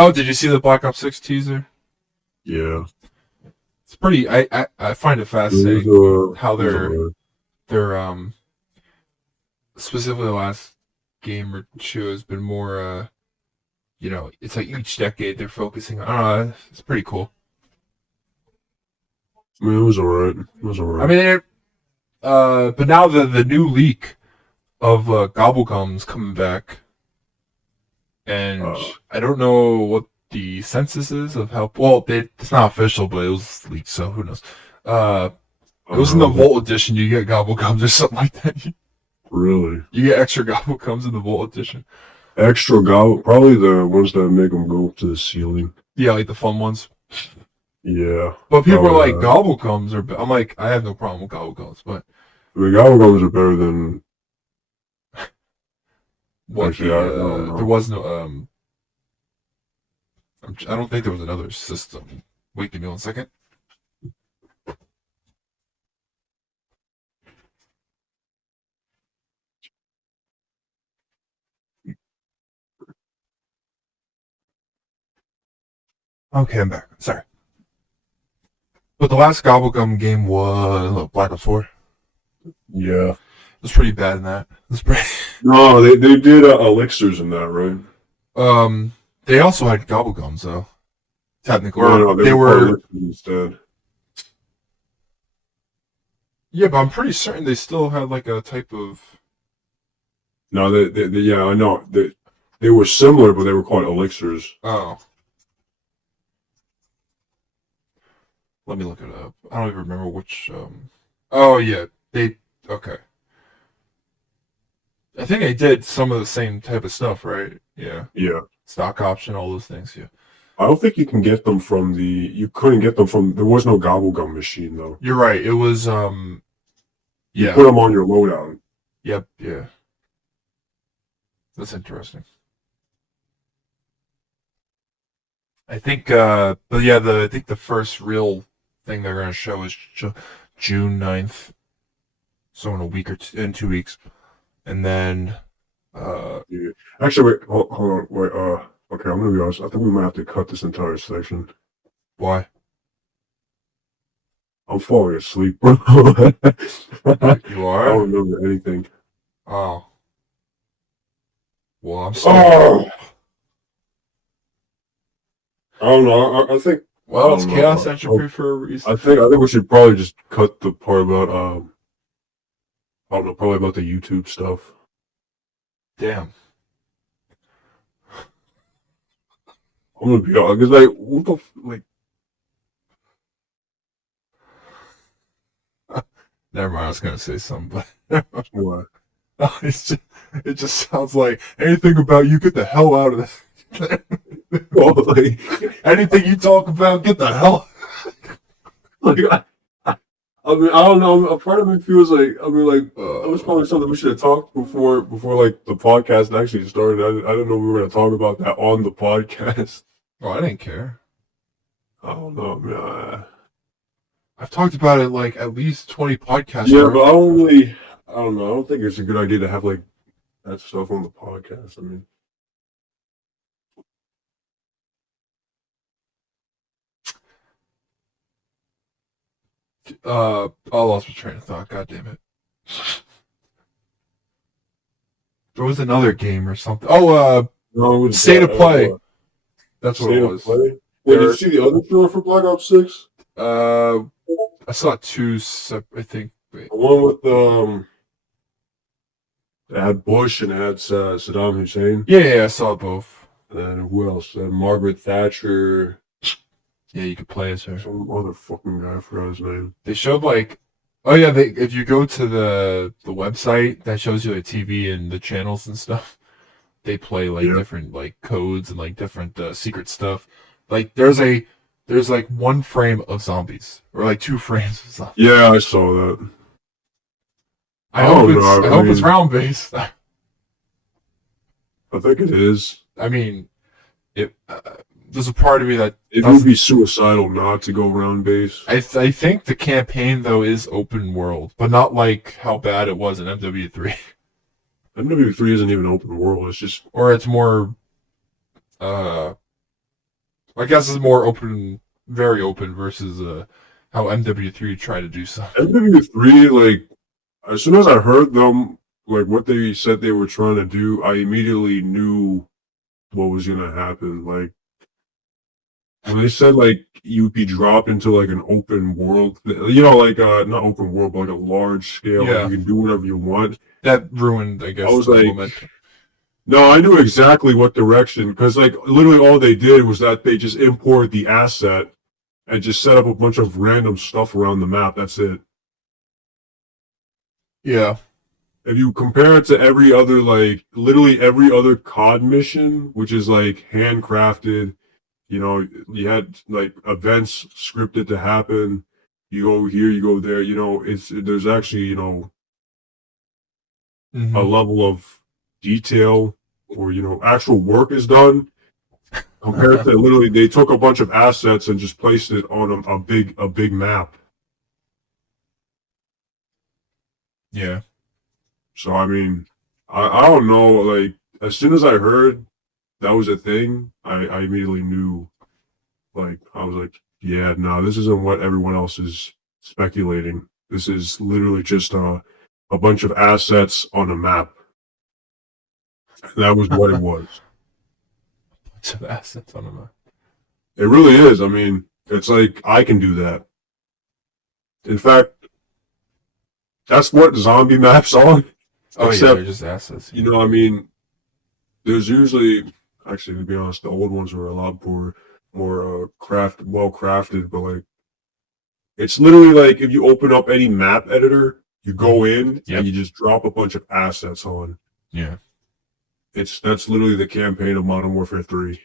Oh, did you see the Black Ops 6 teaser? Yeah. It's pretty. I find it fascinating how they're specifically the last game or two has been more it's like each decade they're focusing on. I don't know, it's pretty cool. I mean, it was alright. It was alright. I mean, but now the new leak of Gobblegum's coming back, and I don't know what the census is of how. Well, it's not official, but it was leaked, so who knows? It was in the Vault Edition. You get Gobblegums or something like that. Really? You get extra Gobblegums in the Vault Edition. Extra gobble, probably the ones that make them go up to the ceiling. Yeah, like the fun ones. Yeah. But people are like, Gobblegums are. I'm like, I have no problem with Gobblegums, but I mean, Gobblegums are better than. What actually, I don't know. There was no. I don't think there was another system. Wait, give me 1 second. Okay, I'm back. Sorry. But the last Gobblegum game was Black Ops 4. Yeah. It was pretty bad in that. It was pretty. No, they did elixirs in that, right? They also had Gobblegums though. Technically, no, they were instead. Yeah, but I'm pretty certain they still had like a type of. No, yeah, I know. They were similar, but they were called elixirs. Oh. Let me look it up. I don't even remember which. Oh yeah, okay. I think they did some of the same type of stuff, right? Yeah. Yeah. Stock option, all those things. Yeah. I don't think you can get them from the. You couldn't get them from. There was no Gobblegum machine though. You're right. It was. Yeah. You put them on your loadout. Yep. Yeah. That's interesting. I think. But yeah, I think the first real thing they're going to show is June 9th. So in a week or in 2 weeks. And then yeah. Actually, wait, hold on, wait, okay, I'm gonna be honest. I think we might have to cut this entire section. Why? I'm falling asleep, bro. You are? I don't remember anything. Oh. Well, I'm sorry. I don't know. I think. Well, it's Chaos Entropy for a reason. I think we should probably just cut the part about I don't know, probably about the YouTube stuff. Damn. I'm gonna be honest, because like, what the like? Never mind. I was gonna say something, but What? It just sounds like anything about you. Get the hell out of this. Well, like, anything you talk about, get the hell. Like, I mean, I don't know. A part of me feels like, I mean, like, that was probably something we should have talked before like the podcast actually started. I didn't know we were going to talk about that on the podcast. Oh, I didn't care. I don't know, man. I've talked about it like at least 20 podcasts. Yeah, but I don't know. I don't think it's a good idea to have like that stuff on the podcast. I mean, I lost my train of thought. God damn it. There was another game or something. Oh, no, State of Play. That's what it was. Wait, did you see the other trailer for Black Ops 6? I saw two. I think. Wait. The one with it had Bush and it had Saddam Hussein. Yeah, I saw both. And who else? Margaret Thatcher. Yeah, you could play as her. Some other fucking guy, I forgot his name. They showed like, oh yeah, if you go to the website that shows you the TV and the channels and stuff, they play like different like codes and like different secret stuff. Like there's like one frame of zombies or like 2 frames of zombies. Yeah, I saw that. I hope it's round based. I think it is. I mean, there's a part of me that it would be suicidal not to go round base. I think the campaign though is open world, but not like how bad it was in MW3. MW3 isn't even open world. It's just, or it's more I guess it's more open, very open versus how MW3 tried to do something. MW3, like, as soon as I heard them, like, what they said they were trying to do, I immediately knew what was gonna happen. Like, when they said, like, you'd be dropped into, like, an open world, you know, like, not open world, but, like, a large scale, like, Yeah, you can do whatever you want. that ruined, I I guess, was the like, momentum. no, I knew exactly what direction, because, like, literally all they did was that they just imported the asset and just set up a bunch of random stuff around the map. That's it. Yeah. If you compare it to every other, like, literally every other COD mission, which is, like, handcrafted, you know, you had, like, events scripted to happen. You go here, you go there, you know, there's actually, you know, a Hmm. level of detail or, you know, actual work is done compared to literally they took a bunch of assets and just placed it on a big map. Yeah. So I mean, I don't know. Like as soon as I heard that was a thing, I immediately knew. Like I was like, yeah, no, this isn't what everyone else is speculating. This is literally just a bunch of assets on a map. And that was what it was. Bunch of assets on them. It really is. I mean, it's like I can do that. In fact, that's what zombie maps are. Oh yeah, they're Except, just assets. you know, I mean, there's usually actually, to be honest, the old ones were a lot more well crafted. But like, it's literally like if you open up any map editor, you go in and Yep. you just drop a bunch of assets on. Yeah. That's literally the campaign of Modern Warfare 3.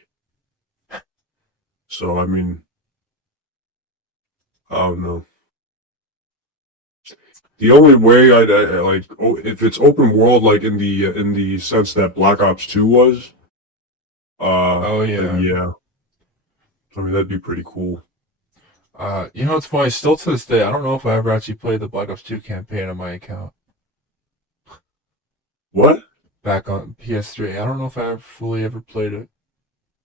So I mean, I don't know. The only way I like if it's open world like in the sense that Black Ops 2 was, Oh then yeah. yeah, I mean that'd be pretty cool. You know, it's funny. Still to this day, I don't know if I ever actually played the Black Ops 2 campaign on my account What? back on PS3. I don't know if I ever fully ever played it.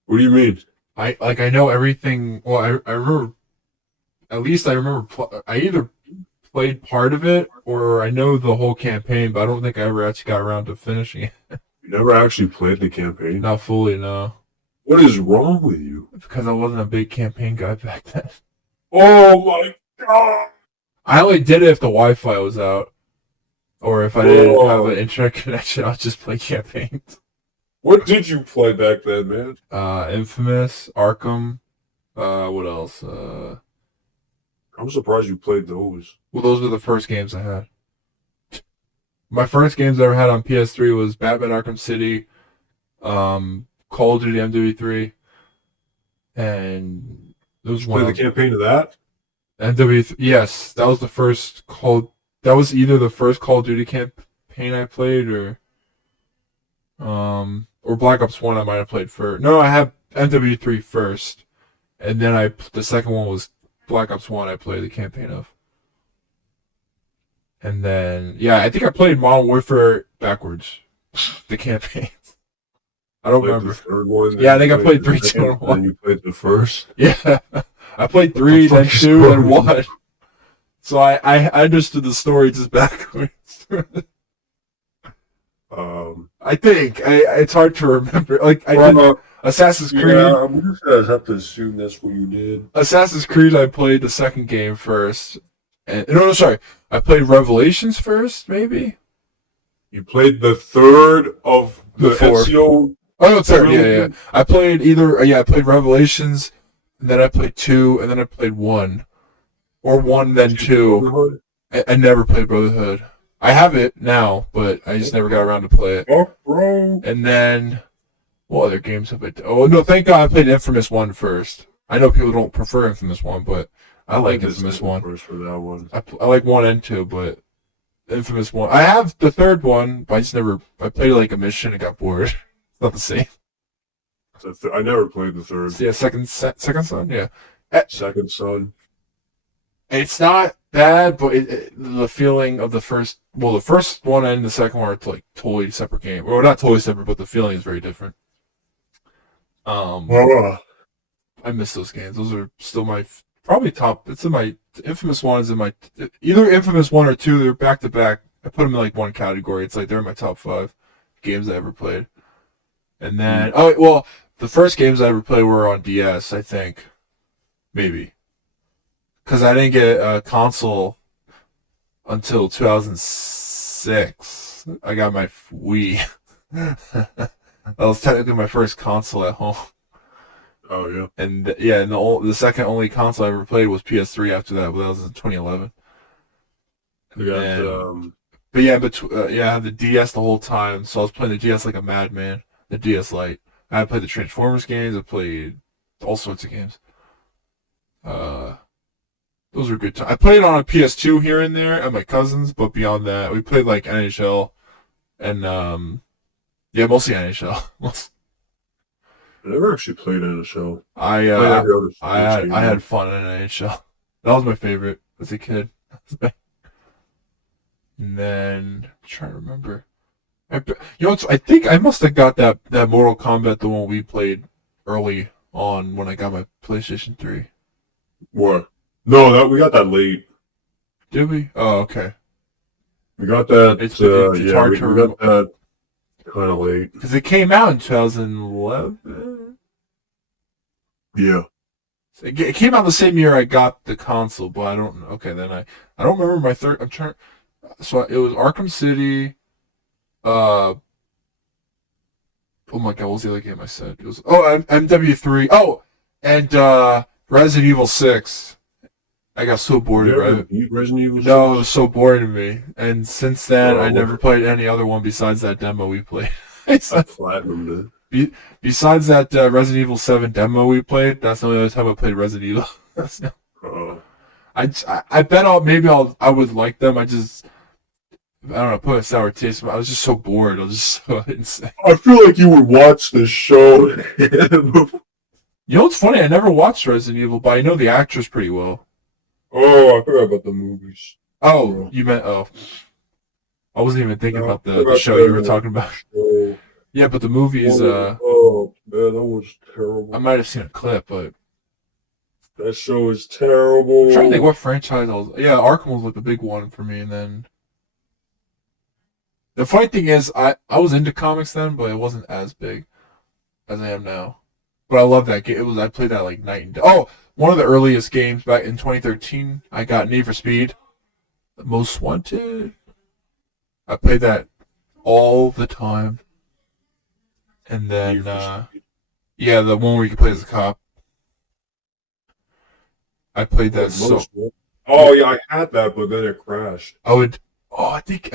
What do you mean? I know everything. Well, I remember at least I remember I either played part of it or I know the whole campaign, but I don't think I ever actually got around to finishing it. You never actually played the campaign? Not fully, no, What is wrong with you? because I wasn't a big campaign guy back then. Oh my god! I only did it if the Wi-Fi was out, or if I didn't have an Oh, internet connection. I'll just play campaigns. what did you play back then, man? Infamous, Arkham. What else? I'm surprised you played those. Well, those were the first games I had. My first games I ever had on PS3 was Batman Arkham City, Call of Duty MW3, and there was Did you one play the of campaign of that? MW3. Yes, that was the first Call. That was either the first Call of Duty campaign I played, or Black Ops One I might have played first. No, I had MW3 first, and then the second one was Black Ops One. I played the campaign of. And then, yeah, I think I played Modern Warfare backwards. The campaigns. I don't Played the remember. third one. Then Yeah, I you think I played the 3, 2, second, and then 1. you played the first. Yeah. I played What the 3, fuck then is 2, then wrong with 1. So I understood the story just backwards. you? I think. It's hard to remember. Like, I did Well, Assassin's Creed. yeah, I'm just gonna have to assume that's what you did. Assassin's Creed, I played the second game first. And, no, sorry. I played Revelations first, maybe? You played the third of The the fourth. Ezio. Oh, no, third. Yeah, yeah. trilogy? I played I played Revelations, and then I played 2, and then I played 1. Or 1, then 2. Brotherhood? I never played Brotherhood. I have it now, but I just never got around to play it. Fuck, bro. And then, what other games have I done? Oh, no, thank God I played Infamous 1 first. I know people don't prefer Infamous 1, but I like This Infamous is 1. first for that one. I like 1 and 2, but Infamous 1. I have the third one, but I played like a mission and got bored. It's not the same. I never played the third. So, yeah, second son, yeah. Second Son. It's not bad, but the feeling of the first one and the second one are like totally separate game. Or not totally separate, but the feeling is very different. Oh, I miss those games. Those are still my probably top. It's in my Infamous 1 is in my either Infamous 1 or 2. They're back to back. I put them in like one category. It's like they're in my top 5 games I ever played. And then the first games I ever played were on DS. I think maybe because I didn't get a console until 2006. I got my Wii. That was technically my first console at home. Oh yeah. And the second only console I ever played was PS3 after that, but that was in 2011. We got I had the DS the whole time, so I was playing the DS like a madman. The DS Lite. I played the Transformers games. I played all sorts of games. Those were good times. I played on a PS2 here and there at my cousin's, but beyond that, we played like NHL and mostly NHL. I never actually played in a show. I had fun in NHL. That was my favorite as a kid. And then I'm trying to remember. I think I must have got that Mortal Kombat, the one we played early on when I got my PlayStation 3. What? No, we got that late. Did we? Oh, okay. We got that. It's hard to we got that kind of late. Because it came out in 2011. Yeah. It came out the same year I got the console, but I don't. Okay, then I don't remember my third. I'm trying. So it was Arkham City. Oh my god, what was the other game I said? It was MW3. Oh, and Resident Evil 6. I got so bored of Resident Evil 6? No, it was so boring to me. And since then, I never played any other one besides that demo we played. Platinum, dude. Besides that Resident Evil 7 demo we played, that's the only other time I played Resident Evil. I bet I would like them. I don't know, put a sour taste in my. I was just so bored. I was just so insane. I feel like you would watch this show. You know what's funny? I never watched Resident Evil, but I know the actress pretty well. Oh, I forgot about the movies. Oh, you meant I wasn't even thinking about the show you were talking about. Show. Yeah, but the movies. Oh man, that was terrible. I might have seen a clip, but that show is terrible. I'm trying to think what franchise I was. Yeah, Arkham was like the big one for me, and then the funny thing is, I was into comics then, but it wasn't as big as I am now. But I love that game. I played that like night and day. Oh, one of the earliest games back in 2013, I got Need for Speed, Most Wanted. I played that all the time. And then, the one where you can play as a cop. I played that so. Oh yeah, I had that, but then it crashed. I think,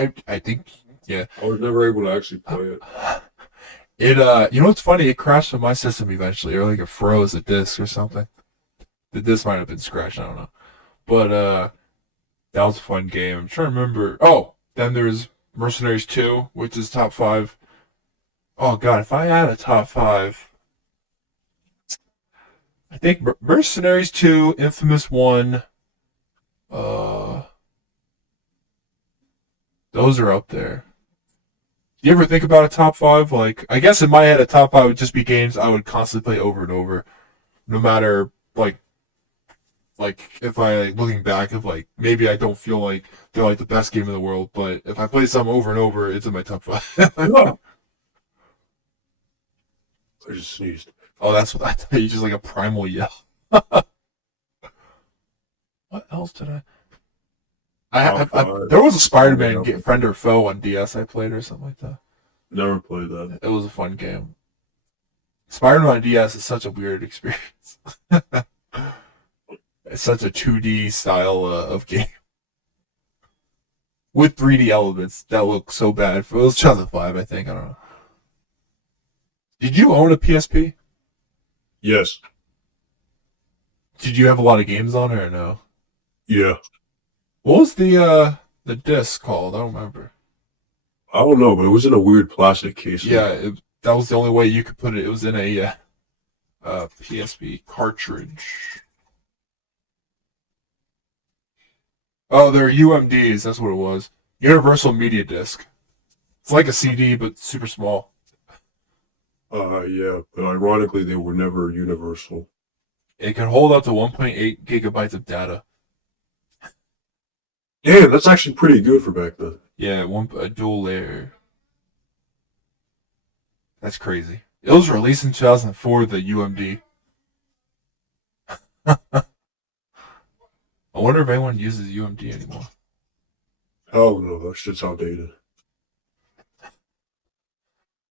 yeah. I was never able to actually play it. You know what's funny? It crashed on my system eventually, or like it froze the disc or something. The disc might have been scratched, I don't know. But that was a fun game. I'm trying to remember. Oh, then there's Mercenaries 2, which is top 5. Oh god, if I had a top 5, I think Mercenaries 2, Infamous 1. Those are up there. Do you ever think about a top 5? Like, I guess in my head, a top 5 would just be games I would constantly play over and over, no matter like if I looking back, if like maybe I don't feel like they're like the best game in the world, but if I play some over and over, it's in my top 5. I just sneezed. Oh, that's what I thought. You just like a primal yell. What else did I there was a Spider-Man Friend or Foe on DS I played or something like that. Never played that. It was a fun game. Spider-Man on DS is such a weird experience. It's such a 2D style of game. With 3D elements that look so bad. It was 2005, I think. I don't know. Did you own a PSP? Yes. Did you have a lot of games on it or no? Yeah. What was the disc called? I don't remember. I don't know, but it was in a weird plastic case. Yeah, that was the only way you could put it. It was in a PSP cartridge. Oh, they're UMDs. That's what it was. Universal Media Disc. It's like a CD, but super small. Yeah, but ironically, they were never universal. It can hold up to 1.8 gigabytes of data. Damn, that's actually pretty good for back then. Yeah, a dual layer. That's crazy. It was released in 2004, the UMD. I wonder if anyone uses UMD anymore. Hell no, that shit's outdated.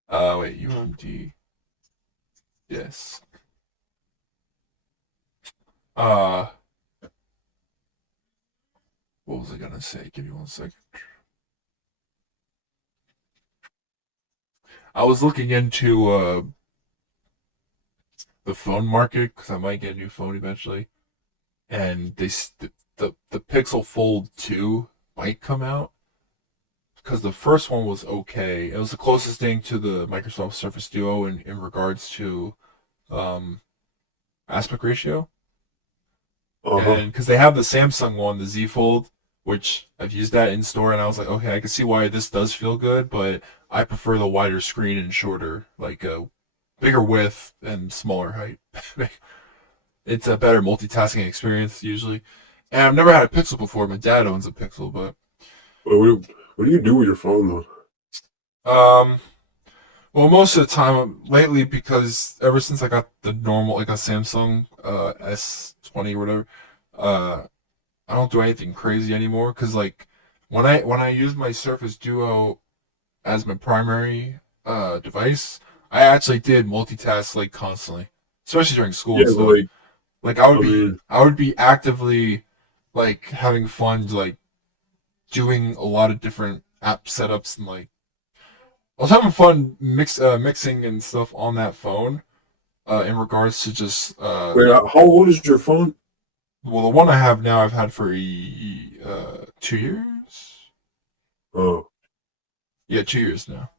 Wait, UMD. Yes. Uh, what was I gonna say? Give me 1 second. I was looking into the phone market because I might get a new phone eventually, and the Pixel Fold 2 might come out because the first one was okay. It was the closest thing to the Microsoft Surface Duo in regards to um, aspect ratio. Uh-huh. And because they have the Samsung one, the Z Fold, which I've used that in store, and I was like, okay, I can see why this does feel good, but I prefer the wider screen and shorter, like a bigger width and smaller height. It's a better multitasking experience usually. And I've never had a Pixel before. My dad owns a Pixel, but What do you do with your phone though? um, well, most of the time lately, because ever since I got the normal, like a Samsung S20 or whatever, uh, I don't do anything crazy anymore. Cause like when I use my Surface Duo as my primary device, I actually did multitask like constantly, especially during school Yeah, and but stuff. like, Like I mean, I would be actively like having fun, like doing a lot of different app setups and like I was having fun mixing and stuff on that phone. In regards to just wait, how old is your phone? well, the one I have now I've had for 2 years. Oh, Yeah, 2 years now.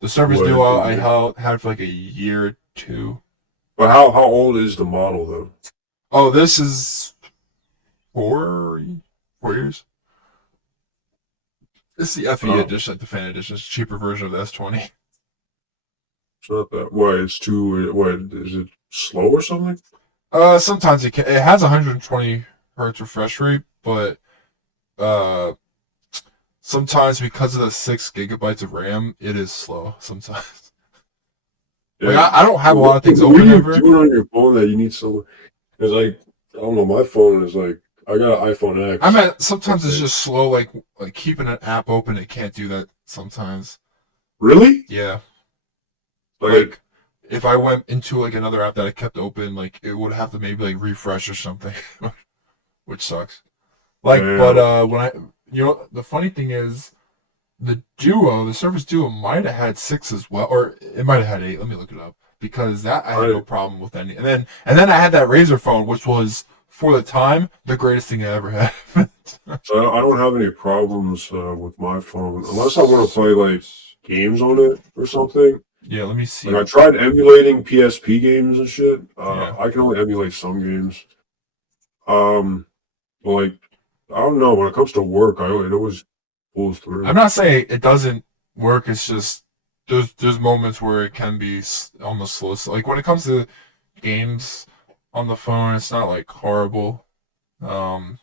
The Surface what? Duo I had for like a year or two. But how old is the model though? Oh, this is 4 years. It's the FE Oh, edition, like the fan edition. It's a cheaper version of the S20. it's not that. Why? It's too. What is it? Slow or something? Sometimes it has 120 hertz refresh rate, but uh, sometimes because of the 6 gigabytes of RAM, it is slow. Sometimes, like Yeah. I don't have a lot What, of things what are open you ever. doing on your phone that you need so? It's like I don't know. My phone is like I got an iPhone I X. mean, sometimes it's just slow. Like keeping an app open, it can't do that sometimes. Really? Yeah, Like like if I went into like another app that I kept open, like it would have to maybe like refresh or something, which sucks. Like, but damn. when the funny thing is, the Surface Duo might have had 6 as well, or it might have had 8. Let me look it up because that I had no I problem with any. And then I had that Razer phone, which was for the time the greatest thing I ever had. so I don't have any problems with my phone unless I want to play like games on it or something. Yeah, let me see. Like I tried emulating PSP games and shit. Yeah, I can only emulate some games. Um, but like I don't know. When it comes to work, it always pulls I'm through. not saying it doesn't work. It's just there's moments where it can be almost slow. So, like when it comes to games on the phone, it's not like horrible. Um,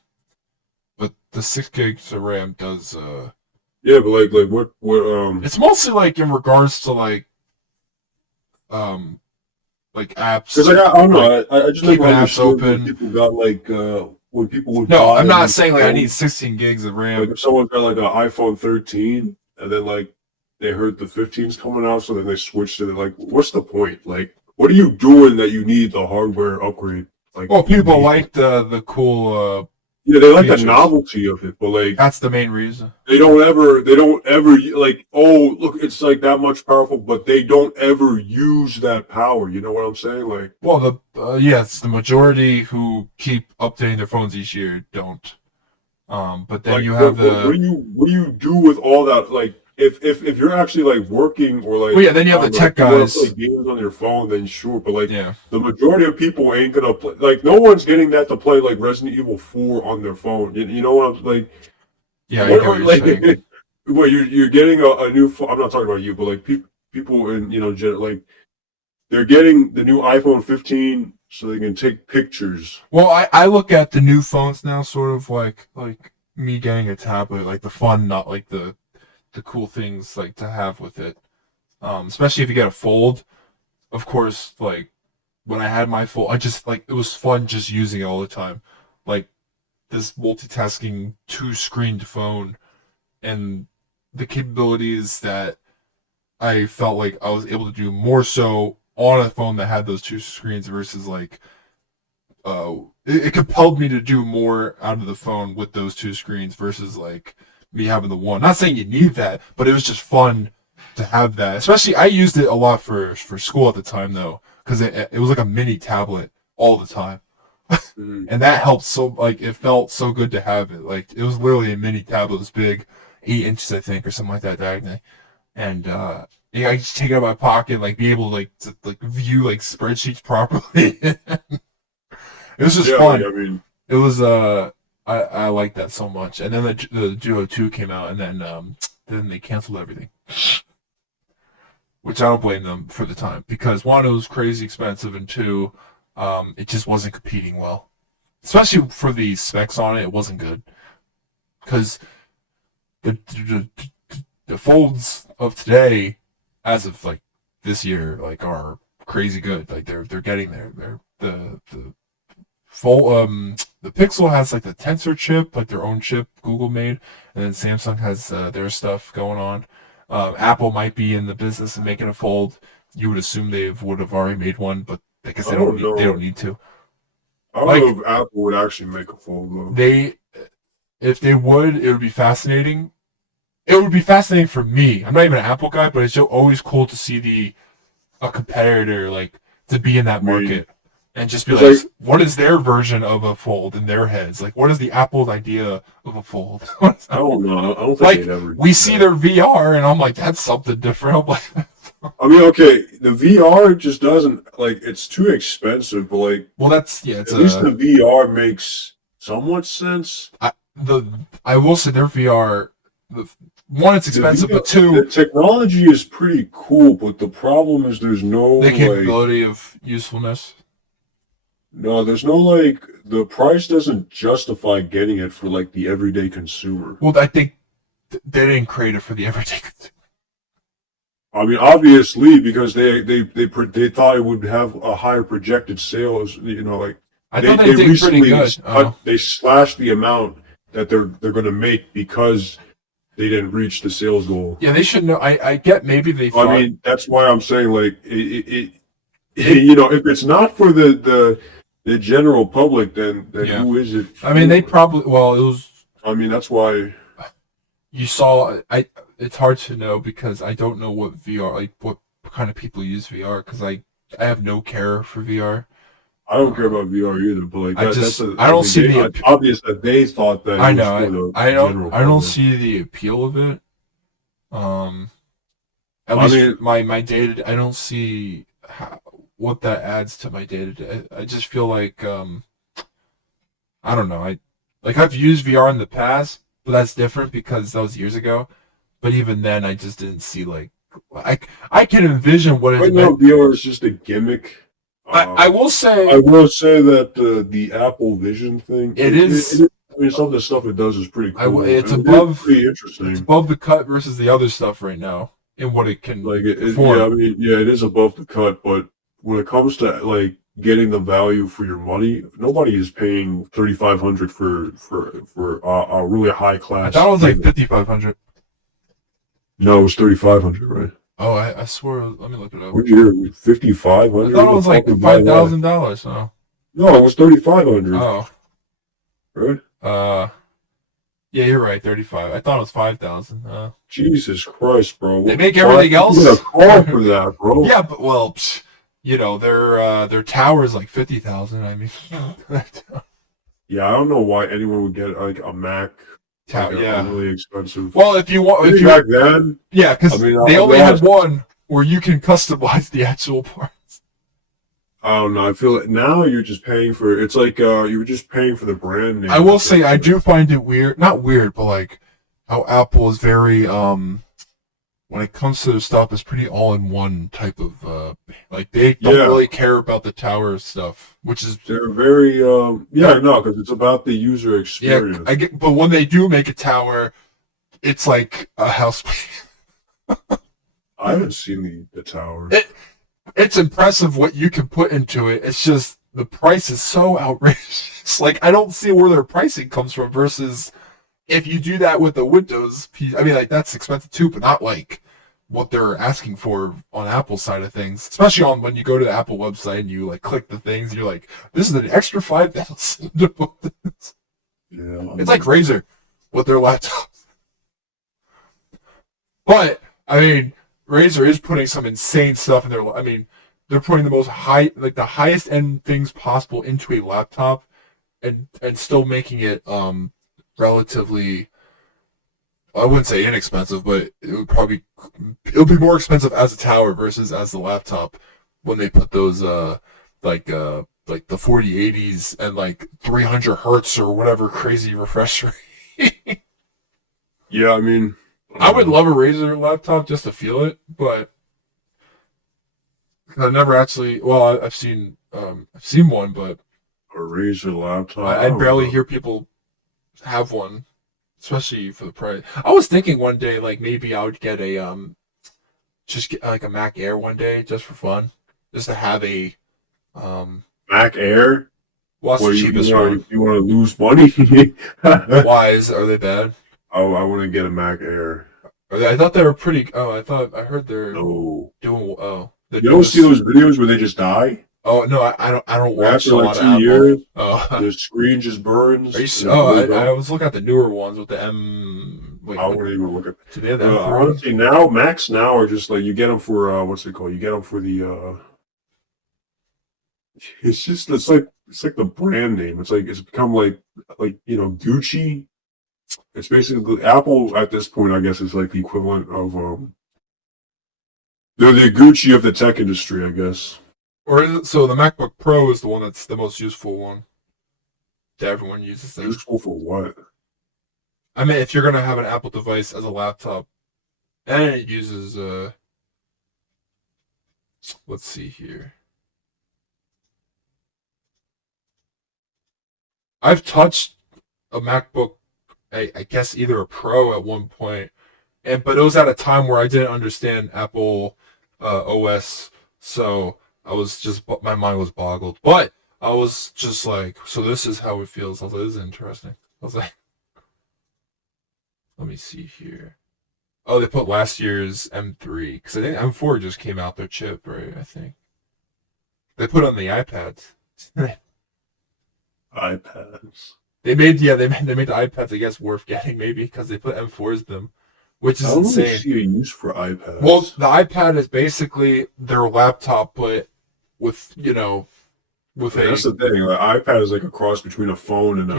but the 6 gigs of RAM does. Yeah, but like what It's mostly like in regards to um like because apps, like I don't like know. I just never keeping apps understood when open. people got like when people would No, buy I'm a not new saying like I need phone. 16 gigs of Like RAM. if someone got like an iPhone 13 and then like they heard the 15's coming out, so then they switched to it. Like, what's the point? Like, what are you doing that you need the hardware upgrade? Like, Well, you people need. like the cool Yeah, they like the features. novelty of it, but like That's the main reason. they don't ever like, oh, look, it's like that much powerful, but they don't ever use that power. You know what I'm saying? Like, Well, yes, the majority who keep updating their phones each year don't. But then you have the what do you do with all that? Like, if you're actually like working or well, like yeah. Then you I have the don't know, if tech you want to play guys. games on your phone, then sure. But like Yeah, the majority of people ain't gonna play. Like, no one's getting that to play like Resident Evil 4 on their phone. You know what I'm like? yeah. I What get what are you're like? saying. Well, you're getting a new phone. I'm not talking about you, but like people in like they're getting the new iPhone 15 so they can take pictures. Well, I look at the new phones now sort of like me getting a tablet, like the fun, not like the cool things like to have with it. Especially if you get a fold. Of course, like when I had my fold, I just like it was fun just using it all the time. Like this multitasking two-screened phone and the capabilities that I felt like I was able to do more so on a phone that had those two screens versus like it compelled me to do more out of the phone with those two screens versus like me having the one. Not saying you need that, but it was just fun to have that. Especially I used it a lot for school at the time though, because it was like a mini tablet all the time. And that helped so like it felt so good to have it. Like it was literally a mini tablet. It was big, 8 inches I think, or something like that diagonally. And yeah, I just take it out of my pocket, like be able to view like spreadsheets properly. It was just fun. I mean, It was I liked that so much. And then the Duo 2 came out, and then they canceled everything. Which I don't blame them for the time, because one, it was crazy expensive, and two, it just wasn't competing well. Especially for the specs on it, it wasn't good. Because the folds of today, as of like this year, like are crazy good. Like they're getting there. They're the full the Pixel has like the Tensor chip, like their own chip Google made, and then Samsung has their stuff going on. Apple might be in the business of making a fold. You would assume they would have already made one, but I guess they don't need to. I don't know if Apple would actually make a fold though. If they would, it would be fascinating. It would be fascinating for me. I'm not even an Apple guy, but it's always cool to see a competitor like to be in that market and just be like, what is their version of a fold in their heads? Like, what is the Apple's idea of a fold? I don't know. I don't think like they'd ever. We see their VR, and I'm like, that's something different. I'm like, I mean, okay, the VR just doesn't like it's too expensive, but like, well, that's at least the VR makes somewhat sense. I will say their VR, one, it's expensive, but two, the technology is pretty cool, but the problem is there's no the capability of usefulness. No, there's no like the price doesn't justify getting it for like the everyday consumer. Well, I think they didn't create it for the everyday consumer. I mean, obviously, because they thought it would have a higher projected sales. You know, like I thought they did pretty good. They slashed the amount that they're going to make because they didn't reach the sales goal. Yeah, they should know. I get maybe they. I mean, that's why I'm saying like it you know, if it's not for the general public, then who is it for? I mean, they probably it was. I mean, that's why you saw. It's hard to know because I don't know what VR, like what kind of people use VR, because I have no care for VR. I don't care about VR either, but like I don't see the obvious that they thought that. I know. I don't see the appeal of it. At least my data. I don't see what that adds to my day to day. I just feel like I don't know. I've used VR in the past, but that's different because that was years ago. But even then, I just didn't see like I can envision what it's. Right now, VR is just a gimmick. I will say that the Apple Vision thing. It is. I mean, some of the stuff it does is pretty cool. It's pretty interesting. It's above the cut versus the other stuff right now in what it can perform. Yeah, I mean, yeah, it is above the cut, but when it comes to like getting the value for your money, nobody is paying $3,500 for a really high class. I thought it was like $5,500. No, it was $3,500, right? Oh, I swore. Let me look it up. What did you hear? $5,500? I thought it was like $5,000. Oh. No, it was $3,500. Oh. Right? Yeah, you're right. 35. I thought it was 5,000. Jesus Christ, bro! They make everything else. You get a call for that, bro. Yeah, but well, you know, their tower is like 50,000. I mean, yeah, I don't know why anyone would get like a Mac. Tower, really expensive. Well, if you want, back then, yeah, because they only had one where you can customize the actual parts. I don't know. I feel like now you're just paying for. It's like you were just paying for the brand name. I will say I do find it weird, not weird, but like how Apple is very what when it comes to their stuff, it's pretty all-in-one type of like they don't really care about the tower stuff, which is they're very no, because it's about the user experience. I get, but when they do make a tower, it's like a house. I haven't seen the tower. It's impressive what you can put into it. It's just the price is so outrageous. Like I don't see where their pricing comes from versus if you do that with the Windows piece. I mean, like that's expensive too, but not like what they're asking for on Apple's side of things. Especially on when you go to the Apple website and you like click the things, and you're like, this is an extra $5,000 to put this. Yeah, it's like Razer with their laptops. But I mean, Razer is putting some insane stuff in their. I mean, they're putting the most the highest end things possible into a laptop, and still making it relatively. I wouldn't say inexpensive, but it'll be more expensive as a tower versus as the laptop when they put those like the 4080s and like 300 hertz or whatever crazy refresh rate. Yeah, I mean. I would love a Razer laptop just to feel it, but I've never actually. Well, I've seen one, but a Razer laptop. I barely hear people have one, especially for the price. I was thinking one day, like maybe I would get just get like a Mac Air one day, just for fun, just to have a Mac Air. What's the cheapest one? You want to lose money? Why are they bad? Oh, I want to get a Mac Air. I thought they were pretty. Oh, I heard they're doing. Oh, you don't see those videos where they just die? Oh no, I don't watch after a like lot 2 of Apple. years. Oh, the screen just burns. I was looking at the newer ones with the M. Wait, I wouldn't even look at. Do they have the M3? Honestly, now Macs now are just like you get them for what's it called? You get them for the. It's like the brand name. It's become like Gucci. It's basically Apple at this point. I guess is like the equivalent of they're the Gucci of the tech industry, I guess. Or is it, so the MacBook Pro is the one that's the most useful one that everyone uses. There. Useful for what? I mean, if you're gonna have an Apple device as a laptop, and it uses let's see here. I've touched a MacBook, I guess either a Pro at one point, but it was at a time where I didn't understand Apple OS, so I was just my mind was boggled. But I was just like, so this is how it feels. I was like, this is interesting. I was like, let me see here. Oh, they put last year's M3 because I think M4 just came out their chip, right? I think they put on the iPads. iPads. They made the iPads, I guess, worth getting maybe because they put M4s in them, which is insane. I don't see a use for iPads. Well, the iPad is basically their laptop, but with that's the thing. The iPad is like a cross between a phone and a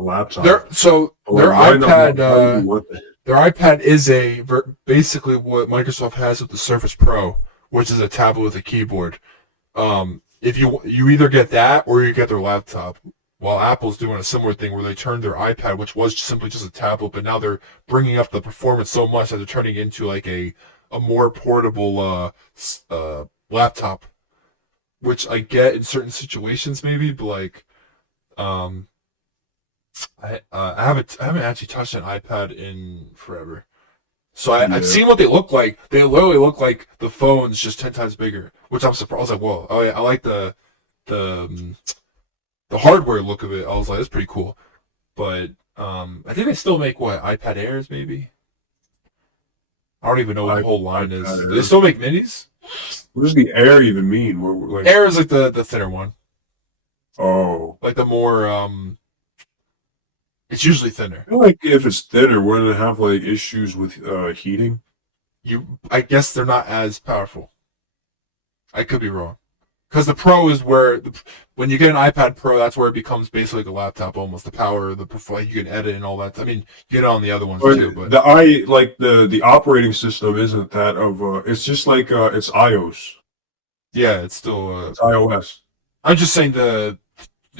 laptop. Their iPad is basically what Microsoft has with the Surface Pro, which is a tablet with a keyboard. If you either get that or you get their laptop. While Apple's doing a similar thing where they turned their iPad, which was simply just a tablet, but now they're bringing up the performance so much that they're turning it into like a more portable laptop, which I get in certain situations maybe, but like I haven't actually touched an iPad in forever. So I've seen what they look like. They literally look like the phone's just 10 times bigger, which I'm surprised. I was like, whoa, oh yeah, I like the hardware look of it. I was like, that's pretty cool. But I think they still make iPad Airs maybe. I don't even know what the whole line is. Do they still make minis? What does the Air even mean? Air is like the thinner one. Oh, like the more it's usually thinner. I feel like if it's thinner, we're gonna have like issues with heating. I guess they're not as powerful. I could be wrong. Because the Pro is where, when you get an iPad Pro, that's where it becomes basically like a laptop almost. The power, you can edit and all that. I mean, you get it on the other ones too. But the operating system isn't that of it's just like it's iOS. Yeah, it's still it's iOS. I'm just saying the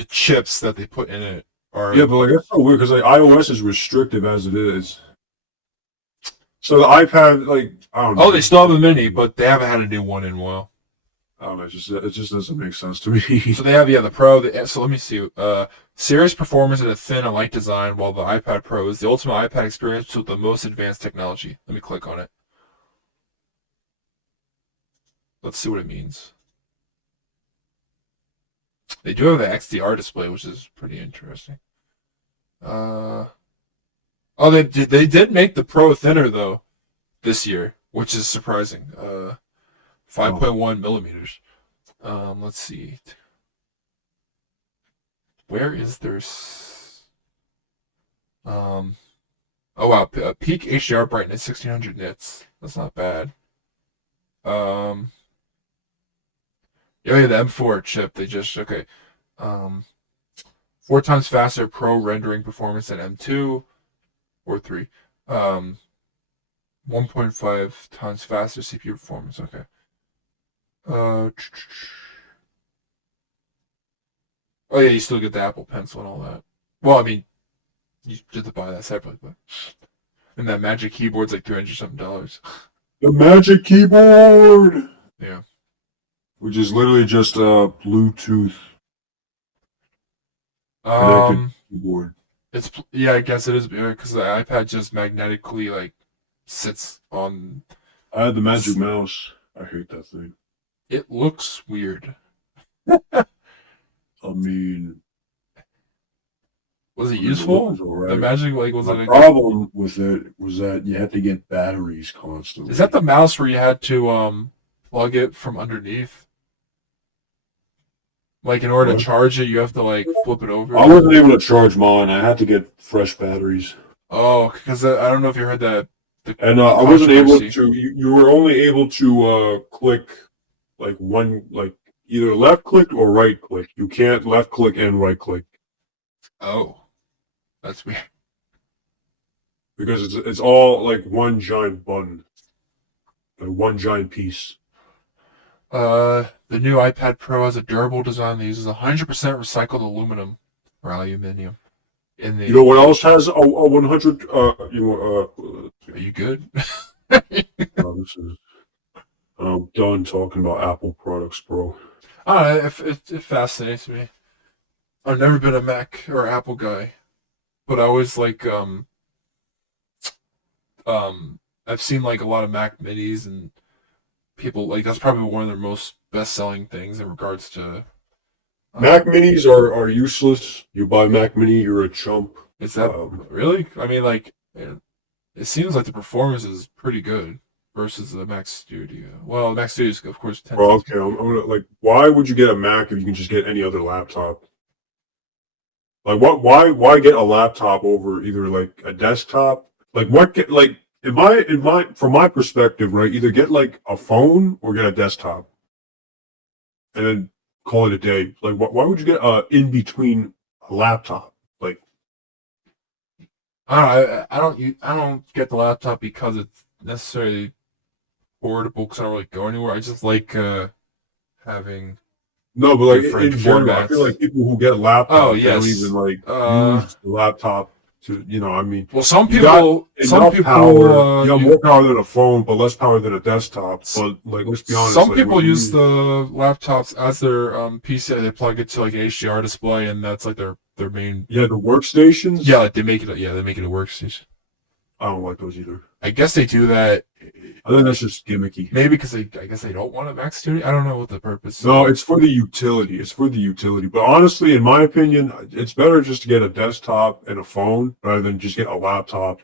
chips that they put in it are. Yeah, but like that's so weird because like iOS is restrictive as it is. So the iPad, like, I don't know. Oh, they still have a mini, but they haven't had a new one in a while. I don't know. It just doesn't make sense to me. So they have the Pro. So let me see. Serious performance and a thin and light design, while the iPad Pro is the ultimate iPad experience with the most advanced technology. Let me click on it. Let's see what it means. They do have the XDR display, which is pretty interesting. Oh, they did make the Pro thinner though this year, which is surprising. 5.1 millimeters. Let's see. Where is their? Oh wow, peak HDR brightness 1600 nits. That's not bad. Yeah, the M4 chip. They just okay. 4 times faster pro rendering performance than M2 or 3. 1.5 times faster CPU performance. Okay. Oh yeah, you still get the Apple Pencil and all that. Well, I mean, you have to buy that separately, but and that Magic Keyboard's like $300 something. The Magic Keyboard. Yeah. Which is literally just a Bluetooth connected keyboard. I guess it is because the iPad just magnetically like sits on. I had the Magic Mouse. I hate that thing. It looks weird. I mean, was it useful? Right. The Magic was the it? Problem with it was that you had to get batteries constantly. Is that the mouse where you had to plug it from underneath? Like in order to charge it, you have to like flip it over. I wasn't able to charge mine. I had to get fresh batteries. Oh, because I don't know if you heard that. And I wasn't able to. You were only able to click like one, like either left click or right click. You can't left click and right click. Oh, that's weird. Because it's all like one giant button, like one giant piece. The new iPad Pro has a durable design that uses 100% recycled aluminum or aluminium. You know what else has a 100? Are you good? I'm done talking about Apple products, bro. I don't know, it fascinates me. I've never been a Mac or Apple guy, but I always like I've seen like a lot of Mac Minis and people like that's probably one of their most best-selling things in regards to Mac Minis are useless. You buy Mac Mini, you're a chump. Is that really? I mean, like, it seems like the performance is pretty good versus the Mac Studio. Well, Mac Studio is, of course, 10 Bro, okay, I'm gonna, like, why would you get a Mac if you can just get any other laptop? Like, why get a laptop over either like a desktop? Like, from my perspective, right? Either get like a phone or get a desktop, and then call it a day. Like, why would you get in between a laptop? Like, I don't get the laptop because it's necessarily portable because I don't really go anywhere. I just like having no, but like different in general, I formats. feel like people who get laptops, Oh, they yes. don't even like use the laptop to, I mean, Well, some you got people, power, you got more power than a phone, but less power than a desktop. But like, let's be honest, some like, people use the laptops as their PC. They plug it to like an HDR display, and that's like their main. Yeah, the workstations. Yeah, like they make it. Yeah, they make it a workstation. I don't like those either. I guess they do that. I think that's just gimmicky. Maybe because I guess they don't want a Mac Studio. I don't know what the purpose. No, it's for the utility. It's for the utility. But honestly, in my opinion, it's better just to get a desktop and a phone rather than just get a laptop.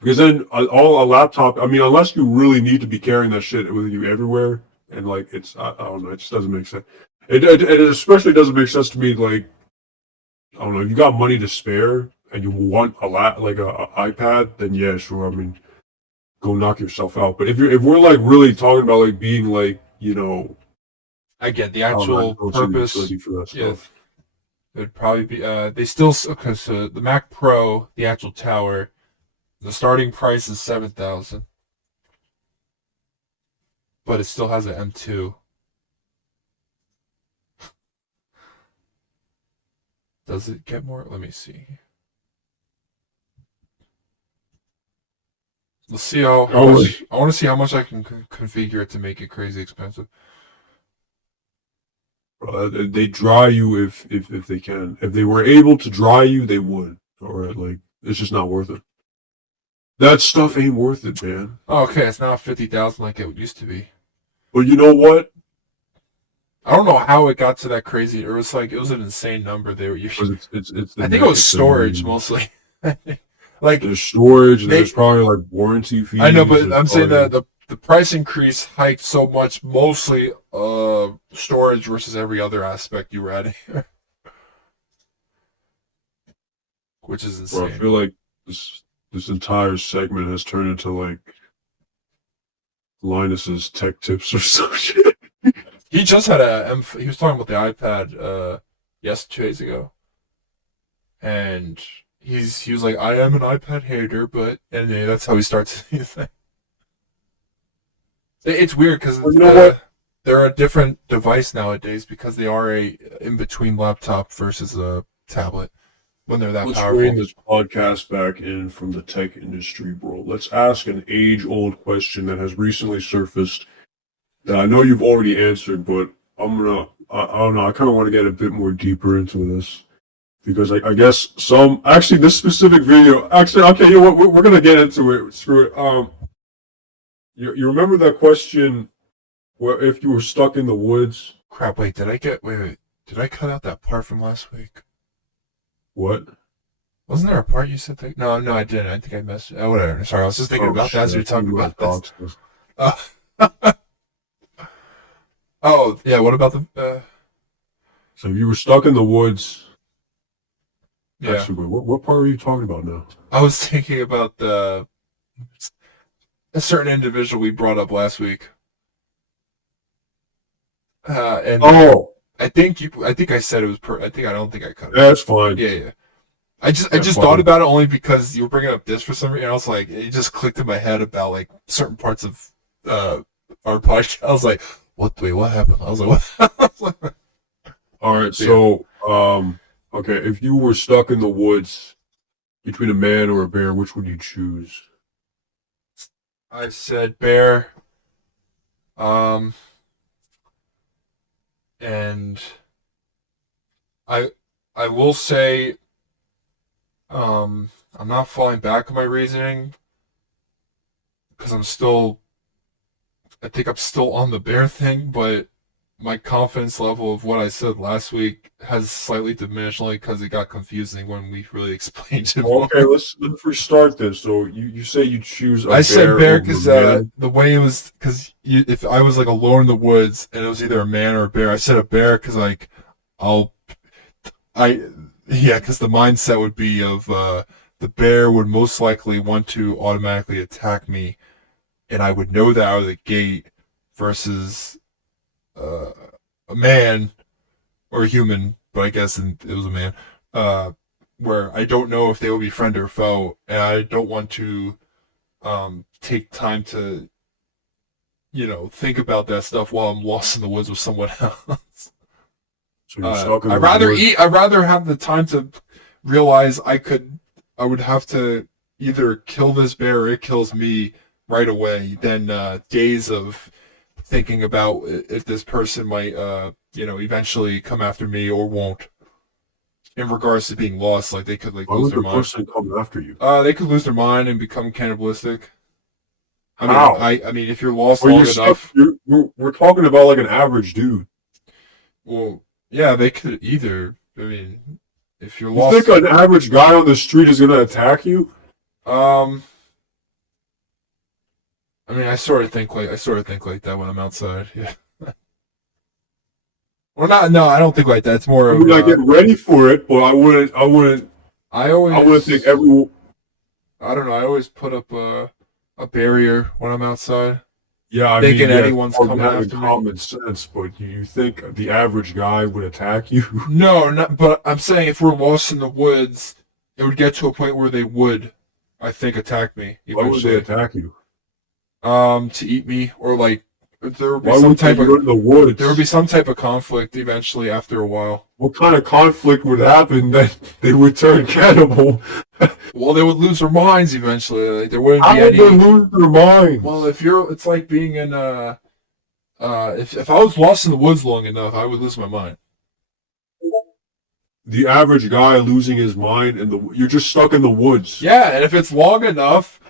Because then a laptop, I mean, unless you really need to be carrying that shit with you everywhere, and like I don't know, it just doesn't make sense. It especially doesn't make sense to me. Like, I don't know, if you got money to spare and you want a iPad, then yeah, sure. I mean, go knock yourself out. But if we're like really talking about like being like, I get the actual purpose. For that stuff. It would probably be they still because the Mac Pro, the actual tower, the starting price is 7,000, but it still has an M2. Does it get more? Let me see. Let's see how much. I want to see how much I can configure it to make it crazy expensive. They dry you if they can. If they were able to dry you, they would. Or like, it's just not worth it. That stuff ain't worth it, man. Oh, okay, it's now 50,000 like it used to be. But you know what? I don't know how it got to that crazy. It was an insane number. They were usually. It's I think it was storage mostly. Like there's storage and there's probably like warranty fees. I know, but I'm saying that the price increase hiked so much, mostly storage versus every other aspect you were adding, which is insane. Bro, I feel like this entire segment has turned into like Linus's tech tips or some shit. He just had he was talking about the iPad 2 days ago, and he was like, I am an iPad hater, but and that's how he starts his thing. It's weird because they're a different device nowadays because they are a in between laptop versus a tablet when they're that powerful. Let's bring this podcast back in from the tech industry, bro. Let's ask an age-old question that has recently surfaced that I know you've already answered, but I don't know, I kind of want to get a bit more deeper into this. Because I guess this specific video, okay, you know what, we're going to get into it, screw it. You remember that question, where if you were stuck in the woods? Crap, wait, did I cut out that part from last week? What? Wasn't there a part you said that? No, I didn't. I think I messed it. Oh, whatever. Sorry, I was just thinking about that as we were talking about this. Oh, yeah, what about the... So if you were stuck in the woods... Yeah. Actually, what part are you talking about now? I was thinking about a certain individual we brought up last week. And I think I said it was I don't think I cut it. That's fine. Yeah. I just thought about it only because you were bringing up this for some reason. I was like, it just clicked in my head about like certain parts of our podcast. I was like, what happened? I was like, what? All right, so okay, if you were stuck in the woods between a man or a bear, which would you choose? I said bear. And I will say, I'm not falling back on my reasoning because I think I'm still on the bear thing, but my confidence level of what I said last week has slightly diminished only because it got confusing when we really explained it. Okay, let's restart this. So you say you choose a bear. I said bear because the way it was, because if I was like alone in the woods and it was either a man or a bear, I said a bear because like because the mindset would be of the bear would most likely want to automatically attack me, and I would know that out of the gate versus a man or a human, but I guess it was a man, where I don't know if they will be friend or foe, and I don't want to take time to, think about that stuff while I'm lost in the woods with someone else. So you're I'd rather have the time to realize I would have to either kill this bear or it kills me right away than days of thinking about if this person might, eventually come after me or won't. In regards to being lost, like they could lose their mind. Why would the person come after you? They could lose their mind and become cannibalistic. How? I mean, if you're lost long enough, we're talking about like an average dude. Well, yeah, they could either. I mean, if you're lost, you think an average guy on the street is gonna attack you? I mean, I sort of think like that when I'm outside. Yeah. Well, no, I don't think like that. It's more of I get ready for it, but I wouldn't think everyone. I don't know. I always put up a barrier when I'm outside. Yeah, I thinking mean, anyone's coming after me. Common sense, but you think the average guy would attack you? No, but I'm saying if we're lost in the woods, it would get to a point where they would, I think, attack me. Why would they attack you? To eat me, or like There would be Why some would they type go of to the woods? there would be some type of conflict eventually after a while. What kind of conflict would happen that they would turn cannibal? Well, they would lose their minds eventually. Like, there wouldn't How be would they any. lose their minds? Well, it's like being in if I was lost in the woods long enough, I would lose my mind. The average guy losing his mind, and you're just stuck in the woods. Yeah, and if it's long enough,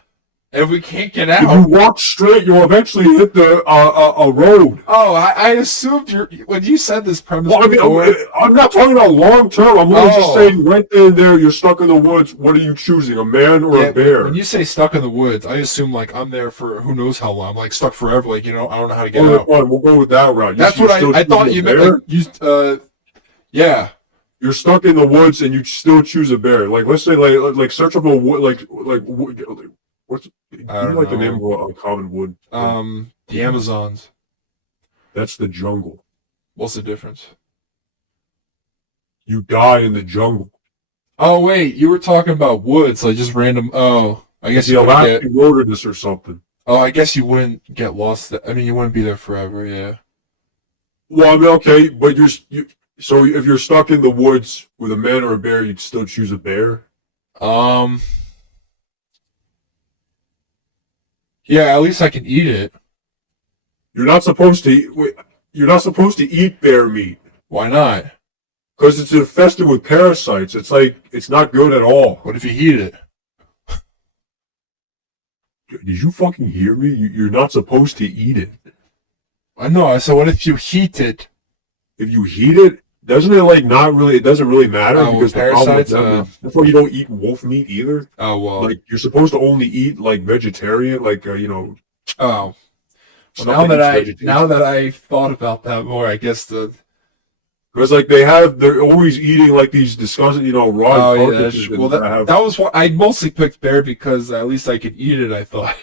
if we can't get If you out. walk straight, you'll eventually hit the a road. Oh, I assumed when you said this premise Well, I mean, before. I'm not talking about long term. I'm only just Oh. saying right there, you're stuck in the woods. What are you choosing, a man or a bear? When you say stuck in the woods, I assume like I'm there for who knows how long. I'm like stuck forever. Like, I don't know how to get Well, out. fine, we'll go with that route. That's what I thought you meant. Like, yeah. You're stuck in the woods and you still choose a bear. Like, let's say, like search up a wood, what's I don't like the know. name of a common wood? The Amazons. That's the jungle. What's the difference? You die in the jungle. Oh wait, you were talking about woods, like just random. Oh, I guess The you wouldn't get. Alaskan wilderness or something. Oh, I guess you wouldn't get lost. I mean, you wouldn't be there forever. Yeah. Well, I mean, okay, but so if you're stuck in the woods with a man or a bear, you'd still choose a bear. Yeah, at least I can eat it. You're not supposed to eat. Wait, you're not supposed to eat bear meat Why not? because it's infested with parasites. It's not good at all. What if you heat it? Did you fucking hear me? You're not supposed to eat it. I know. So what if you heat it? If you heat it, doesn't it like not really? It doesn't really matter Oh, because the problem with parasites, them is- that's why you don't eat wolf meat either. Oh well. Like you're supposed to only eat like vegetarian, like Oh. Well, stuff now that eats vegetarian. now that I thought about that more, I guess Because like they're always eating like these disgusting, raw Oh yeah. carcasses. Well, that was what I mostly picked bear because at least I could eat it. I thought.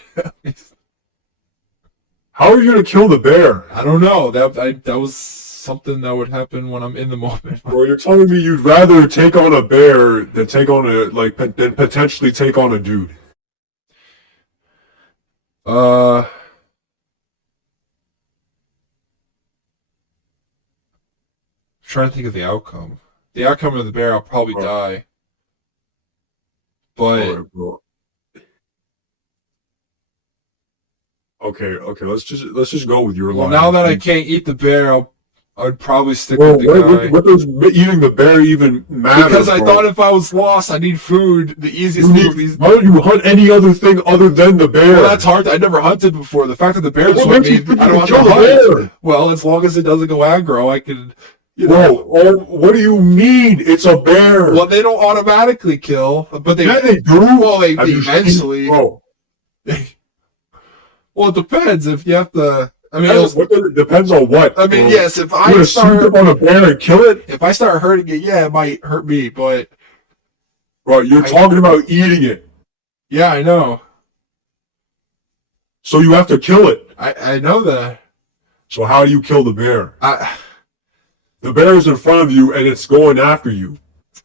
How are you gonna kill the bear? I don't know. That was something that would happen when I'm in the moment. Bro, you're telling me you'd rather take on a bear than than potentially take on a dude. Trying to think of the outcome. The outcome of the bear, I'll probably Oh. die. But Alright, bro. Okay, let's just go with your well, line. now that I can't eat the bear, I'd probably stick Well, with the guy. what does eating the bear even matter? Because I bro? thought if I was lost, I need food. The easiest thing would be. Why don't you hunt any other thing other than the bear? Well, that's hard. I never hunted before. The fact that the bear's What with makes me, you think I you don't can have to kill the hunt. bear? Well, as long as it doesn't go aggro, I can. Bro, what do you mean? It's a bear. Well, they don't automatically kill, but they. Yeah, they do. Well, they Have you seen- eventually. Bro, Well, it depends if you have to. I mean, it depends on what. I mean, bro. yes. If You're I gonna sneak start, up on a bear and kill it? if I start hurting it, yeah, it might hurt me. But Bro, you're talking about eating it. yeah, I know. So you have to kill it. I know that. So how do you kill the bear? I The bear is in front of you and it's going after you.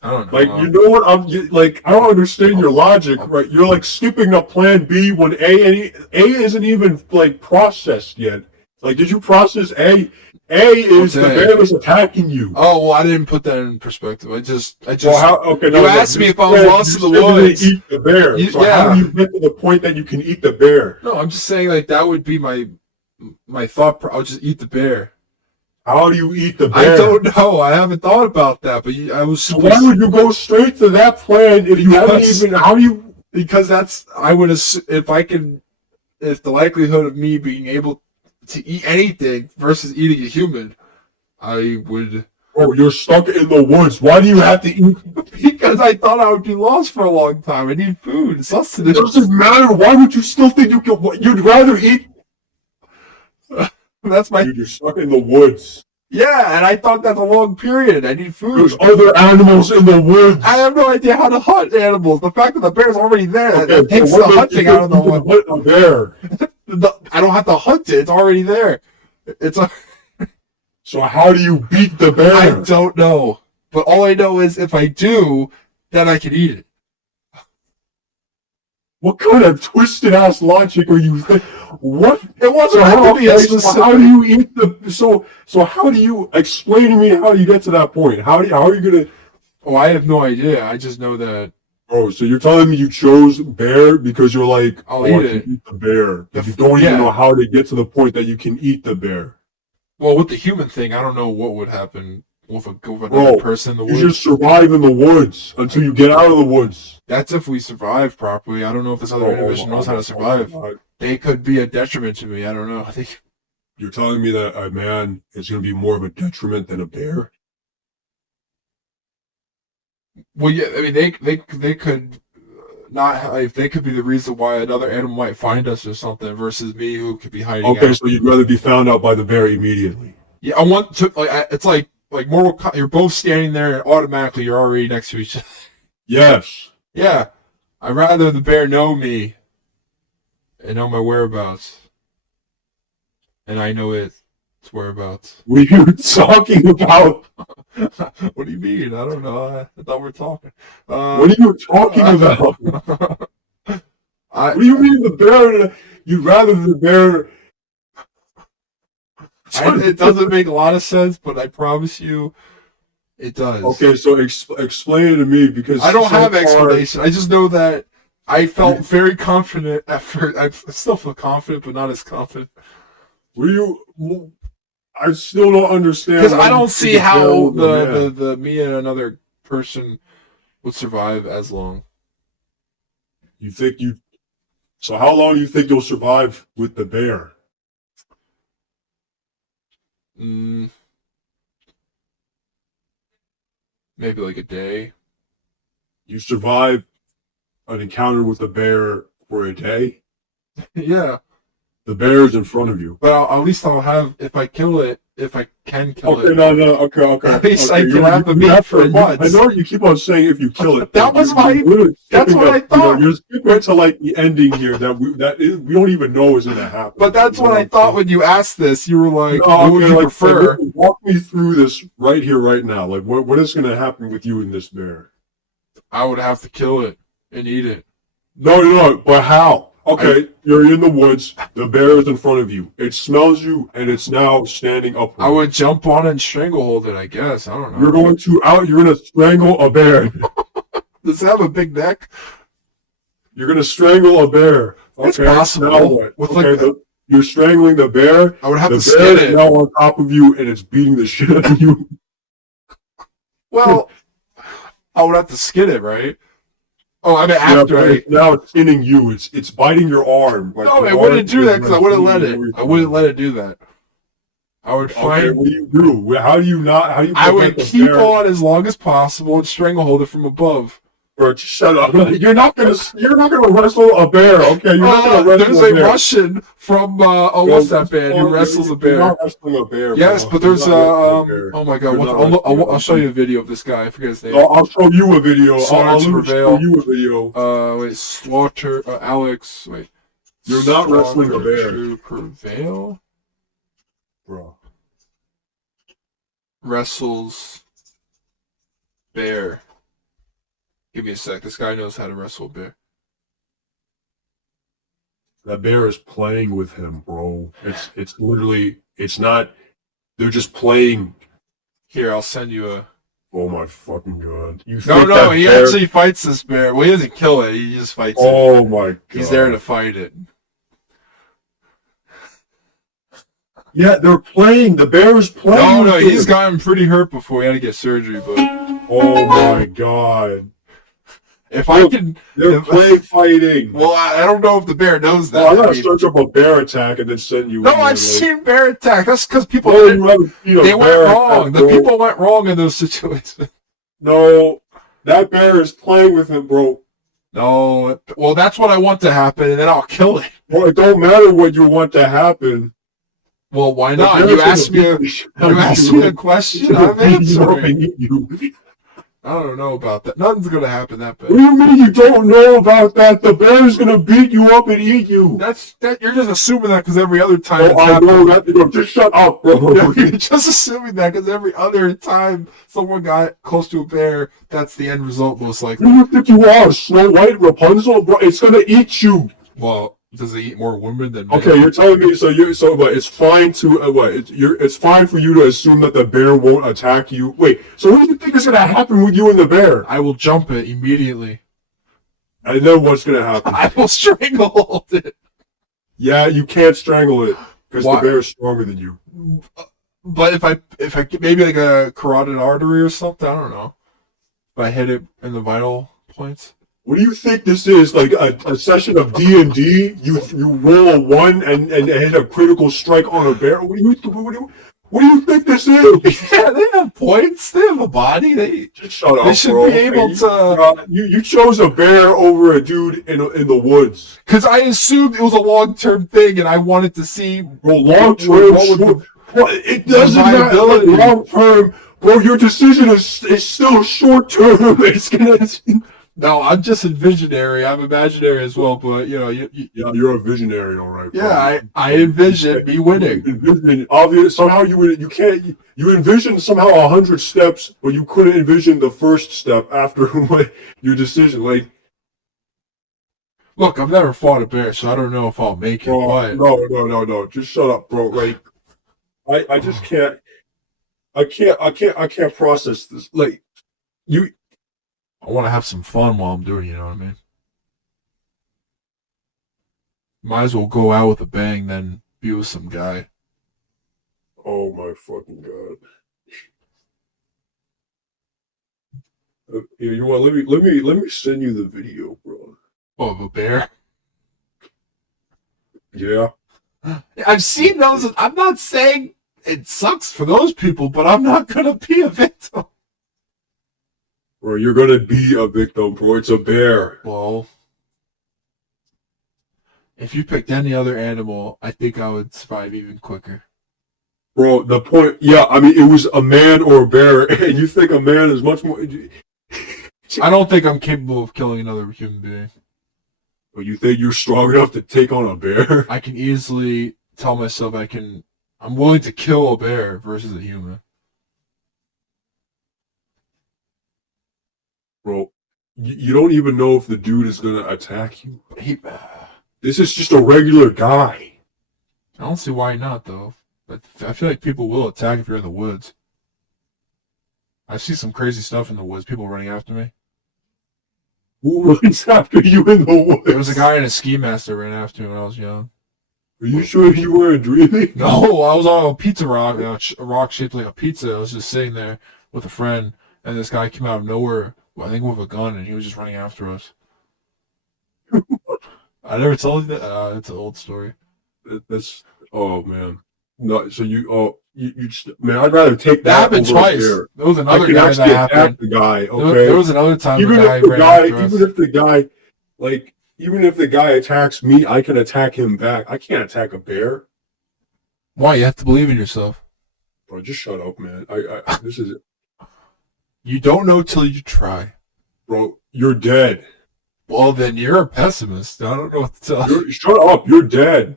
don't know. Like, you know what? I don't understand your logic, right? You're like skipping up plan B when A isn't even like processed yet. Like, did you process A? A is the Okay. bear is attacking you. Oh well, I didn't put that in perspective. I just. You asked me if I was lost in the woods. Eat the bear. So yeah. how do you get to the point that you can eat the bear? No, I'm just saying like that would be my thought. I'll just eat the bear. How do you eat the bear? I don't know. I haven't thought about that, but I was. So why would you go straight to that plan if you haven't even? How do you? Because that's I would assume if the likelihood of me being able to eat anything versus eating a human, I would. Oh, you're stuck in the woods. Why do you have to eat? Because I thought I would be lost for a long time. I need food, It sustenance. doesn't matter. Why would you still think you can? You'd rather eat. That's my Dude, you're stuck in the woods. yeah, and I thought that's a long period. I need food. There's other animals in the woods. I have no idea how to hunt animals. The fact that the bear's already there Okay, that takes so the what makes hunting you out of the think you one. can hunt a bear? I don't have to hunt it. It's already there. So how do you beat the I bear? don't know. But all I know is if I do, then I can eat it. What kind of twisted ass logic are you thinking? what? It wasn't meant to be a specific. So how do you eat the? So how do you explain to me how do you get to that point? How are you gonna? Oh, I have no idea. I just know that. Oh, so you're telling me you chose bear because you're like, I'll I eat it. can eat the bear. But you don't even Yeah. know how to get to the point that you can eat the bear. Well, with the human thing, I don't know what would happen with another Bro, person in the you woods. just survive in the woods until you get out of the woods. That's if we survive properly. I don't know if this other individual knows how to survive. They could be a detriment to me. I don't know. I think You're telling me that a man is going to be more of a detriment than a bear? Well, yeah. I mean, they could not. If they could be the reason why another animal might find us or something, versus me who could be hiding Okay, out. so you'd rather be found out by the bear immediately. Yeah, I want to. It's like Mortal Kombat. You're both standing there, and automatically you're already next to each other. Yes. Yeah, I'd rather the bear know me and know my whereabouts, and I know its whereabouts. What are you talking about? What do you mean? I don't know. I thought we were talking. What are you talking about? What do you mean the bear? You'd rather the bear... It doesn't make a lot of sense, but I promise you, it does. Okay, so explain it to me, because I don't have explanation. I just know that I felt very confident at first. I still feel confident, but not as confident. I still don't understand. Because I don't see how the me and another person would survive as long. So how long do you think you'll survive with the bear? Maybe like a day. You survive an encounter with the bear for a day? Yeah. The bear is in front of you. But at least I'll have, if I kill it, if I can kill it. Okay. At least I can have the meat for once. I know you keep on saying if you kill it. That's what I thought. You're skipping to like the ending here we don't even know is going to happen. But that's what I thought when you asked this. You were like, what would you prefer? Walk me through this right here, right now. Like, what is going to happen with you and this bear? I would have to kill it and eat it. No, but how? Okay, you're in the woods. The bear is in front of you. It smells you, and it's now standing up. I would jump on it and stranglehold it, I guess. I don't know. You're going to strangle a bear. Does it have a big neck? You're going to strangle a bear. Okay, it's possible. Now what? You're strangling the bear. I would have to skin it. The bear is now on top of you, and it's beating the shit out of you. Well, I would have to skin it, right? Oh, I mean, after now it's skinning you. It's biting your arm. Like no, I wouldn't do that because I wouldn't let it. I wouldn't let it do that. I would find. Okay, what do you do? How do you not? How do you? I would keep on as long as possible and stranglehold it from above. Bro, shut up! You're not gonna wrestle a bear, okay? You're not gonna wrestle a bear. There's a Russian from what's that band who wrestles a bear? You're not wrestling a bear. Yes, bro. but there's oh my god, I'll show you a video of this guy. I forget his name. I'll show you a video. I'll show you a video. Wait, Slaughter, Alex. Wait, you're not wrestling a bear. To prevail, bro. Wrestles bear. Give me a sec. This guy knows how to wrestle a bear. That bear is playing with him, bro. It's literally, it's not, they're just playing. Here, I'll send you a... Oh my fucking god. No, he actually fights this bear. Well, he doesn't kill it, he just fights it. Oh my god. He's there to fight it. Yeah, they're playing. The bear is playing. No, he's gotten pretty hurt before. He had to get surgery, but... Oh my god. If I can... They're fighting. Well, I don't know if the bear knows that. Well, I'm going to search up a bear attack and then send you... No, I've seen bear attack. That's because people... they went wrong. The people went wrong in those situations. No, that bear is playing with him, bro. No, well, that's what I want to happen, and then I'll kill it. Well, it don't matter what you want to happen. Well, why not? You asked me a question, I'm answering. I don't know about that. Nothing's going to happen that bad. What do you mean you don't know about that? The bear's going to beat you up and eat you. You're just assuming that because every other time I know that. Just shut up, bro. You're just assuming that because every other time someone got close to a bear, that's the end result most likely. Who do you think you are, Snow White, Rapunzel? Bro, it's going to eat you. Well, Does he eat more women than men? Okay, you're telling me but it's fine to it's fine for you to assume that the bear won't attack you. Wait, so what do you think is gonna happen with you and the bear? I will jump it immediately. I know what's gonna happen. I will strangle it. Yeah, you can't strangle it because the Why? bear is stronger than you. But if I maybe like a carotid artery or something, I don't know. If I hit it in the vital points. What do you think this is? Like a session of D&D? You roll a 1 and hit a critical strike on a bear? What do you think this is? Yeah, they have points. They have a body. Just shut up, They should bro. be able to. You chose a bear over a dude in the woods. Because I assumed it was a long-term thing, and I wanted to see. Bro, long-term. It doesn't matter. Long-term, bro. Your decision is still short-term. It's gonna. No, I'm just a visionary. I'm imaginary as well, but you know, Yeah, you're a visionary, all right. Bro. Yeah, I envision me winning. Somehow you envisioned somehow 100 steps, but you couldn't envision the first step after your decision. Like, look, I've never fought a bear, so I don't know if I'll make it. bro, But no, just shut up, bro. Like, I just can't. I can't process this. Like, you. I want to have some fun while I'm doing it, you know what I mean? Might as well go out with a bang than be with some guy. Oh my fucking god. Here, you want let me send you the video, bro. Oh, of a bear? Yeah. I've seen those. I'm not saying it sucks for those people, but I'm not gonna be a victim. Bro, you're gonna be a victim, bro. It's a bear. Well, if you picked any other animal, I think I would survive even quicker. Bro, the point, yeah, I mean, it was a man or a bear, and you think a man is much more... I don't think I'm capable of killing another human being. But you think you're strong enough to take on a bear? I can easily tell myself I'm willing to kill a bear versus a human. Bro, you don't even know if the dude is gonna attack you. This is just a regular guy. I don't see why not, though. But I feel like people will attack if you're in the woods. I see some crazy stuff in the woods. People running after me. Who runs after you in the woods? There was a guy in a ski mask that ran after me when I was young. Are you sure you weren't dreaming? No, I was on a pizza rock, a rock shaped like a pizza. I was just sitting there with a friend, and this guy came out of nowhere, I think with a gun, and he was just running after us. I never told you that. It's an old story. That's oh man. No, so you just, man, I'd rather take that. That happened twice. There was another guy that happened. The guy, okay. There was another time even the if the guy attacks me, I can attack him back. I can't attack a bear. Why? You have to believe in yourself. Bro, just shut up, man. This is it. You don't know till you try. Bro, you're dead. Well, then you're a pessimist. I don't know what to tell you. Shut up. You're dead.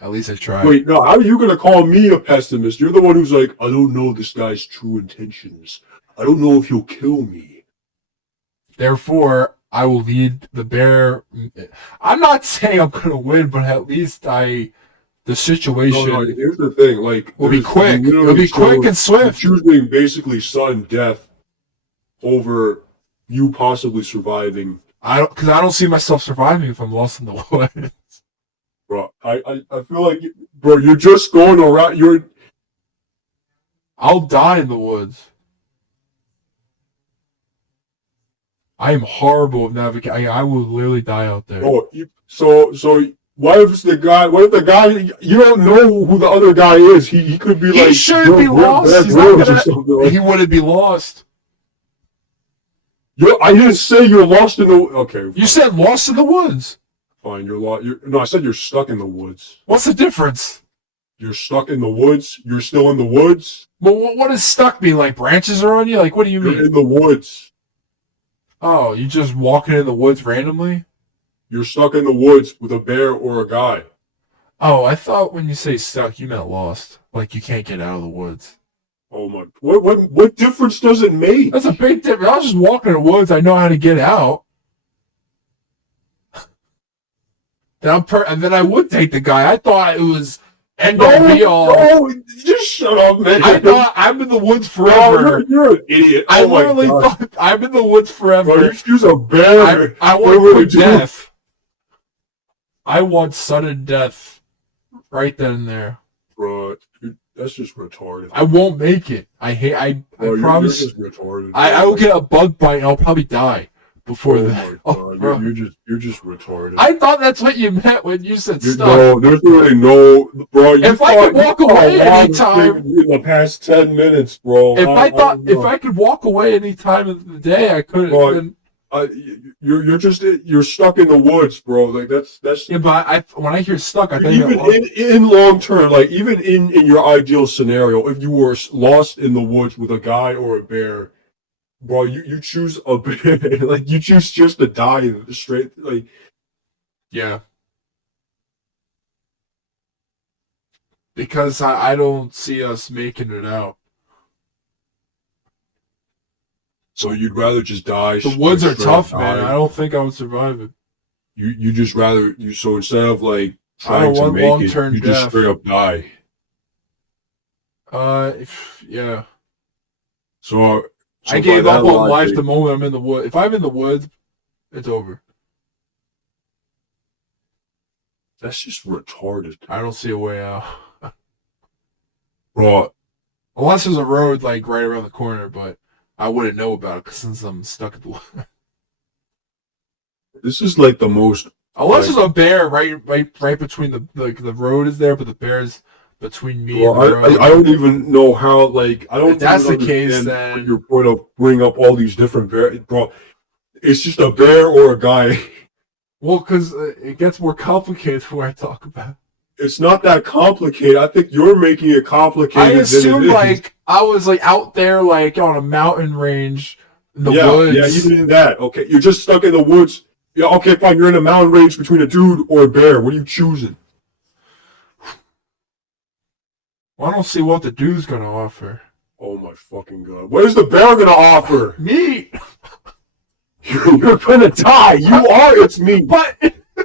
At least I tried. Wait, no, how are you going to call me a pessimist? You're the one who's like, I don't know this guy's true intentions. I don't know if he'll kill me. Therefore, I will lead the bear. I'm not saying I'm going to win, but at least the situation No, here's the thing. Like, will be quick. It'll be quick and swift. Choosing basically sudden death over you possibly surviving. Because I don't see myself surviving if I'm lost in the woods. Bro, I feel like, bro, you're just going around. I'll die in the woods. I am horrible at navigating. I will literally die out there. Oh, so what if the guy? You don't know who the other guy is. He could be like. He should be lost. He wouldn't be lost. I didn't say you're lost in the. Okay. Fine. You said lost in the woods. Fine, you're lost. No, I said you're stuck in the woods. What's the difference? You're stuck in the woods. You're still in the woods. But what does stuck mean? Like branches are on you? Like what do you mean? You're in the woods. Oh, you just walking in the woods randomly? You're stuck in the woods with a bear or a guy. Oh, I thought when you say stuck, you meant lost. Like you can't get out of the woods. Oh my! What difference does it make? That's a big difference. I was just walking in the woods. I know how to get out. and then I would take the guy. I thought it was end all be all. No, just shut up, man. I thought I'm in the woods forever. You're an idiot. I literally thought I'm in the woods forever. Bro, you choose a bear. I want quick death. I want sudden death. Right then and there. Bro, that's just retarded. I won't make it. I promise. You're just retarded. I will get a bug bite and I'll probably die before that. Oh, you're just retarded. I thought that's what you meant when you said stuff. No, there's really no, bro. If I could walk away anytime in the past 10 minutes, bro. If I could walk away any time of the day, I could. You're stuck in the woods, bro. Like that's. Yeah, but when I hear stuck, I think even in long term, like even in your ideal scenario, if you were lost in the woods with a guy or a bear, bro, you choose a bear. Like you choose just to die straight. Like yeah, because I don't see us making it out. So you'd rather just die. The woods are tough, man. I don't think I would survive it. You just rather so instead of like trying to make it, you just straight up die. Yeah. So I gave up on life the moment I'm in the woods. If I'm in the woods, it's over. That's just retarded. I don't see a way out. Bro. Unless there's a road like right around the corner, but I wouldn't know about it since I'm stuck at the woods. This is like the most. Unless there's a bear right between the road is there, but the bear's between me and the road. I don't even know how. Like I don't. If that's the case, then your point of bring up all these different bears, bro. It's just a bear or a guy. Well, because it gets more complicated when I talk about it. It's not that complicated. I think you're making it complicated. I assume like I was like out there like on a mountain range in the woods. Yeah, you did that. Okay, you're just stuck in the woods. Yeah, okay, fine. You're in a mountain range between a dude or a bear. What are you choosing? Well, I don't see what the dude's gonna offer. Oh my fucking god! What is the bear gonna offer? Meat. You're gonna die. You are. It's me. But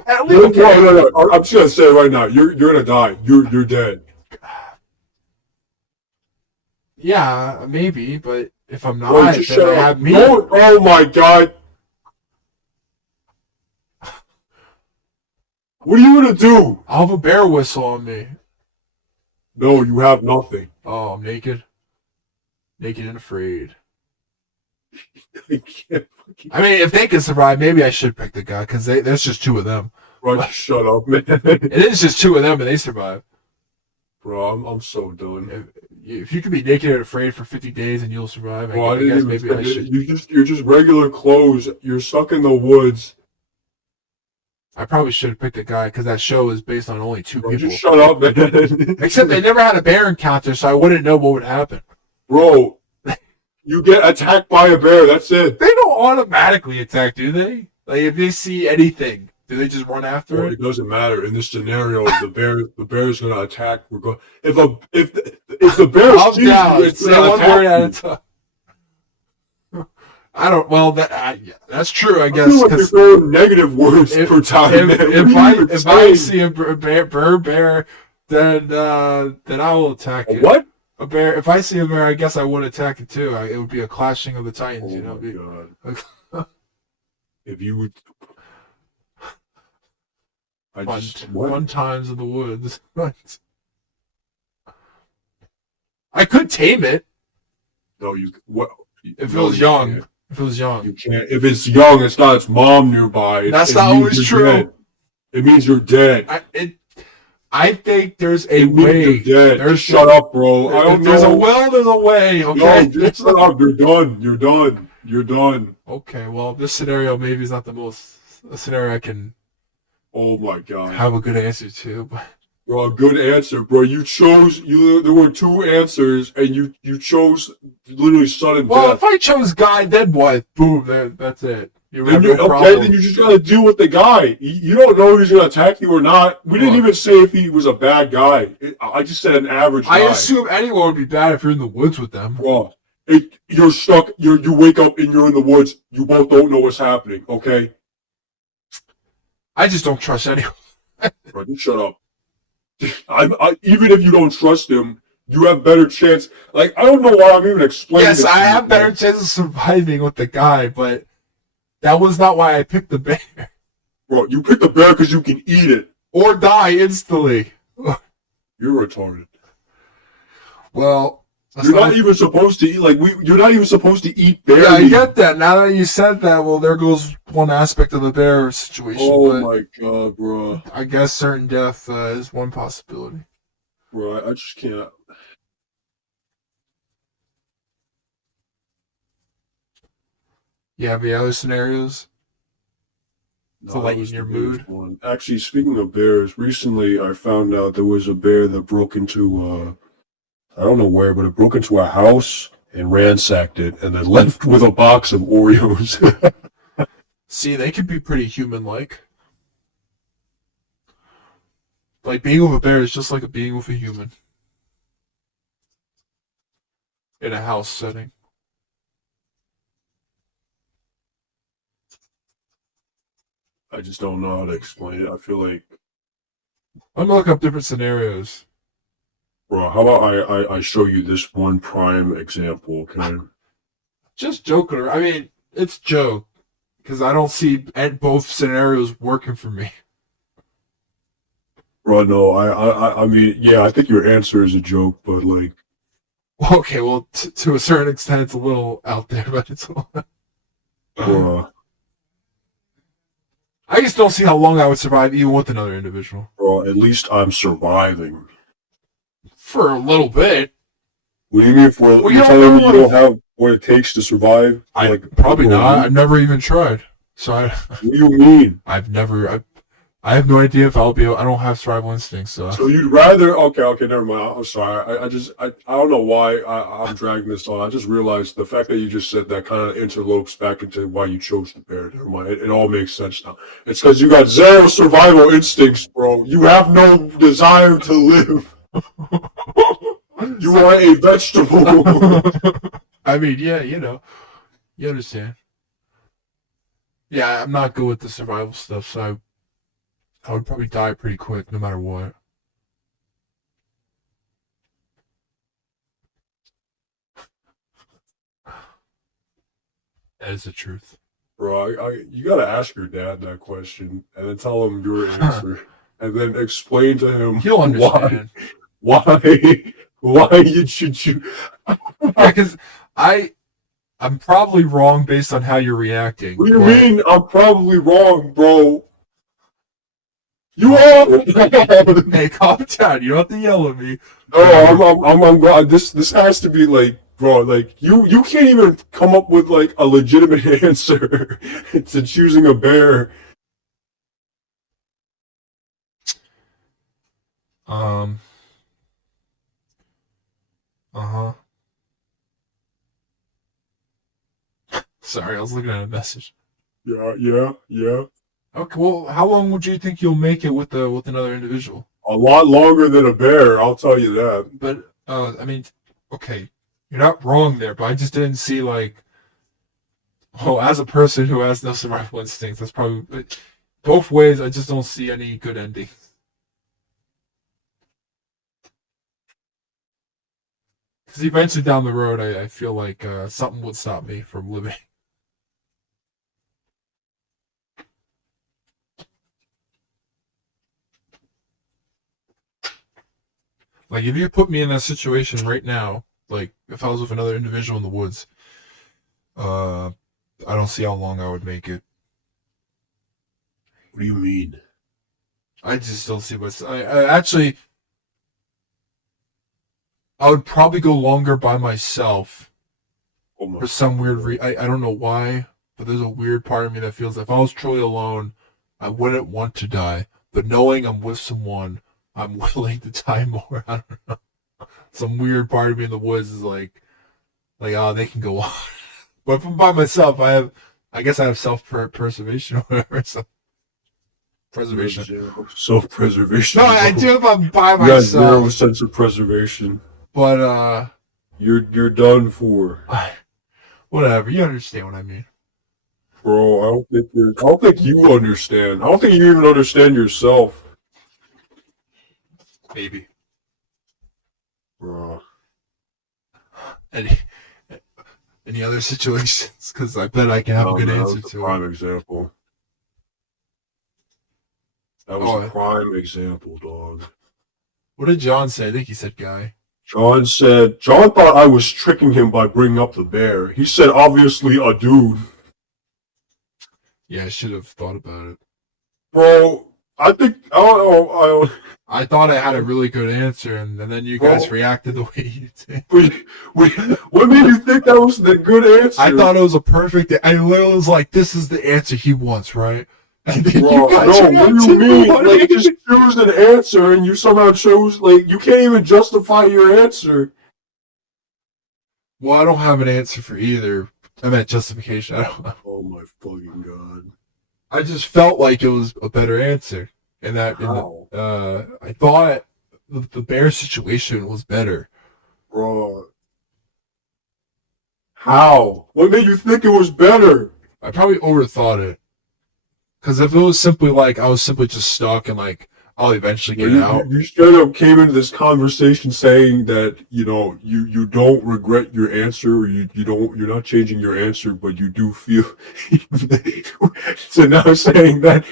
at least no. I'm just gonna say it right now. You're gonna die. You're dead. Yeah, maybe, but if I'm not, then I have meat. Oh my god! What are you gonna do? I'll have a bear whistle on me. No, you have nothing. Oh, I'm naked. Naked and afraid. I mean, if they can survive, maybe I should pick the guy, because there's just two of them. Bro, shut up, man. It is just two of them, and they survive. Bro, I'm so done. If you can be naked and afraid for 50 days and you'll survive, bro, I guess maybe I should. You're just regular clothes. You're stuck in the woods. I probably should have picked a guy, because that show is based on only two people. Just shut up, man. Except they never had a bear encounter, so I wouldn't know what would happen. Bro, you get attacked by a bear, that's it. They don't automatically attack, do they? Like, if they see anything, do they just run after it? It doesn't matter. In this scenario, the bear is going to attack. If the bear I'm sees down. you, it's Say going to one attack word at a you. time. I don't. Well, that's true. I guess. I feel like you're throwing negative words per time. If I see a bear, then I will attack it. What? A bear. If I see a bear, I guess I would attack it too. It would be a clashing of the titans. Oh my god. If you would. Fun times in the woods. I could tame it. No, you. What? If it was young. Can't. If it was young. You can't. If it's young, it's not its mom nearby. That's not always true. Dead. It means you're dead. I think there's a way. You're dead. Shut up, bro. I don't know. There's a will, there's a way. Okay. No, just shut up. You're done. You're done. You're done. Okay. Well, this scenario maybe is not a scenario I can. Oh my god. Have a good answer to, but. Bro, a good answer, bro. You chose. There were two answers, and you chose literally sudden death. Well, if I chose guy, then what? Boom. That's it. Then you just gotta deal with the guy. You don't know if he's gonna attack you or not. We didn't even say if he was a bad guy. I just said an average guy. I assume anyone would be bad if you're in the woods with them. Bro, you're stuck. You wake up and you're in the woods. You both don't know what's happening. Okay. I just don't trust anyone. Bro, just shut up. Even if you don't trust him, you have better chance. Like, I don't know why I'm even explaining Yes, this I to you, have bro. better chance of surviving with the guy, but that was not why I picked the bear. Bro, you picked the bear because you can eat it. Or die instantly. You're retarded. Well, You're not even supposed to eat, like, you're not even supposed to eat bear yeah, I meat. get that. Now that you said that, well, there goes one aspect of the bear situation. Oh but my god, bro. I guess certain death is one possibility. Bro, I just can't. You have any other scenarios to No, that lighten was your the biggest mood? one. Actually, speaking of bears, recently I found out there was a bear that broke into, I don't know where, but it broke into a house and ransacked it and then left with a box of Oreos. See, they can be pretty human-like. Like, being with a bear is just like being with a human. In a house setting. I just don't know how to explain it. I feel like, I'm gonna look up different scenarios. bro, how about I show you this one prime example, okay? Just joking. I mean, it's joke. Because I don't see both scenarios working for me. Bro, no, I mean, yeah, I think your answer is a joke, but like, Okay, well, to a certain extent, it's a little out there, but it's. bro, I just don't see how long I would survive even with another individual. at least I'm surviving. For a little bit. What do you mean for? Well, You're telling me you don't have what it takes to survive? I Like, probably for a not. week? I've never even tried. So What do you mean? I have no idea if I'll be able. I don't have survival instincts, so. So you'd rather? Okay, never mind. I'm sorry. I don't know why I'm dragging this on. I just realized the fact that you just said that kind of interlopes back into why you chose the bear. Never mind. It all makes sense now. It's because you got zero survival instincts, bro. You have no desire to live. You are a vegetable. I mean, yeah, you understand. Yeah, I'm not good with the survival stuff, so I would probably die pretty quick, no matter what. That is the truth. Bro, you gotta ask your dad that question and then tell him your answer and then explain to him He'll understand. why you should you. Because I'm probably wrong based on how you're reacting. What do you mean? I'm probably wrong, bro. You are. Hey, calm down. You don't have to yell at me. No, I'm glad. This has to be like, bro. Like you can't even come up with like a legitimate answer to choosing a bear. Uh huh. Sorry, I was looking at a message. Yeah. Okay, well, how long would you think you'll make it with another individual? A lot longer than a bear, I'll tell you that. But I mean, okay, you're not wrong there, but I just didn't see like, oh, as a person who has no survival instincts, that's probably both ways. I just don't see any good endings. Because eventually down the road, I feel like something would stop me from living. Like, if you put me in that situation right now, like, if I was with another individual in the woods, I don't see how long I would make it. What do you mean? I just don't see what's. I actually, I would probably go longer by myself for some weird I don't know why, but there's a weird part of me that feels if I was truly alone, I wouldn't want to die. But knowing I'm with someone, I'm willing to die more. I don't know. Some weird part of me in the woods is like, oh, they can go on. But if I'm by myself, I guess I have self-preservation or whatever. So, preservation. Self-preservation. No, I do if I'm by You got zero myself. sense of preservation. But, You're done for. whatever. You understand what I mean. Bro, I don't think you understand. I don't think you even understand yourself. Maybe. Bro. Any other situations? Because I bet I can have a good Man, answer that was a to it. prime example. That was a prime example, dog. What did John say? I think he said guy. John thought I was tricking him by bringing up the bear. He said, obviously, a dude. Yeah, I should have thought about it. Bro, I think, I thought I had a really good answer, and then you guys reacted the way you did. What made you think that was the good answer? I thought it was a perfect. I literally was like, "This is the answer he wants, right?" And then Bro, what do you mean? Like, just choose an answer, and you somehow chose, like, you can't even justify your answer. Well, I don't have an answer for either. I meant justification. I don't know. Oh my fucking god! I just felt like it was a better answer, and that I thought the bear situation was better. Bro, how? What made you think it was better? I probably overthought it. Because if it was simply like I was simply just stuck and like I'll eventually get out. You straight up came into this conversation saying that you don't regret your answer, or you're not changing your answer, but you do feel. So now saying that.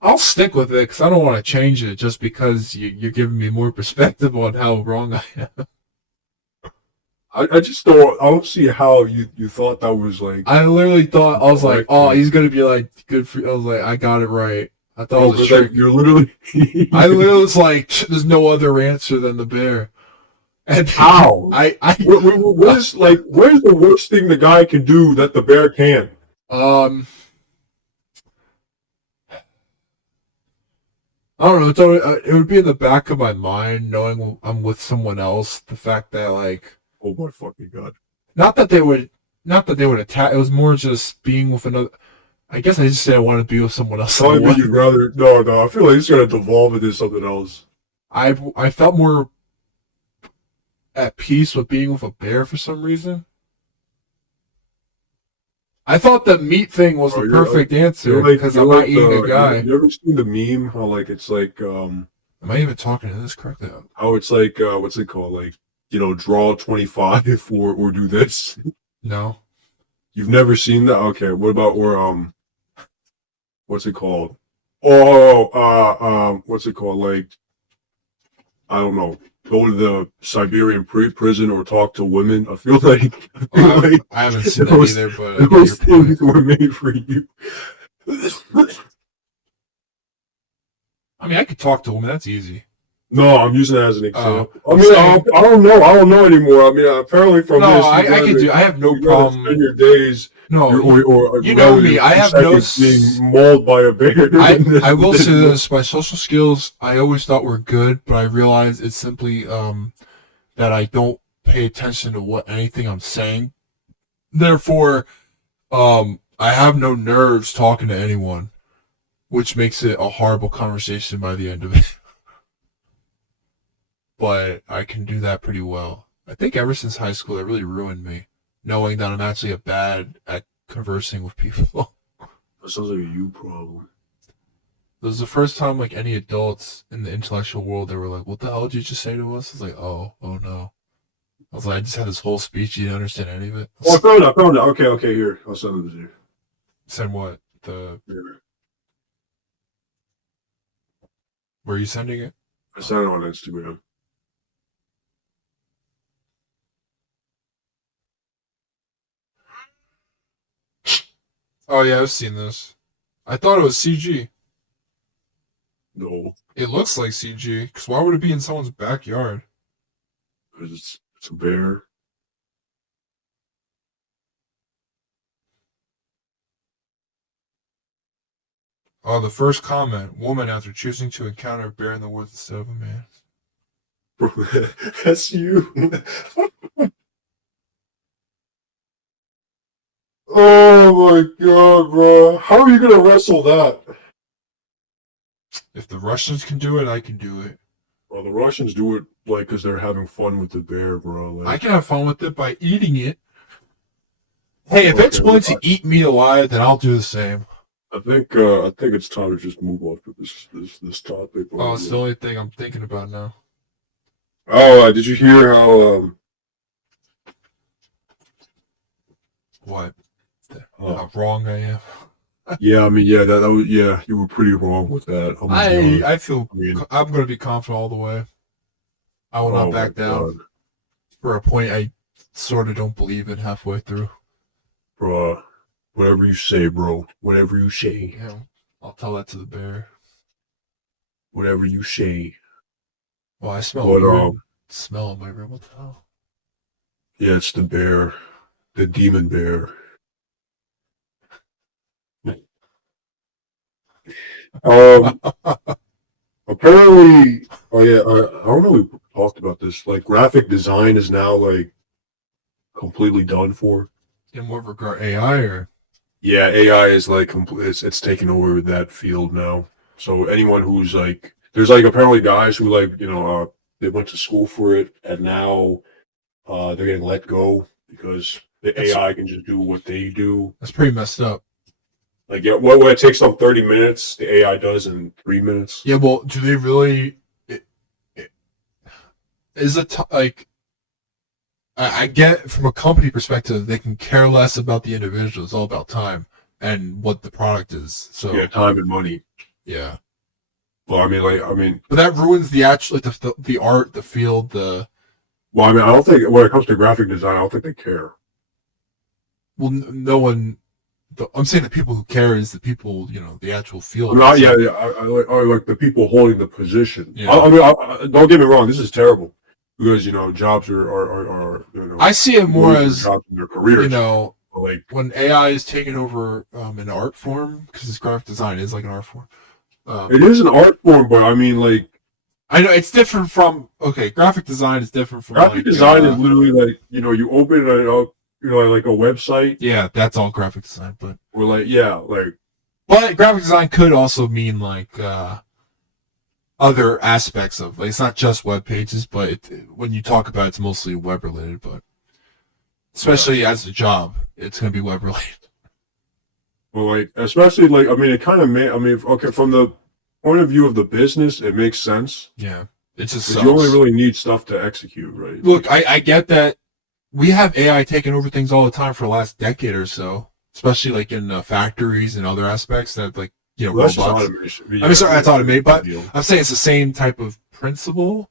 I'll stick with it because I don't want to change it just because you're giving me more perspective on how wrong I am. I just don't see how you thought that was like. I literally thought I was like, oh, he's gonna be like good for. I was like, I got it right. I thought it was a trick. Like, you're literally. I literally was like, there's no other answer than the bear. And how? What is like? Where's the worst thing the guy can do that the bear can't? I don't know. It's always, it would be in the back of my mind knowing I'm with someone else. The fact that like. Oh my fucking god! Not that they would attack. It was more just being with another. I guess I just said I wanted to be with someone else. I mean, you'd rather no. I feel like it's gonna devolve into something else. I felt more at peace with being with a bear for some reason. I thought the meat thing was the perfect answer because I'm not eating a guy. You ever seen the meme? How like it's like Am I even talking to this correctly? How it's like what's it called? Like draw 25 or do this. No. You've never seen that? Okay. What about what's it called? What's it called? Like, I don't know. Go to the Siberian prison or talk to women. I feel like I haven't seen that either, but those things were made for you. I mean, I could talk to women. That's easy. No, I'm using it as an example. I mean, I don't know. I don't know anymore. I mean, apparently from this, I can do. I have no problem. Spend your days. No, or you know me. I have no being mauled by a bear. I will say this: my social skills, I always thought were good, but I realized it's simply that I don't pay attention to anything I'm saying. Therefore, I have no nerves talking to anyone, which makes it a horrible conversation by the end of it. But I can do that pretty well. I think ever since high school, it really ruined me, knowing that I'm actually bad at conversing with people. That sounds like a you problem. It was the first time like any adults in the intellectual world, they were like, "What the hell did you just say to us?" I was like, "Oh no." I was like, I just had this whole speech. You didn't understand any of it. Oh, I found it. Okay, here. I'll send it to you. Send what? Where are you sending it? I sent it on Instagram. Oh yeah, I've seen this. I thought it was CG. No. It looks like CG, because why would it be in someone's backyard? It's a bear. Oh, the first comment. Woman after choosing to encounter a bear in the woods instead of a man. Bro, that's you. Oh my god, bro. How are you gonna wrestle that? If the Russians can do it, I can do it. Well, the Russians do it because they're having fun with the bear, bro. I can have fun with it by eating it. Hey, if it's Okay, willing to eat me alive, then I'll do the same. I think it's time to just move on to this topic. Oh, it's the only thing I'm thinking about now. Oh, did you hear how What? uh, How wrong I am. yeah, I mean, yeah, that was, yeah, you were pretty wrong with that. I'm gonna be honest. I feel I mean, I'm going to be confident all the way. I will not oh my back down god, for a point I sort of don't believe in halfway through. bro, whatever you say, bro, whatever you say, You know, I'll tell that to the bear. whatever you say. Well, I smell a But weird smell in my room. What the hell? yeah, it's the bear, the demon bear. Um, apparently, oh yeah, I don't know. We talked about this. Like, graphic design is now like completely done for. In what regard? AI or? Yeah, AI is like it's taking over that field now. So anyone who's like, there's like apparently guys who like they went to school for it and now they're getting let go because the That's, AI can just do what they do. that's pretty messed up. Like yeah, what it takes them 30 minutes, the AI does in 3 minutes. Yeah, well, do they really? Is it like I get from a company perspective, they can care less about the individual. It's all about time and what the product is. So Yeah, time and money. yeah, Well, I mean, but that ruins the actual like the art, the field, the well, I mean, I don't think when it comes to graphic design, I don't think they care. well, no one. I'm saying the people who care is the people, the actual field. Yeah, yeah, I like the people holding the position. Yeah. I mean, don't get me wrong, this is terrible because jobs are I see it more as jobs in their careers. Like when AI is taking over an art form because it's graphic design is like an art form. it is an art form, but I mean, like I know it's different from graphic design is different from graphic design is literally like you open it up, like a website. Yeah, that's all graphic design, but or like yeah, like. But graphic design could also mean like other aspects of it's not just web pages, but when you talk about it, it's mostly web related. But especially as a job, it's going to be web related. Well, like especially like I mean, it kind of okay from the point of view of the business, it makes sense. Yeah, it just you only really need stuff to execute, right? Look, I get that we have AI taking over things all the time for the last decade or so, especially like in factories and other aspects that like robots. Automation. Yeah, I mean, sorry, that's automated, but I'm saying it's the same type of principle.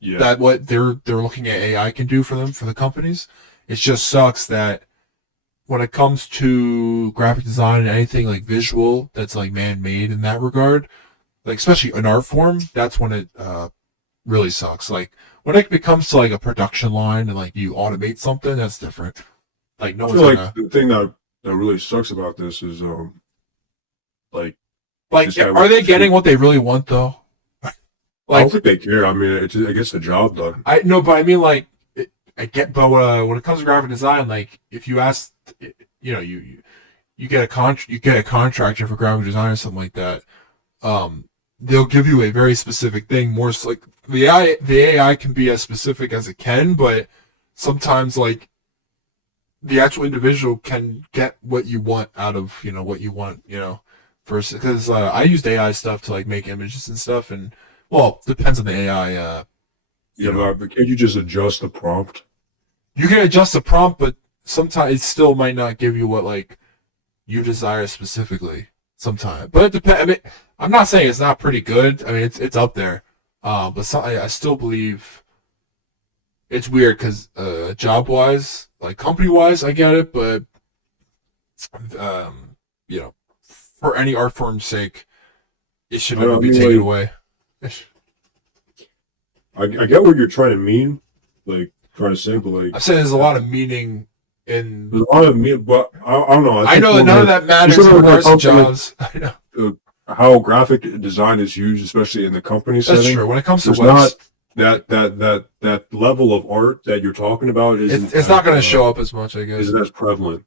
Yeah. That what they're looking at AI can do for them for the companies. It just sucks that when it comes to graphic design and anything like visual that's like man-made in that regard, like especially an art form, that's when it really sucks. Like when it becomes to like a production line and like you automate something, that's different. Like no I one's feel gonna... like the thing that really sucks about this is like are they getting what they really want though? Like, I don't think they care. I mean, it gets the job done. I mean, like, I get, but when it comes to graphic design, like, if you ask, you get a contractor for graphic design or something like that, they'll give you a very specific thing. More so, like the AI can be as specific as it can, but sometimes like the actual individual can get what you want out of what you want, versus because I used AI stuff to like make images and stuff and. Well, depends on the AI. But can't you just adjust the prompt? You can adjust the prompt, but sometimes it still might not give you what like you desire specifically. Sometimes, but it depends. I mean, I'm not saying it's not pretty good. I mean, it's up there. But I still believe it's weird because job wise, like company wise, I get it, but for any art form's sake, it should never be taken away. I get what you're trying to mean, like trying to say, but like I'm saying there's a lot of meaning in. There's a lot of meaning, but I don't know. I know that none of that matters in regards to jobs. I know how graphic design is used, especially in the company setting. That's true. When it comes to not that level of art that you're talking about isn't. It's not going to show up as much, I guess. Isn't as prevalent.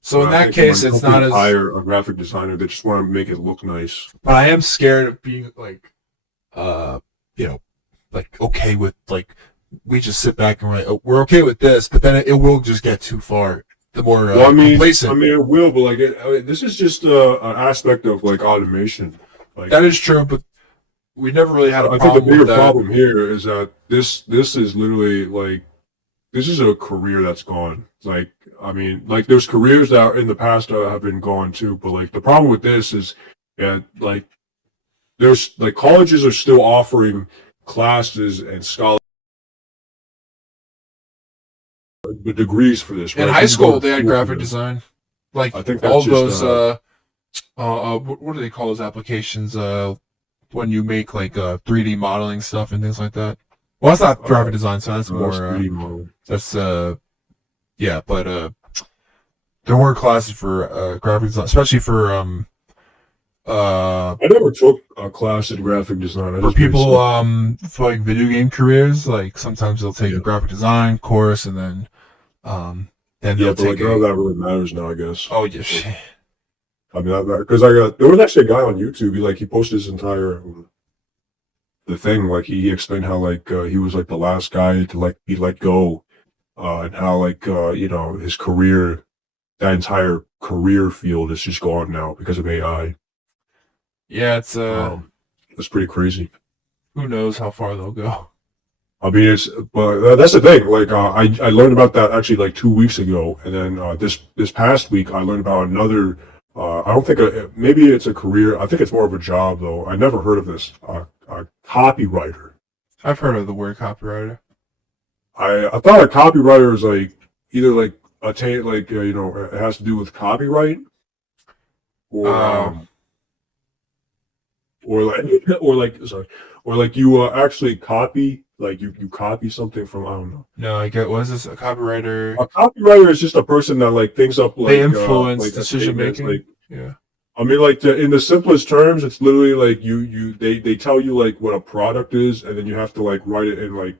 So in that case, it's not as hire a graphic designer. They just want to make it look nice. But I am scared of being like, like okay with like we just sit back and we're okay with this, but then it will just get too far. the more Well, complacent. it will, but like, this is just an aspect of like automation. Like, That is true, but we never really had a I think the problem with bigger that. problem here is that this is literally like this is a career that's gone. Like, like there's careers that in the past have been gone too, but like the problem with this is that like there's like colleges are still offering classes and scholarship the degrees for this, In right? high You can go school, to they had school for graphic this. design, like I think all that's of just those. What do they call those applications? When you make like 3D modeling stuff and things like that. Well, that's not graphic design, so that's that's more. 3D model. That's yeah, but there were classes for graphic design, especially I never took a class in graphic design. I for just made people stuff. for like video game careers. Like sometimes they'll take a Yeah, graphic design course and then yeah, they'll but like take none of a that really matters now, I guess. oh yeah. Like, because I got there was actually a guy on YouTube. He posted his entire the thing. Like he explained how like he was like the last guy to like be let go, and how like his career, that entire career field is just gone now because of AI. Yeah, it's That's pretty crazy. who knows how far they'll go. But that's the thing. Like, I learned about that actually like 2 weeks ago, and then this past week I learned about another. I don't think maybe it's a career. I think it's more of a job though. I never heard of this. A copywriter. I've heard of the word copywriter. I thought a copywriter is like either like attain like it has to do with copyright or Uh, or like or like sorry or like you actually copy like you copy something from I don't know. no, I get. What is this? A copywriter? A copywriter is just a person that like thinks up They influence like a decision statement. making. Like Yeah. in the simplest terms, it's literally like they tell you like what a product is, and then you have to like write it in like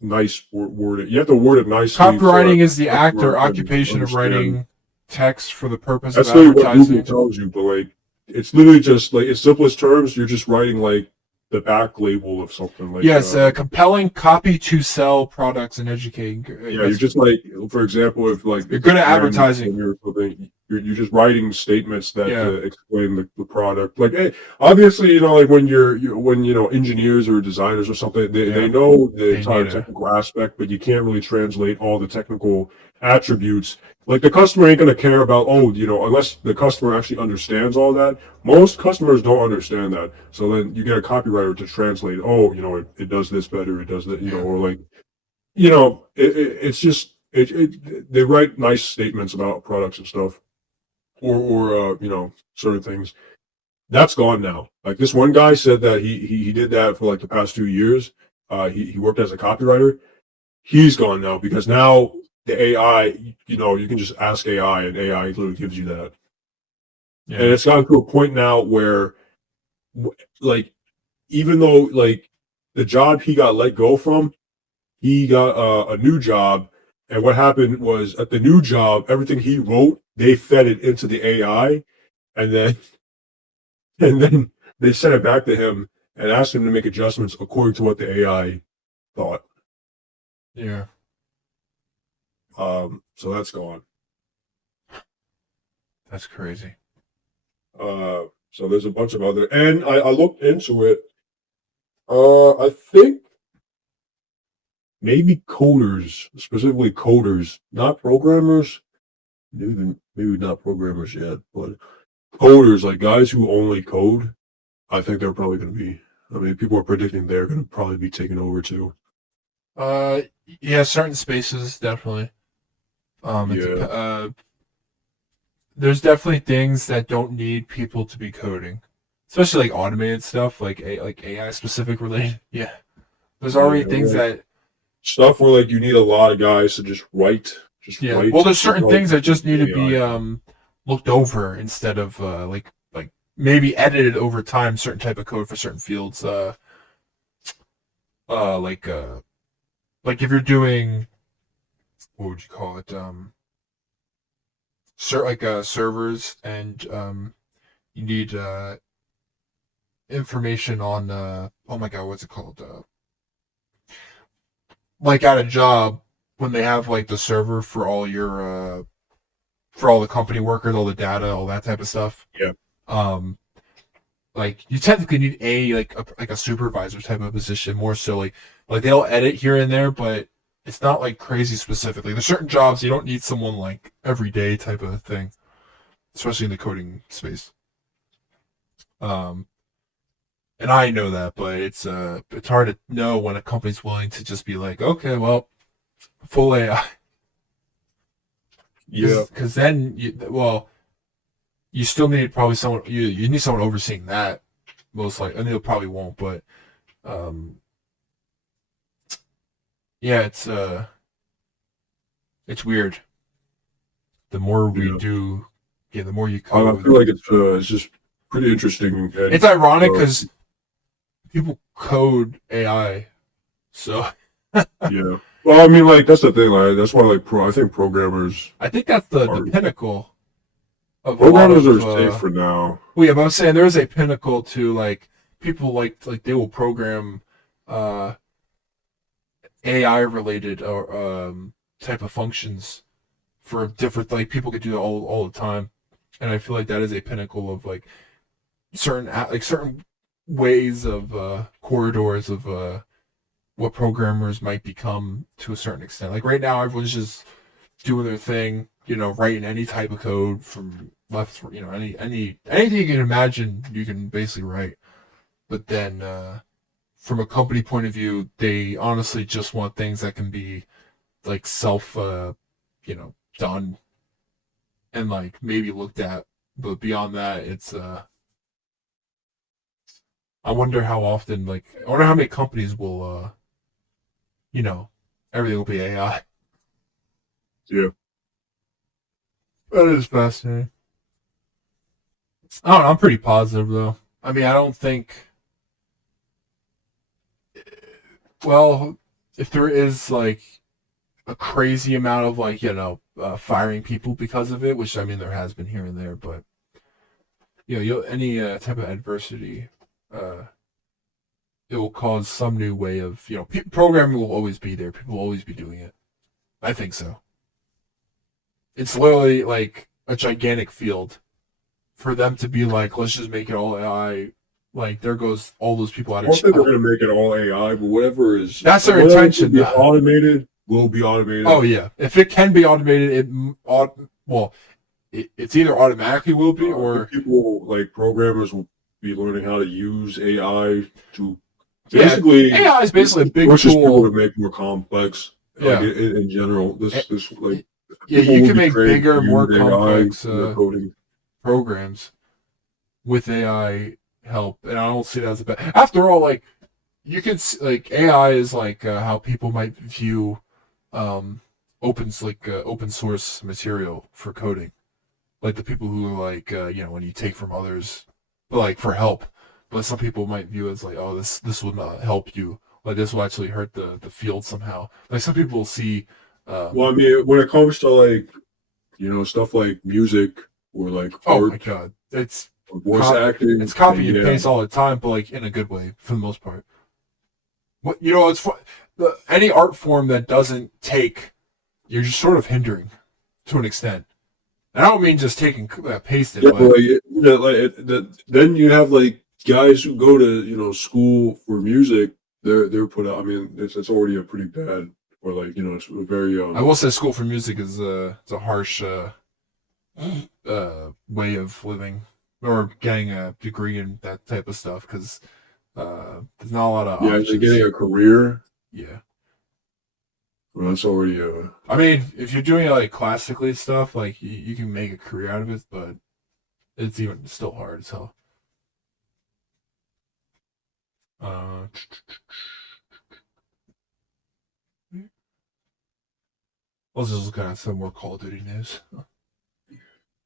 nice word it. You have to word it nicely so that Copywriting is the the act or customer can occupation of understand. writing text for the purpose of That's literally what Google advertising. tells you, but like it's literally just like in simplest terms, you're just writing like the back label of something like Yes, compelling copy to sell products and educating. yeah, you're just like, for example, if like You're it's a good at brand advertising. or something, you're just writing statements that Yeah, explain the product. Like, obviously, like when when engineers or designers or something, they yeah. know the They entire need a technical aspect, but you can't really translate all the technical attributes. Like the customer ain't gonna care about unless the customer actually understands all that. Most customers don't understand that, so then you get a copywriter to translate. Oh, it does this better. It does that. yeah. Or like it's just they write nice statements about products and stuff, or certain things. That's gone now. Like this one guy said that he did that for like the past 2 years. He worked as a copywriter. He's gone now because now the AI, you can just ask AI and AI literally gives you that. And Yeah. it's gotten to a point now where, like, even though like the job he got let go from, he got a new job, and what happened was at the new job, everything he wrote, they fed it into the AI, and then and then they sent it back to him and asked him to make adjustments according to what the AI thought. Yeah. So that's gone. That's crazy. So there's a bunch of other, and I looked into it. I think maybe coders, specifically coders, not programmers. Maybe not programmers yet, but coders, like guys who only code, I think they're probably going to be. I mean, people are predicting they're going to probably be taken over too. Uh, yeah, certain spaces definitely. Yeah, There's definitely things that don't need people to be coding, especially like automated stuff, like AI specific related. Yeah, there's already yeah. things Like that stuff where like you need a lot of guys to just yeah. write. Well, there's They certain probably things that just use just need to AI. be looked over instead of like maybe edited over time. Certain type of code for certain fields. Uh, like uh, like if you're doing what would you call it? Servers and you need information on oh my god, what's it called? Like at a job, when they have like the server for all your for all the company workers, all the data, all that type of stuff. Yeah. Like you technically need like a supervisor type of position more so like they'll edit here and there, but it's not like crazy specifically. There's certain jobs you don't need someone like every day type of thing, especially in the coding space. Um, and I know that, but it's hard to know when a company's willing to just be like, okay, well, full AI. Yeah. Because then you still need probably someone you need someone overseeing that most likely. I mean, they probably won't, but um, yeah, it's weird. The more we Yeah. do, yeah, the more you I code. feel like it's just pretty interesting. And, It's ironic because people code AI, so yeah. Well, I mean, like that's the thing. Like that's why, like, I think programmers I think that's the pinnacle of a lot programmers of. are safe for now. Well, yeah, but I'm saying there is a pinnacle to like people like they will program uh, AI related or type of functions for different like people could do that all the time, and I feel like that is a pinnacle of like certain ways of corridors of what programmers might become to a certain extent. Like right now, everyone's just doing their thing, writing any type of code from left, anything you can imagine, you can basically write. But then, from a company point of view, they honestly just want things that can be like done and like maybe looked at. But beyond that, it's I wonder how often, like, I wonder how many companies will, everything will be AI. Yeah. That is fascinating. I don't know, I'm pretty positive though. I mean, I don't think. Well, if there is like a crazy amount of like firing people because of it, which I mean there has been here and there, but any type of adversity, uh, it will cause some new way of programming will always be there. People will always be doing it. I think so. It's literally like a gigantic field for them to be like, let's just make it all AI. Like there goes all those people out I of don't think they're job. going to make it all AI, but whatever is That's their whatever intention. can be automated will be automated. Oh yeah, if it can be automated, it's either automatically will be or people like programmers will be learning how to use AI to basically AI is basically a big pushes people tool. to make more complex. Yeah. Like in general, this like Yeah, people you will can be make trained bigger, to more use AI complex in their coding. programs with AI help, and I don't see that as a bad. After all, like you could like AI is like how people might view open source material for coding, like the people who are like when you take from others, but like for help. But some people might view it as like, oh, this will not help you. Like this will actually hurt the field somehow. Like some people see. Well, I mean, when it comes to like stuff like music or like Oh my art god, it's or voice acting, it's copy and yeah, paste all the time, but like in a good way for the most part. What it's fun. Any art form that doesn't take, you're just sort of hindering to an extent. And I don't mean just taking paste it, yeah, but then you have like guys who go to school for music. They're put out. I mean, it's already a pretty bad or like it's a very I will say school for music is it's a harsh way of living or getting a degree in that type of stuff because there's not a lot of yeah, options. getting a career. Yeah. Well, that's already I mean, if you're doing like classically stuff, like you can make a career out of it, but it's even still hard as hell. Uh, let's just look at some more Call of Duty news.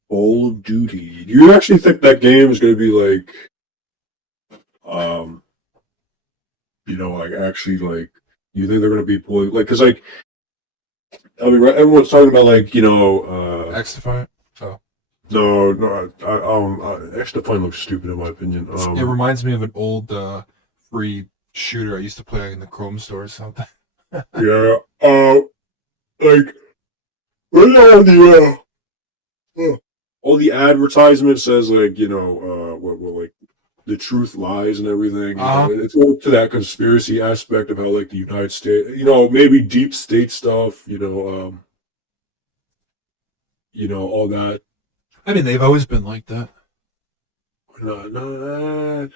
Call of Duty. Do you actually think that game is going to be like, um, like actually like, you think they're going to be pulling like, because like, I mean, everyone's talking about like, X-Defiant? Oh. No, X-Defiant looks stupid in my opinion. It reminds me of an old free shooter I used to play in the Chrome store or something. Yeah. like right now all the advertisement says like what like the truth lies and everything. It's all to that conspiracy aspect of how like the United States, maybe deep state stuff, all that. I mean, they've always been like that. No,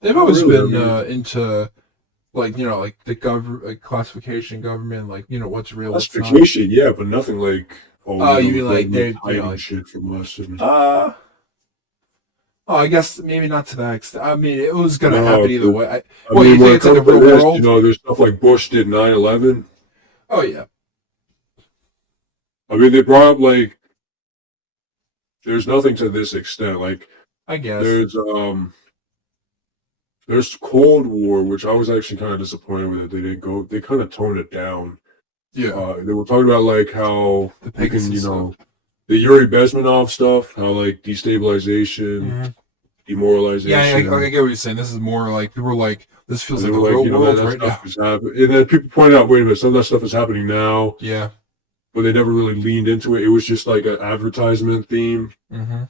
They've not always really. been I mean, into like the like classification government, like what's real, what's not. classification, yeah, but nothing like You the mean like government's they hiding like shit from us. And, oh, I guess maybe not to that extent. I mean, it was gonna happen no, either way. I Well, you mean, think when it it's like the comes to real this, world? there's stuff like Bush did 9/11. Oh yeah, I mean, they brought up like there's nothing to this extent. Like I guess. there's Cold War, which I was actually kind of disappointed with it. They didn't go. They kind of toned it down. Yeah, They were talking about like how the we can, Pegasus stuff. the Yuri Bezmenov stuff, how like destabilization, Yeah, I demoralization. get what you're saying. This is more like people were like, this feels And they like the were like, real world that right now. stuff is happening. And then people pointed out, wait a minute, some of that stuff is happening now, Yeah. but they never really leaned into it. It was just like an advertisement theme. Mm-hmm.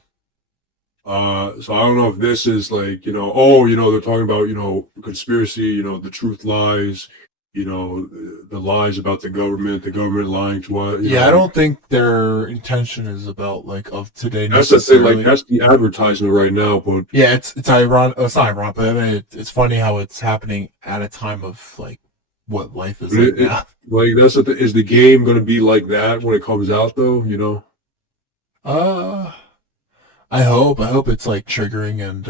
So I don't know if this is like, they're talking about, conspiracy, the truth lies, the lies about the government lying to us. Yeah, I don't think their intention is about like of today That's the thing, necessarily. like that's the advertisement right now, but Yeah, it's ironic. It's not ironic, but I mean, it's funny how it's happening at a time of like what life is like now. like that's the is the game going to be like that when it comes out though? Uh, I hope it's like triggering and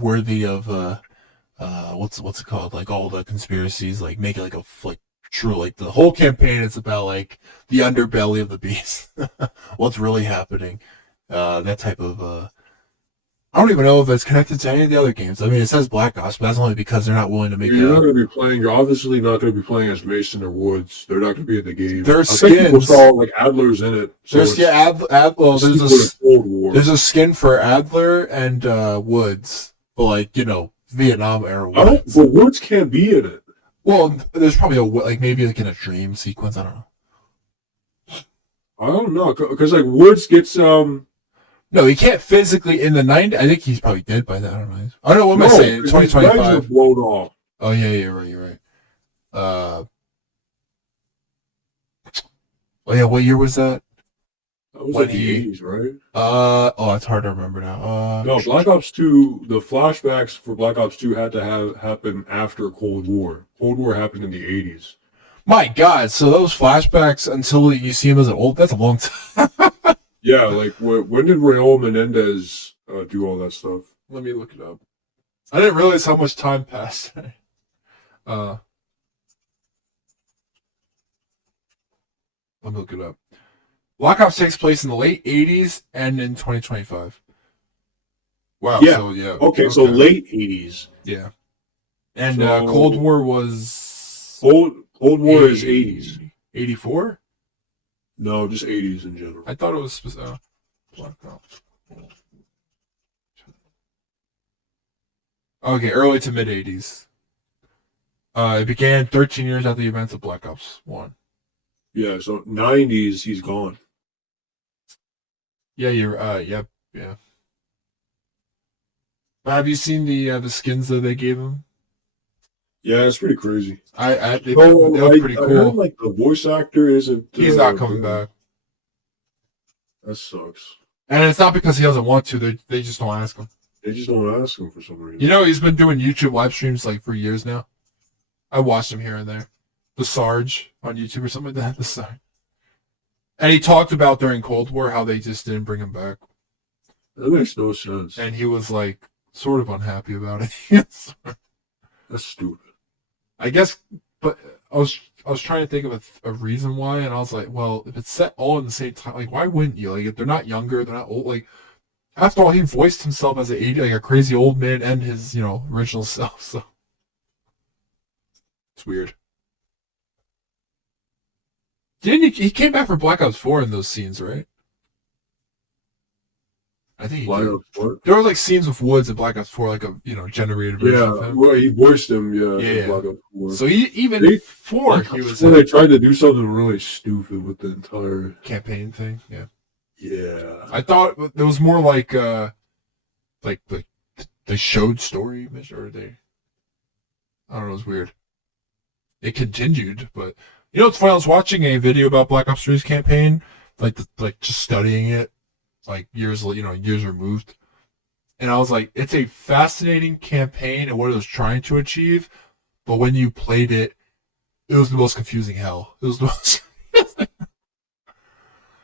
worthy of what's it called, like all the conspiracies, like make it like a like true, like the whole campaign is about like the underbelly of the beast, what's really happening, that type of I don't even know if it's connected to any of the other games. I mean, it says Black Ops, but that's only because they're not willing to make You're not a. going to be playing. You're obviously not going to be playing as Mason or Woods. They're not going to be in the game. There's I think people skins. saw like Adler's in it. So There's well, Cold War. there's a skin for Adler and Woods, but like Vietnam era Woods. But Woods can't be in it. Well, there's probably like maybe like in a dream sequence. I don't know. I don't know because like Woods gets No, he can't physically in the 90s. I think he's probably dead by then. I don't know. I don't know. What am I saying? 2025. Blown off. Oh yeah, you're right. You're right. Oh yeah, what year was that? That was When like the 80s, right? Oh, it's hard to remember now. No, Black Ops 2. The flashbacks for Black Ops 2 had to have happen after Cold War. Cold War happened in the 80s. My God! So those flashbacks until you see him as an old. That's a long time. Yeah, like when did Raul Menendez do all that stuff? Let me look it up. I didn't realize how much time passed. Let me look it up. Black Ops takes place in the late 80s and in 2025. Wow. Yeah. So, yeah. Okay, so late 80s. Yeah. And So- Cold War was Cold War is 80s. 84? No, just 80s in general. I thought it was Black Ops. Okay, early to mid 80s. It began 13 years after the events of Black Ops 1. Yeah, so 90s, he's gone. Yeah, yep, yeah. But have you seen the skins that they gave him? Yeah, it's pretty crazy. They look pretty I cool. heard, like the voice actor isn't. He's not coming back, That sucks. and it's not because he doesn't want to. They just don't ask him. They just don't ask him for some reason. He's been doing YouTube live streams like for years now. I watched him here and there. The Sarge on YouTube or something like that. The Sarge. And he talked about during Cold War how they just didn't bring him back, That makes no sense. and he was like sort of unhappy about it. That's stupid. I guess, but I was trying to think of a reason why, and I was like, well, if it's set all in the same time, like why wouldn't you? Like if they're not younger, they're not old. Like after all, he voiced himself as like a crazy old man and his original self. So it's weird. Didn't he came back for Black Ops 4 in those scenes, right? I think he Black did. Ops what? There was like scenes with Woods in Black Ops 4, like a generated version of Yeah, him. well, he voiced him. Yeah, Yeah, in Black Ops 4. so even They, before Black he Ops was 4, in they tried to do something really stupid with the entire. campaign thing. Yeah, Yeah. I thought it was more like they showed story mission, or they, I don't know, it was weird. It continued, but it's funny. I was watching a video about Black Ops 3's campaign, like just studying it, like years removed, and I was like, it's a fascinating campaign and what it was trying to achieve, but when you played it, it was the most confusing hell. It was the most.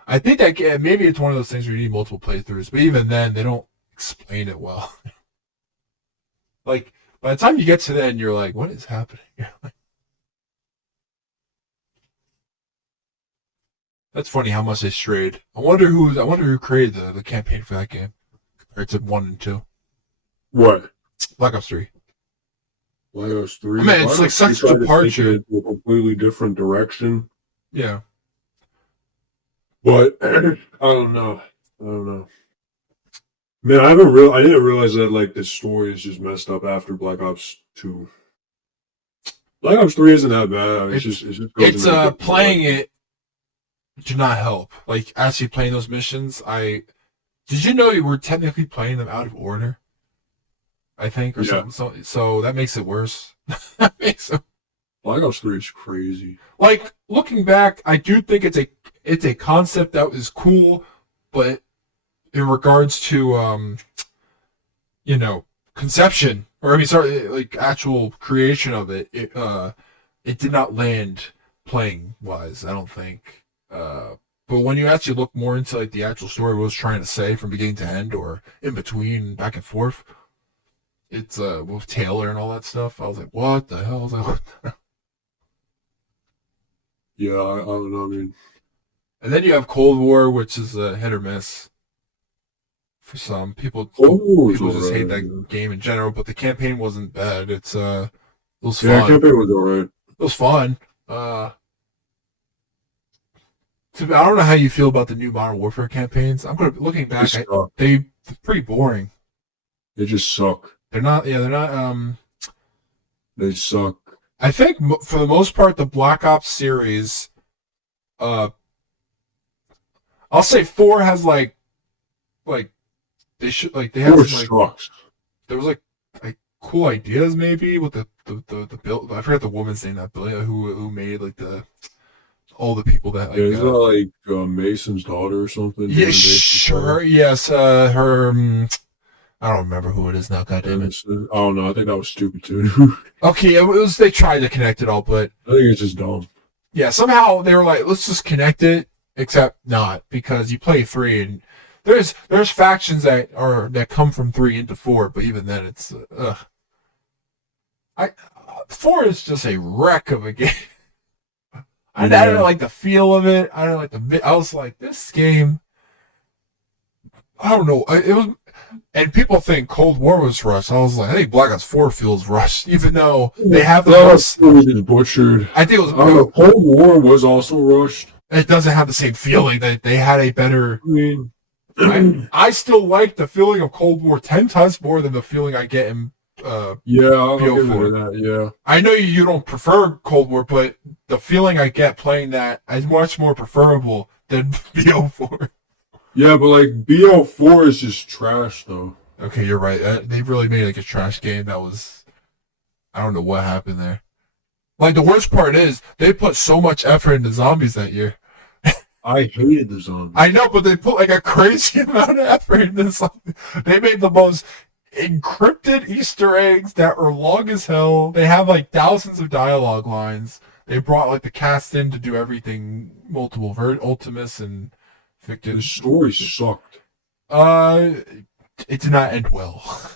I think that maybe it's one of those things where you need multiple playthroughs, but even then, they don't explain it well. Like by the time you get to the end, you're like, what is happening? That's funny how much they strayed. I wonder who created the campaign for that game compared to 1 and 2. What? Black Ops 3. Black Ops 3. I mean, it's like such a departure. In a completely different direction. Yeah. But I don't know. Man, I didn't realize that like the story is just messed up after Black Ops 2. Black Ops 3 isn't that bad. I mean, it's playing it did not help. Like actually playing those missions, did you know you were technically playing them out of order? I think or something. So that makes it worse. That makes it. Black Ops 3 is crazy. Like looking back, I do think it's a concept that was cool, but in regards to conception, or I mean sorry, like actual creation of it did not land playing wise, I don't think. But when you actually look more into like the actual story, what it was trying to say from beginning to end, or in between, back and forth, it's with Taylor and all that stuff. I was like, what the hell? I was like, what the hell? Yeah, I don't know. I mean, and then you have Cold War, which is a hit or miss for some people. People just hate that game in general, but the campaign wasn't bad. It was fun. Yeah, the campaign was alright. It was fun. I don't know how you feel about the new Modern Warfare campaigns. Looking back, they're pretty boring. They just suck. They're not. Yeah, they're not. They suck. I think for the most part, the Black Ops series, I'll say 4 has like they should like they had some, sucks. There was like cool ideas maybe with the build. I forgot the woman's name that built who made like all the people that like. Is that like Mason's daughter or something? Yeah, sure. Yes, her. I don't remember who it is now. God damn it. Oh no, I think that was stupid too. Okay, it was. They tried to connect it all, but I think it's just dumb. Yeah, somehow they were like, let's just connect it, except not, because you play 3 and there's factions that come from 3 into 4, but even then it's 4 is just a wreck of a game. I didn't like the feel of it. I didn't like I was like, this game, I don't know. It was, and people think Cold War was rushed. I was like, I think Black Ops 4 feels rushed, even though they have the most. It was just butchered. I think it was. Cold War was also rushed. It doesn't have the same feeling. That they had a better. I still like the feeling of Cold War 10 times more than the feeling I get in. I'll give you that. Yeah, I know you don't prefer Cold War, but the feeling I get playing that is much more preferable than BO4. Yeah, but like BO4 is just trash, though. Okay, you're right. They really made like a trash game that was. I don't know what happened there. Like the worst part is they put so much effort into zombies that year. I hated the zombies. I know, but they put like a crazy amount of effort into zombies. They made the most encrypted Easter eggs that are long as hell. They have like thousands of dialogue lines. They brought like the cast in to do everything, multiple Ultimus and Victor. The story sucked. It did not end well.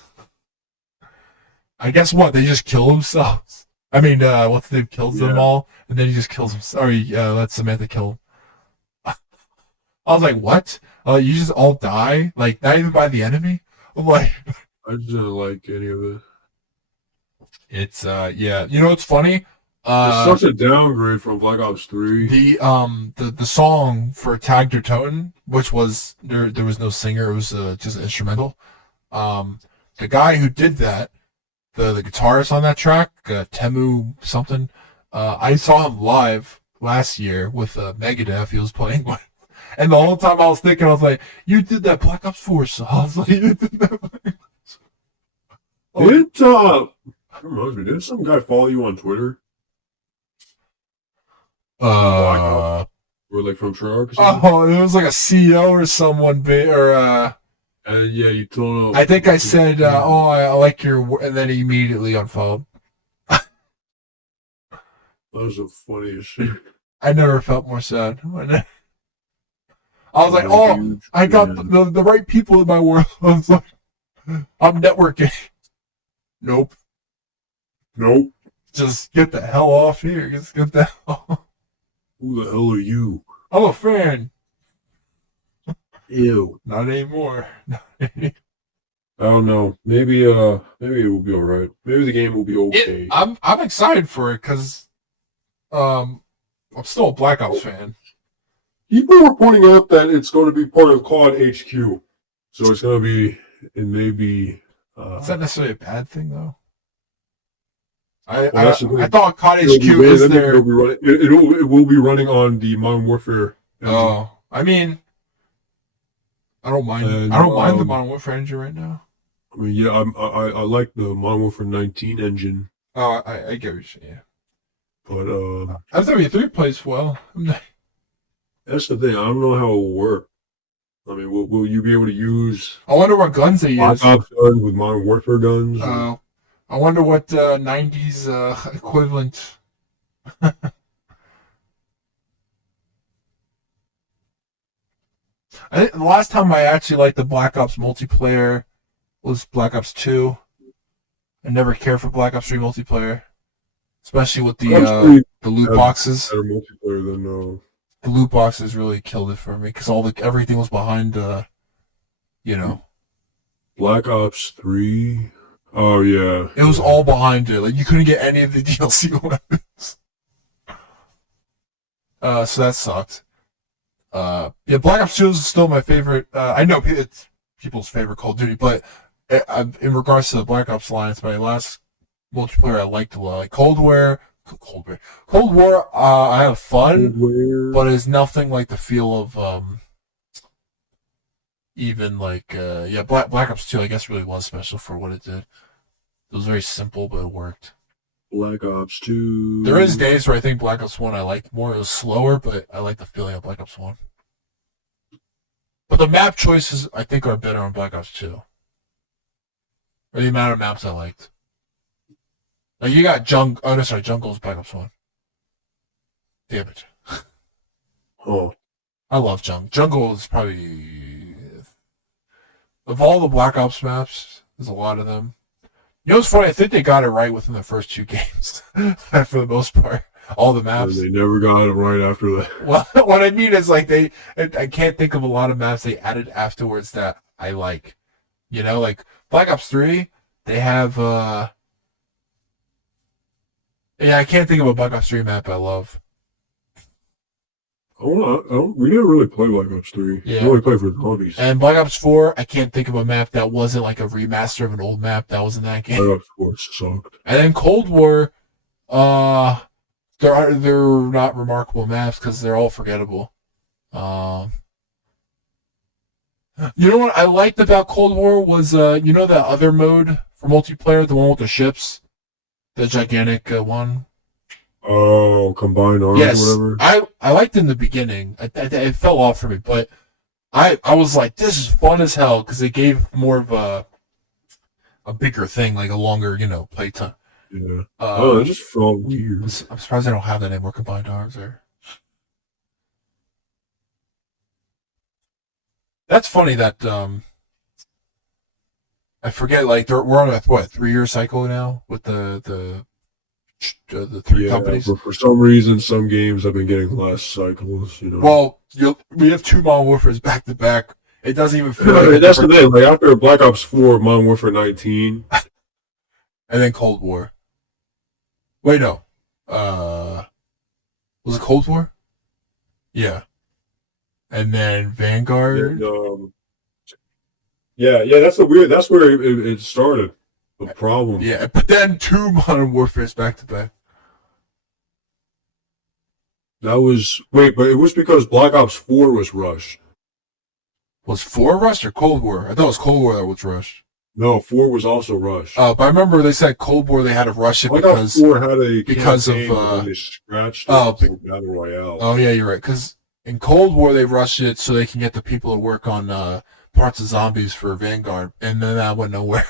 I guess what, they just kill themselves. I mean, what's the name kills them all, and then he just kills himself. Sorry, let Samantha kill him. I was like, what? You just all die? Like, not even by the enemy? I'm like, I just didn't like any of it. It's, yeah. You know what's funny? It's such a downgrade from Black Ops 3. The song for Tag Your Tone, which was there was no singer, it was just an instrumental. The guy who did that, the guitarist on that track, Temu something, I saw him live last year with Megadeth. He was playing one. And the whole time I was thinking, I was like, you did that Black Ops 4 song. I was like, you did that. Reminds me, didn't some guy follow you on Twitter? Or like from Treyarch or something? Oh, it was like a CEO or someone, And yeah, you told him. I think I said, I like your, and then he immediately unfollowed. That was the funniest shit. I never felt more sad. I was like, I got the right people in my world. I was like, I'm networking. Nope. Just get the hell off here. Just get the hell off. Who the hell are you? I'm a fan. Ew. Not anymore. I don't know. Maybe it will be alright. Maybe the game will be okay. I'm excited for it because I'm still a Black Ops fan. People were pointing out that it's going to be part of COD HQ. So it's going to be, it may be... is that necessarily a bad thing, though? I thought COD HQ is there. It will be running on the Modern Warfare engine. Oh, I mean, I don't mind. And, I don't mind the Modern Warfare engine right now. I mean, yeah, I like the Modern Warfare 19 engine. Oh, I get what you're saying. But FW3 plays well. That's the thing. I don't know how it will work. I mean, will you be able to use? I wonder what guns they use. Black Ops guns with Modern Warfare guns. I wonder what 90s equivalent. I think the last time I actually liked the Black Ops multiplayer was Black Ops 2. I never cared for Black Ops 3 multiplayer, especially with the loot boxes. Better multiplayer than the loot boxes really killed it for me because everything was behind Black Ops 3. Oh yeah, it was all behind it. Like you couldn't get any of the DLC weapons. So that sucked. Yeah, Black Ops 2 is still my favorite. I know it's people's favorite Call of Duty, but in regards to the Black Ops line, it's my last multiplayer I liked a lot. Like Cold War, I have fun, but it's nothing like the feel of even like Black Ops 2. I guess really was special for what it did. It was very simple, but it worked. Black Ops 2. There is days where I think Black Ops 1 I liked more. It was slower, but I like the feeling of Black Ops 1. But the map choices I think are better on Black Ops 2. Or the amount of maps I liked. Like you got Jungle's Black Ops 1. Damn it. Oh. I love Jungle. Jungle is probably of all the Black Ops maps, there's a lot of them. You know what's funny? I think they got it right within the first 2 games. For the most part. All the maps. And they never got it right after that. Well, what I mean is like I can't think of a lot of maps they added afterwards that I like. You know, like Black Ops 3, they have I can't think of a Black Ops 3 map I love. We didn't really play Black Ops 3. Yeah. We only played for zombies. And Black Ops 4, I can't think of a map that wasn't like a remaster of an old map that was in that game. Black Ops 4 sucked. And then Cold War, they're not remarkable maps because they're all forgettable. You know what I liked about Cold War was that other mode for multiplayer, the one with the ships, the gigantic one. Oh, combined arms, yes, whatever. I liked it in the beginning. It fell off for me, but I was like, this is fun as hell because it gave more of a bigger thing, like a longer play time. Yeah. It just felt weird. I'm surprised I don't have that anymore. Combined arms or. That's funny that I forget. Like we're on a 3-year cycle now with the 3 companies. But for some reason, some games have been getting less cycles. Well, we have 2 Modern Warfares back to back. It doesn't even feel like that's the thing. Like after Black Ops 4, Modern Warfare 19, and then Cold War. Wait, no. Was it Cold War? Yeah. And then Vanguard. And, yeah, that's the weird. That's where it started. The problem. Yeah, but then 2 Modern Warfares back to back. That was but it was because Black Ops 4 was rushed. Was 4 rushed or Cold War? I thought it was Cold War that was rushed. No, 4 was also rushed. But I remember they said Cold War they had to rush it Black because Ops 4 had a because of they scratched it for Battle Royale. Oh yeah, you're right. Because in Cold War they rushed it so they can get the people to work on parts of zombies for Vanguard, and then that went nowhere.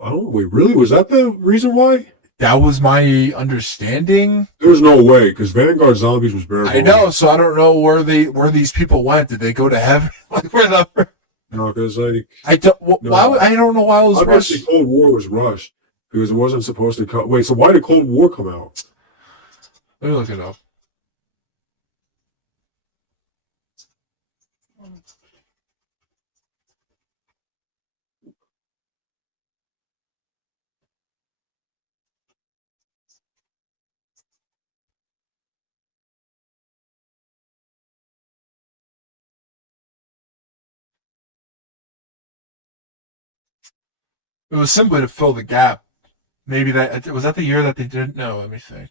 I don't know. Wait, really? Was that the reason why? That was my understanding. There's no way, because Vanguard Zombies was bare. I know, so I don't know where these people went. Did they go to heaven? Like where the? No, because like I don't. Why? I don't know why it was obviously rushed. Cold War was rushed because it wasn't supposed to come. Wait, so why did Cold War come out? Let me look it up. It was simply to fill the gap. Maybe that was that the year that they didn't know. Let me think.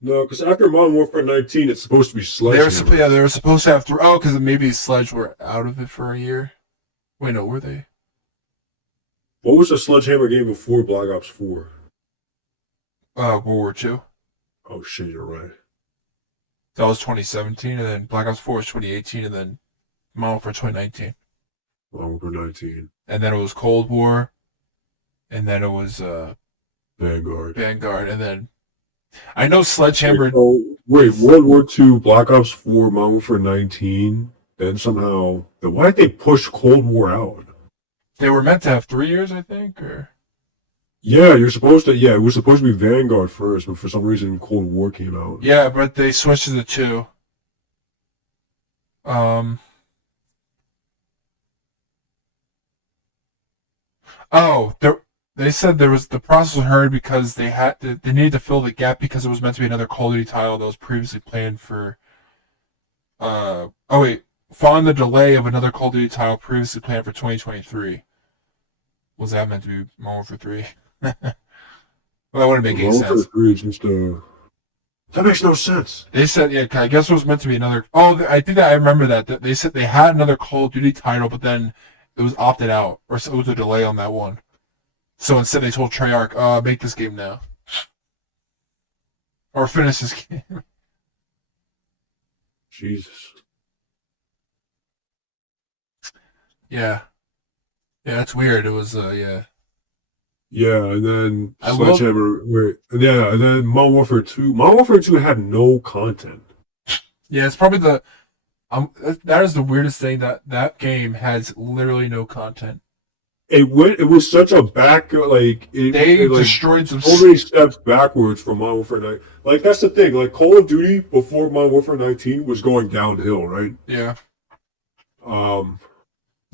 No, because after Modern Warfare 19, it's supposed to be Sledgehammer. They were supposed to have three. Oh, because maybe Sledge were out of it for a year. Wait, no, were they? What was the Sledgehammer game before Black Ops 4? World War II. Oh shit, you're right. That was 2017, and then Black Ops 4 was 2018, and then Modern Warfare 2019. Modern Warfare 19. And then it was Cold War, and then it was Vanguard. and then I know Sledgehammer. Wait, World War II, Black Ops 4, Modern Warfare 19, then somehow. Then why did they push Cold War out? They were meant to have 3 years, I think, or. Yeah, you're supposed to. Yeah, it was supposed to be Vanguard first, but for some reason, Cold War came out. Yeah, but they switched to the 2. Oh, they said there was the process was hurried because they needed to fill the gap because it was meant to be another Call of Duty title that was previously planned for. Following the delay of another Call of Duty title previously planned for 2023. Was that meant to be Modern Warfare 3? Well, that wouldn't make any sense. 3 is just, that makes no sense. They said, yeah, I guess it was meant to be another. Oh, I think that I remember that. They said they had another Call of Duty title, but then it was opted out, or it was a delay on that one. So instead, they told Treyarch, make this game now. Or finish this game. Jesus. Yeah. Yeah, that's weird. It was, yeah. Yeah, and then Sledgehammer. And then Modern Warfare 2. Modern Warfare 2 had no content. Yeah, it's probably the. That is the weirdest thing, that game has literally no content. It was such a they destroyed some so many steps backwards from Modern Warfare 9. Like that's the thing. Like Call of Duty before Modern Warfare 19 was going downhill, right? Yeah.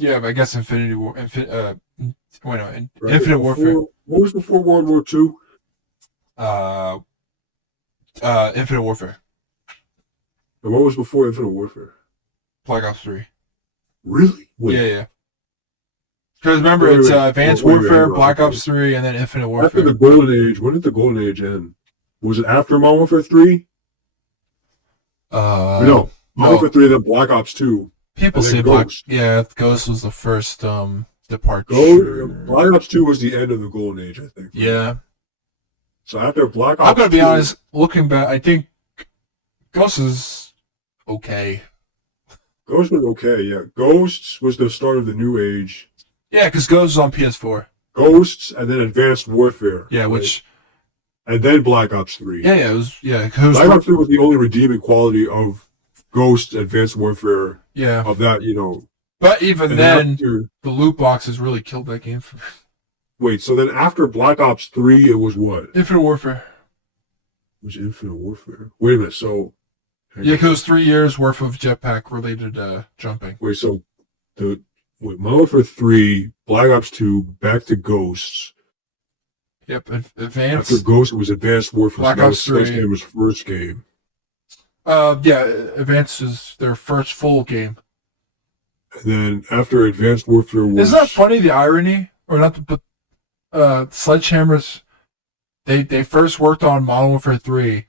Yeah, but I guess Infinite right, Warfare. What was before World War II? Infinite Warfare. And what was before Infinite Warfare? Black Ops 3. Really? Wait. Yeah. Because remember, it's Advanced Warfare, Black Ops 3, and then Infinite Warfare. After the Golden Age, when did the Golden Age end? Was it after Modern Warfare 3? No. Modern Warfare 3, then Black Ops 2. People say Ghost was the first departure. Black Ops 2 was the end of the Golden Age, I think. Yeah. So after Black Ops I'm going to be honest, looking back, I think Ghost is okay. Ghost was okay, yeah. Ghosts was the start of the new age. Yeah, because Ghost was on PS4. Ghosts, and then Advanced Warfare. Yeah, right? which... And then Black Ops 3. Yeah, it was... Yeah, Black Ops 3 was the only redeeming quality of Ghost, Advanced Warfare. Yeah. Of that, you know. But even then, the loot boxes really killed that game for me. Wait, so then after Black Ops 3, it was what? Infinite Warfare. It was Infinite Warfare. Wait a minute, so... Yeah, because it was 3 years worth of jetpack-related jumping. Wait, so... Modern Warfare 3, Black Ops 2, back to Ghosts. Yep, After Advanced. Ghost, it was Advanced Warfare. Black So that Ops was, next 3. game was first game. Yeah, Advanced is their first full game. And then after Advanced Warfare was... Isn't that funny, the irony? Or not, but Sledgehammer's, they first worked on Modern Warfare 3,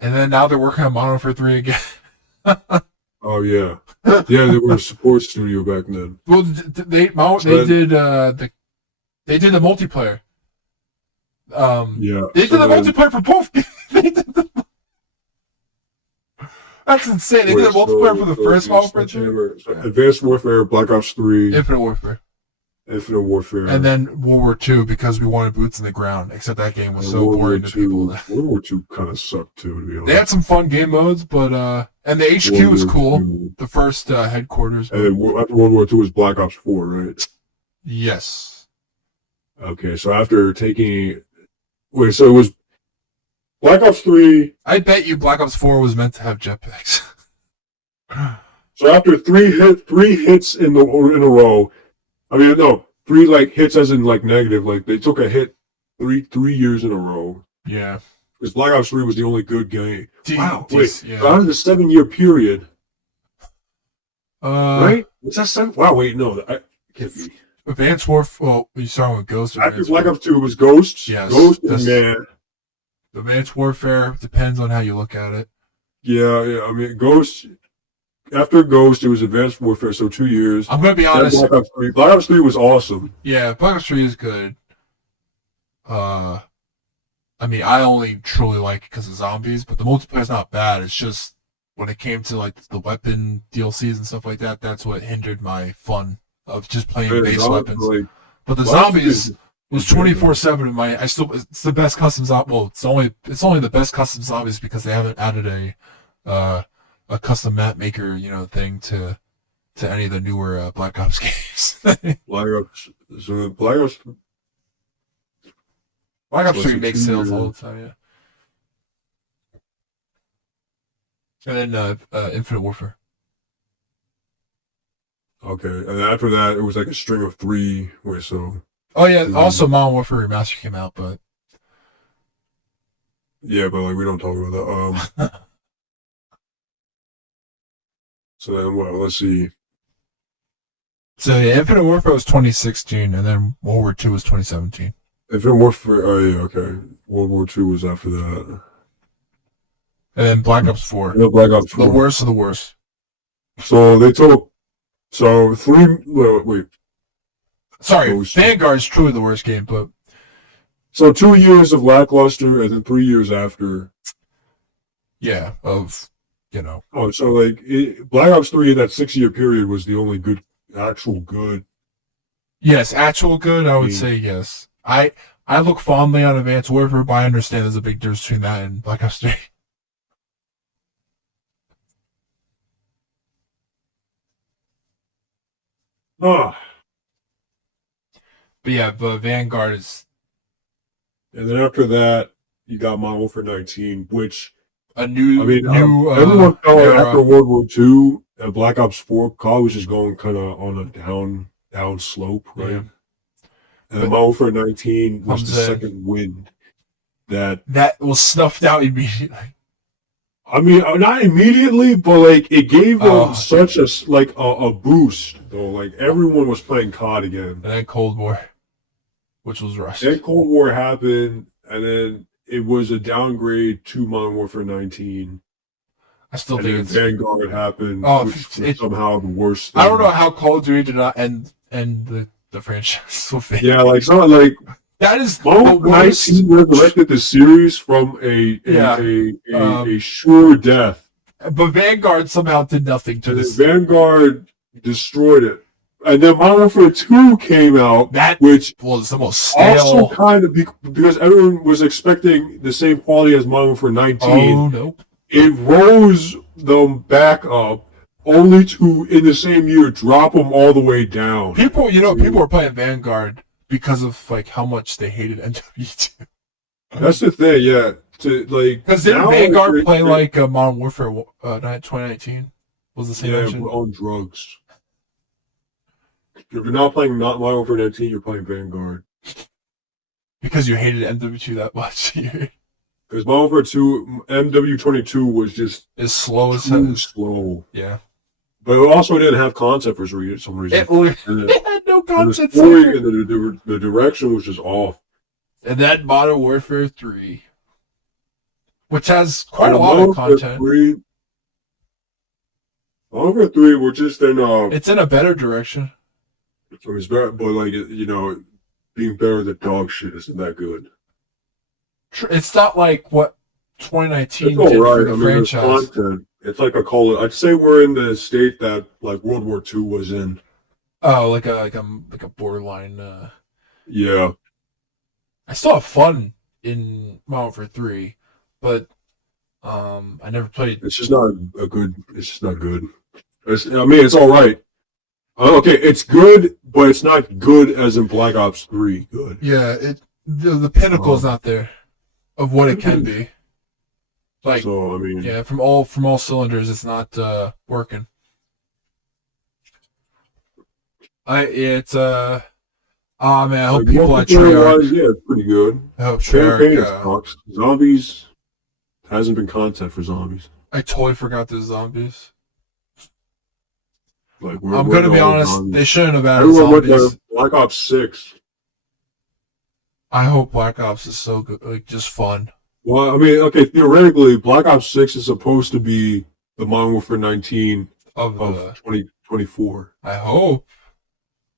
and then now they're working on Modern Warfare 3 again. Oh, yeah. Yeah, they were a support studio back then. Well, they did the multiplayer. Yeah. They did the multiplayer for both games. That's insane. They did the multiplayer for the first Modern Warfare 3. Advanced Warfare, Black Ops 3, Infinite Warfare. And then World War II, because we wanted boots in the ground, except that game was so World War boring to people. World War II kind of sucked too, to be honest. They had some fun game modes, but and the HQ was cool. The first headquarters. And then after World War II was Black Ops 4, right? Yes. Okay, so after taking... Wait, so it was Black Ops 3... I bet you Black Ops 4 was meant to have jetpacks. So after three hits in a row... I mean, no, 3 like hits as in like negative. Like they took a hit 3 years in a row. Yeah. Because Black Ops 3 was the only good game. Wow, wait. Yeah. So out of the 7-year period, Uh, right? Was that 7? Wow, wait, no, I can't be. Advanced Warfare. Well, you starting with Ghost. After Black Ops 2 was Ghost. Yes, Ghost and Man. Advanced Warfare depends on how you look at it. Yeah. I mean, Ghost. After Ghost, it was Advanced Warfare, so 2 years. I'm gonna be honest. Black Ops 3. Black Ops 3 was awesome. Yeah, Black Ops 3 is good. I mean, I only truly like it because of zombies, but the multiplayer's not bad. It's just when it came to like the weapon DLCs and stuff like that, that's what hindered my fun of just playing base weapons. Like, but the zombies was 24/7 in my. It's the best custom zombie. Well, it's only the best custom zombies because they haven't added a custom map maker, thing to any of the newer Black Ops games. Black Ops 3 makes sales all the time, yeah. And then Infinite Warfare. Okay, and after that, it was like a string of 3. Wait, so... Oh, yeah, also Modern Warfare Remastered came out, but... Yeah, but like we don't talk about that. So then, well, let's see. So yeah, Infinite Warfare was 2016, and then World War II was 2017. Infinite Warfare, oh yeah, okay. World War II was after that. And then Black Ops 4. Yeah, Black Ops 4. The worst of the worst. So they took... So 3... Wait. Sorry, Vanguard is truly the worst game, but... So 2 years of lackluster, and then 3 years after... Yeah, of... Oh, so like Black Ops 3 in that 6-year period was the only actual good. Yes, actual good. I would say yes. I look fondly on Advanced Warfare, but I understand there's a big difference between that and Black Ops 3. Oh. But yeah, but Vanguard is. And then after that, you got Modern Warfare 19, which. Everyone felt like after World War II and Black Ops 4, COD was just going kind of on a down slope, right? Yeah. And Modern Warfare 19 was the second wind that was snuffed out immediately. I mean, not immediately, but like it gave them such a boost, though. Like everyone was playing COD again. And then Cold War, which was rushed. Then Cold War happened, and then it was a downgrade to Modern Warfare 19. I still think it's Vanguard happened, which was somehow the worst thing. I don't know how Call of Duty did not end the franchise. Yeah, like something like that is Modern Warfare 19 resurrected the series from a sure death. But Vanguard somehow did nothing to this. Vanguard destroyed it. And then Modern Warfare 2 came out, which was the most stale. Also kind of because everyone was expecting the same quality as Modern Warfare 19. Oh, nope. It rose them back up, only to, in the same year, drop them all the way down. People were playing Vanguard because of, like, how much they hated Entropy 2. That's the thing, yeah. Because didn't Vanguard play, like, Modern Warfare 2019? Was the same engine? Yeah, on drugs. If you're not playing Modern Warfare 19, you're playing Vanguard. Because you hated MW2 that much. Because Modern Warfare 2, MW22 was just It's slow as too hell. slow. Yeah. But it also didn't have concept for some reason. It had no And the concept. story and the direction was just off. And then Modern Warfare 3, which has quite a lot of content. Modern Warfare 3 were just in It's in a better direction. it was better, but like being better than dog shit isn't that good. It's not like what 2019 It's all did right. for the I mean, there's franchise. content. It's like a call. I'd say we're in the state that like World War II was in. Oh, like a borderline. Yeah. I still have fun in Modern Warfare 3, but I never played. It's just not a good. It's just not good. I mean, it's all right. Okay, it's good, but it's not good as in Black Ops 3 good. Yeah, the pinnacle is not there of what it can be. Like, so I mean, yeah, from all cylinders, it's not working. Oh man, I hope people at Treyarch. Yeah, it's pretty good. I hope Campaign Treyarch. sucks. Zombies hasn't been content for zombies. I totally forgot the zombies. Like I'm gonna be honest, zombies. they shouldn't have added Everyone went zombies. to Black Ops 6. I hope Black Ops is so good, like just fun. Well, I mean, okay, theoretically, Black Ops 6 is supposed to be the Modern Warfare 19 Of 2024. I hope.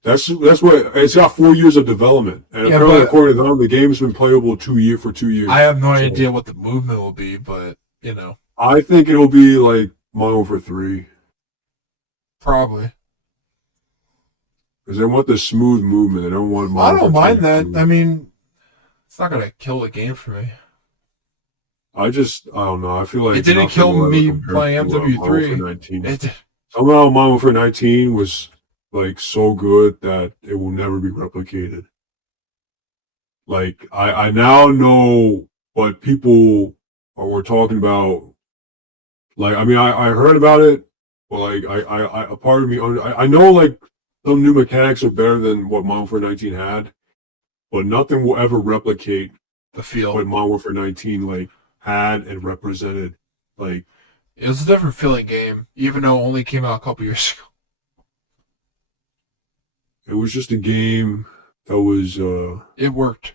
That's what it's got 4 years of development, and Yeah, apparently, but- according to them, the game's been playable for 2 years. I have no So, idea what the movement will be, but you know, I think it'll be like Modern Warfare 3 probably. because they want the smooth movement. They don't want. I Modern don't Warfare mind that. 2. I mean, it's not gonna kill the game for me. I don't know. I feel like It didn't nothing kill will ever me compare playing to, Modern MW3. Warfare 19. It, Somehow, Modern Warfare 19 was like so good that it will never be replicated. Like I now know what people were talking about. Like I mean, I heard about it, but like I a part of me I know like some new mechanics are better than what Modern Warfare 19 had, but nothing will ever replicate the feel. what Modern Warfare 19 like had and represented. Like It was a different feeling game, even though it only came out a couple years ago. it was just a game that was It worked.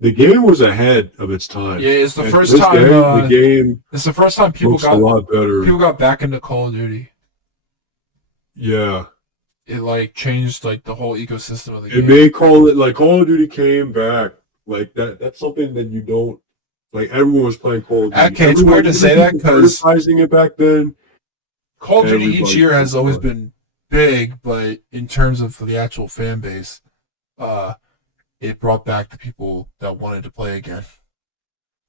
the game was ahead of its time. Yeah, it's the And first this time. day, the game It's the first time people looks a lot better. got back into Call of Duty. Yeah, It like changed like the whole ecosystem of the it game. may call it like Call of Duty came back like that. That's something that you don't like. Everyone was playing Call of Duty. Okay, it's weird to say that because criticizing it back then. Call of Duty each Everybody year has was always playing. been big, but in terms of the actual fan base, it brought back the people that wanted to play again.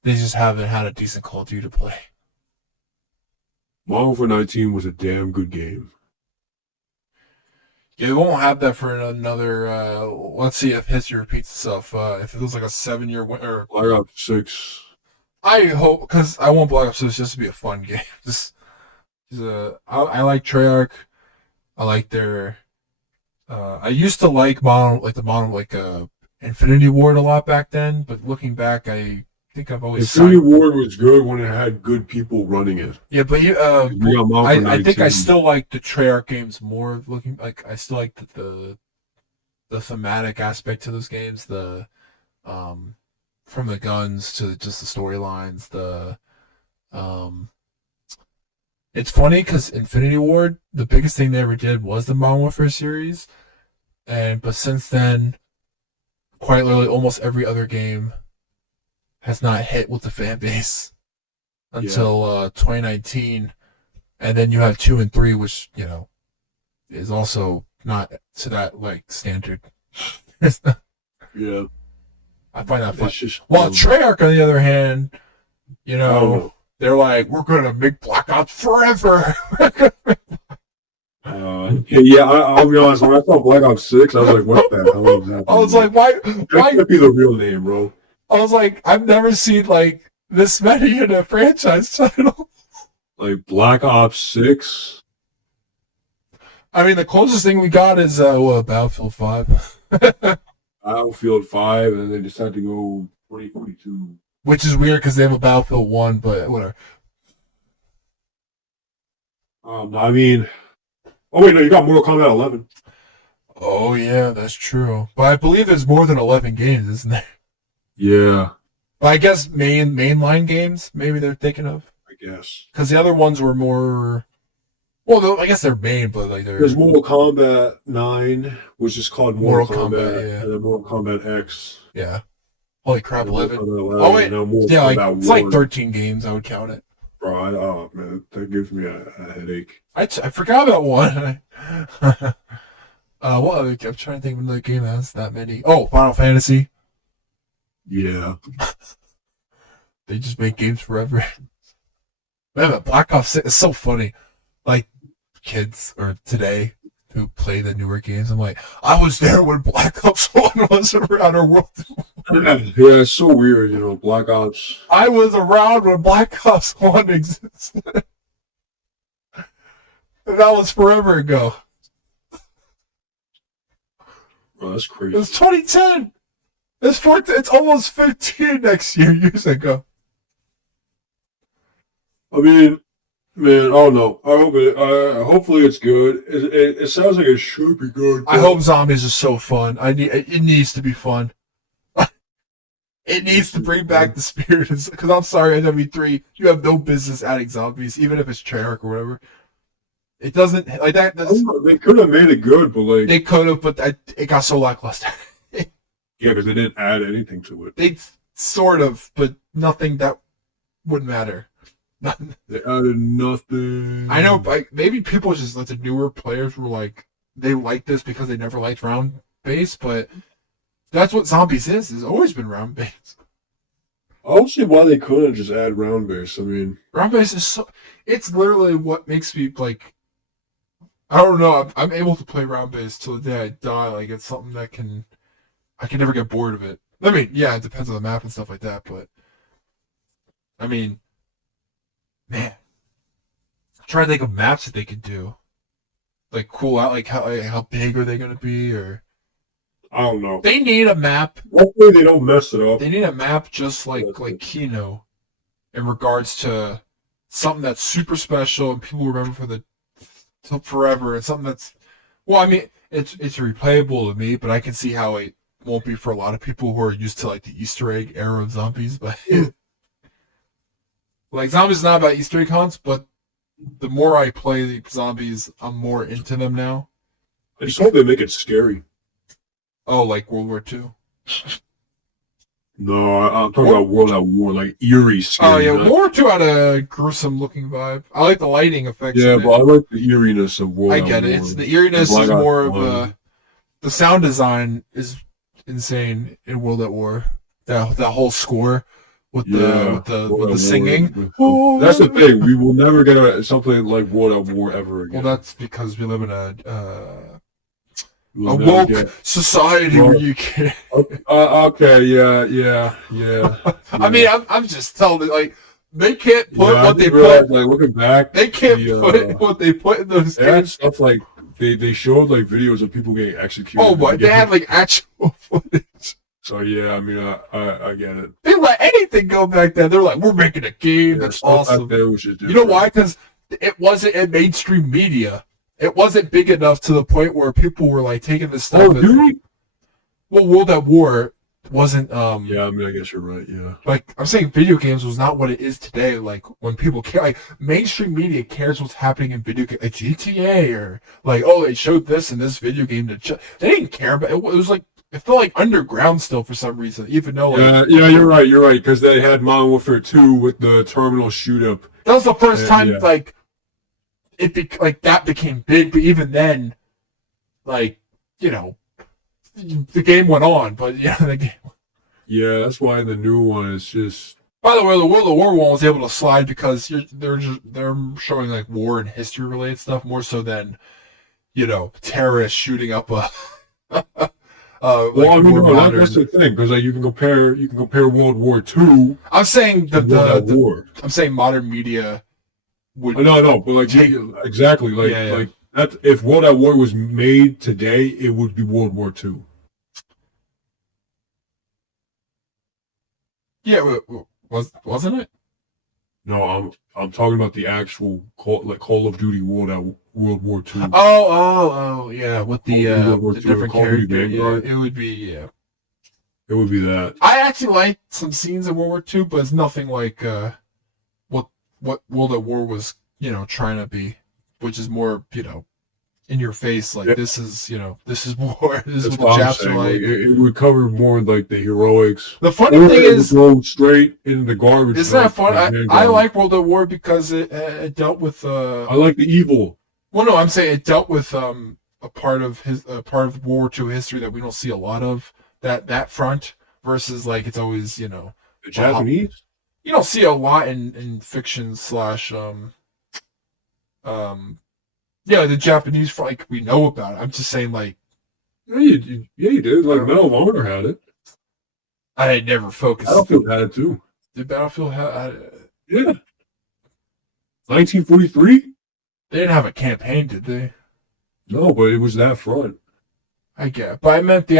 They just haven't had a decent Call of Duty to play. Modern Warfare 19 was a damn good game. Yeah, we won't have that for another. Let's see if history repeats itself. If it was like a 7-year winter, Black Ops 6. I hope because I want Black Ops 6 just to be a fun game. I like Treyarch. I like their. I used to like the modern Infinity Ward a lot back then, but looking back, I think I've always Infinity Ward was good when it had good people running it. Yeah, but We got Modern Warfare I think I 19. still like the Treyarch games more. Looking like I still like the thematic aspect to those games. The from the guns to just the storylines. It's funny because Infinity Ward, the biggest thing they ever did was the Modern Warfare series, but since then, quite literally, almost every other game has not hit with the fan base until 2019, and then you have 2 and 3, which is also not to that like standard. Yeah. I find that funny. It's just, Well, Treyarch, on the other hand, Oh. they're like, we're gonna make Black Ops forever. I'll be honest. When I saw Black Ops 6, I was like, "What the hell is that?" I was like, why? that could be the real name, bro. I was like, I've never seen like this many in a franchise title. Like Black Ops 6. I mean, the closest thing we got is Battlefield 5. Battlefield 5, and then they decided to go 2042. which is weird because they have a Battlefield 1, but whatever. I mean, oh wait, no, you got Mortal Kombat 11. Oh yeah, that's true. But I believe there's more than 11 games, isn't there? Yeah, But I guess mainline games maybe they're thinking of I guess. because the other ones were more. Well, I guess they're main, but like they're There's Mortal Kombat 9, which is called Mortal Kombat, yeah. and then Mortal Kombat X. yeah. Holy crap, and Mortal 11. Kombat 11, Oh wait, and now Mortal yeah, like Kombat it's like 1. 13 games. I would count it. Bro, oh man, that gives me a headache. I forgot about one. What other? I'm trying to think of another game that has that many. Oh, Final Fantasy. Yeah. They just make games forever. Man, but Black Ops 6 is so funny. Like, kids, or today, who play the newer games, I'm like, I was there when Black Ops 1 was around our world. Yeah, it's so weird, Black Ops. I was around when Black Ops 1 existed. And that was forever ago. Bro, that's It crazy. was 2010. It's almost 15 years ago. I mean, man, I don't know. I hope hopefully it's good. It sounds like it should be good. I hope Zombies is so fun. It needs to be fun. It needs to bring back the spirit. Because I'm sorry, NW3, you have no business adding zombies, even if it's generic or whatever. It doesn't like that. They could have made it good, but like They could have, but it got so lackluster. yeah, because they didn't add anything to it. They sort of, but nothing that would matter. They added nothing. I know, like maybe people just like the newer players were like they like this because they never liked round base, but that's what Zombies is. It's always been round base. I don't see why they couldn't just add round base. I mean, Round base is so. It's literally what makes me like. I don't know. I'm able to play round base till the day I die. Like it's something that I can never get bored of it. I mean, yeah, it depends on the map and stuff like that, but I mean, man, I'm trying to think of maps that they could do, like cool out. Like how big are they gonna be? Or I don't know. they need a map. Hopefully they don't mess it up. They need a map just like Kino, in regards to something that's super special and people remember forever, and something that's well, I mean, it's replayable to me, but I can see how it won't be for a lot of people who are used to like the Easter egg era of zombies. But like zombies is not about Easter egg hunts, but the more I play the zombies, I'm more into them now. I just hope they make it scary. Oh, like World War II. No, I'm talking about World at War, like eerie scary. Oh yeah, not- World War II had a gruesome looking vibe. I like the lighting effects. Yeah, of it. but I like the eeriness of World I at get War. it. It's the eeriness Black is Ops more of 1. a. The sound design is insane in World at War. That whole score with World the at War singing. with- That's the thing. We will never get something like World at War ever again. Well, that's because we live in a We'll never woke get- society where you can. Okay, yeah. I mean, I'm just telling you, like they can't put Yeah, I what they didn't realize, put. like looking back, They can't the, put what they put in those they had games. stuff like they showed like videos of people getting executed. Oh, but they had like actual footage. So yeah, I mean, I get it. They let anything go back then. They're like, we're making a game Yeah, that's stuff awesome. out there was just You know different. why? Because it wasn't in mainstream media. It wasn't big enough to the point where people were like taking this stuff. Oh, dude. Well, World at War wasn't. Yeah, I mean, I guess you're right. Yeah. Like I'm saying, video games was not what it is today. Like when people care, like mainstream media cares what's happening in video games, like GTA or like they showed this in this video game. They didn't care, but it was like it felt like underground still for some reason. Even though like Yeah, you're right. You're right because they had Modern Warfare 2 with the terminal shoot up. that was the first time Yeah. like like that became big. But even then, like the game went on. But the game. Yeah, that's why the new one is just. By the way, the World of War one was able to slide because they're showing like war and history related stuff more so than terrorists shooting up a. Well, I mean, more no, modern- that's the thing because like you can compare World War II I'm saying to World at War. I'm saying modern media would. No, but like Take- exactly, like Yeah. like that. If World at War was made today, it would be World War II. Yeah, wasn't it? No, I'm talking about the actual Call of Duty World War II. Oh, yeah, with Call of Duty World War the II or different Call of Duty character. Yeah, Vanguard. it would be. Yeah, It would be that. I actually like some scenes in World War II, but it's nothing like what World at War was, trying to be, which is more, in your face. Like Yeah, this is, this is war. This is that's what the what I'm Japs are saying. Like, like. it would cover more like the heroics, The funny or thing it would is, go straight in the garbage. isn't that fun? like I Vanguard. like World at War because it dealt with I like the evil. Well, no, I'm saying it dealt with a part of World War II history that we don't see a lot of, that front, versus like it's always, The Japanese. you don't see a lot in fiction slash yeah, the Japanese front, like we know about it. I'm just saying, like, You did. Like Medal of Honor had it. I had never focused. Battlefield had it too. The Battlefield Yeah. 1943. they didn't have a campaign, did they? No, but it was that front. I get, but I meant the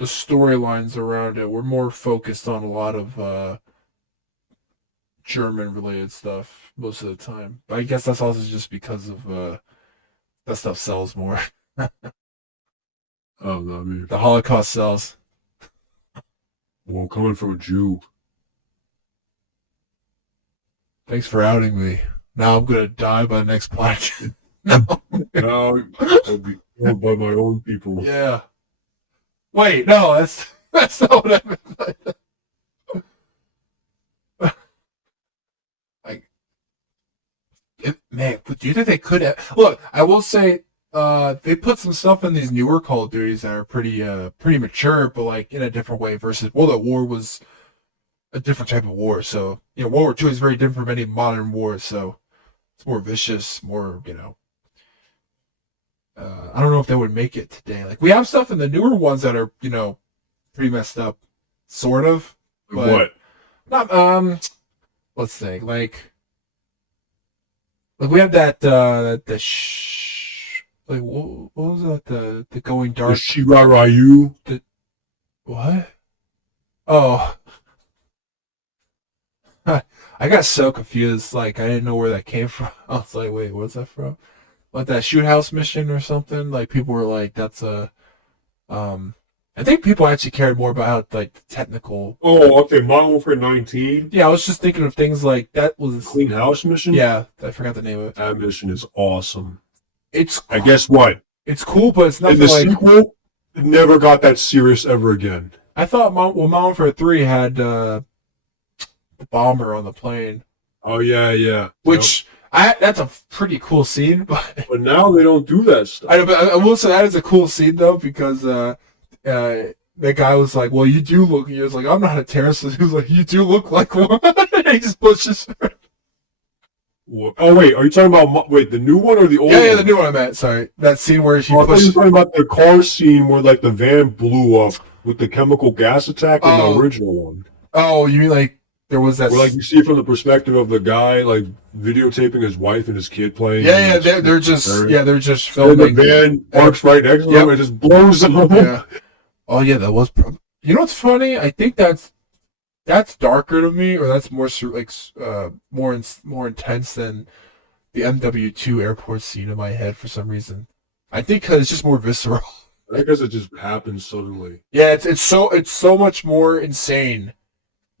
storylines around it were more focused on a lot of German related stuff most of the time. But I guess that's also just because of that stuff sells more. Oh no, I mean, The Holocaust sells. well, coming from a Jew. Thanks for outing me. Now I'm gonna die by the next planet. No. Now I'll be killed by my own people. Yeah. Wait, no, that's not what I meant. Like, man, do you think they could have? Look, I will say, they put some stuff in these newer Call of Duties that are pretty mature, but like in a different way. Versus World at War was a different type of war. So World War II is very different from any modern war. So it's more vicious, more I don't know if they would make it today. Like we have stuff in the newer ones that are pretty messed up, sort of. But What? not let's think like we have that like what was that the going The dark Shirai Ryu. what? Oh, I got so confused. Like I didn't know where that came from. I was like, wait, what's that from? Like that shoot house mission or something? Like people were like, that's a I think people actually cared more about like the technical. Oh, okay. Modern Warfare 19. Yeah, I was just thinking of things like that was. Clean House mission. Yeah, I forgot the name of it. That mission is awesome. It's And guess what? it's cool, but it's In nothing the like. sequel, it never got that serious ever again. I thought Modern Warfare 3 had the bomber on the plane, Oh yeah, yeah. which that's a pretty cool scene. But But now they don't do that stuff. I will say that is a cool scene though because that guy was like, "Well, you do look." He was like, "I'm not a terrorist." He was like, "You do look like one." And he just pushes her. Oh wait, are you talking about the new one or the old? Yeah, one? the new one I meant. Sorry, that scene where she Oh, I thought you pushed. were talking about the car scene where like the van blew up with the chemical gas attack in Oh. the original one. Oh, you mean like there was that? Where like you see it from the perspective of the guy like videotaping his wife and his kid playing. Yeah, they're just And filming. the van parks right next to them and just blows up. Yeah. Oh yeah, that was. You know what's funny? I think that's darker to me, or that's more more intense than the MW2 airport scene in my head for some reason. I think 'cause it's just more visceral. I guess it just happens suddenly. Yeah, it's so much more insane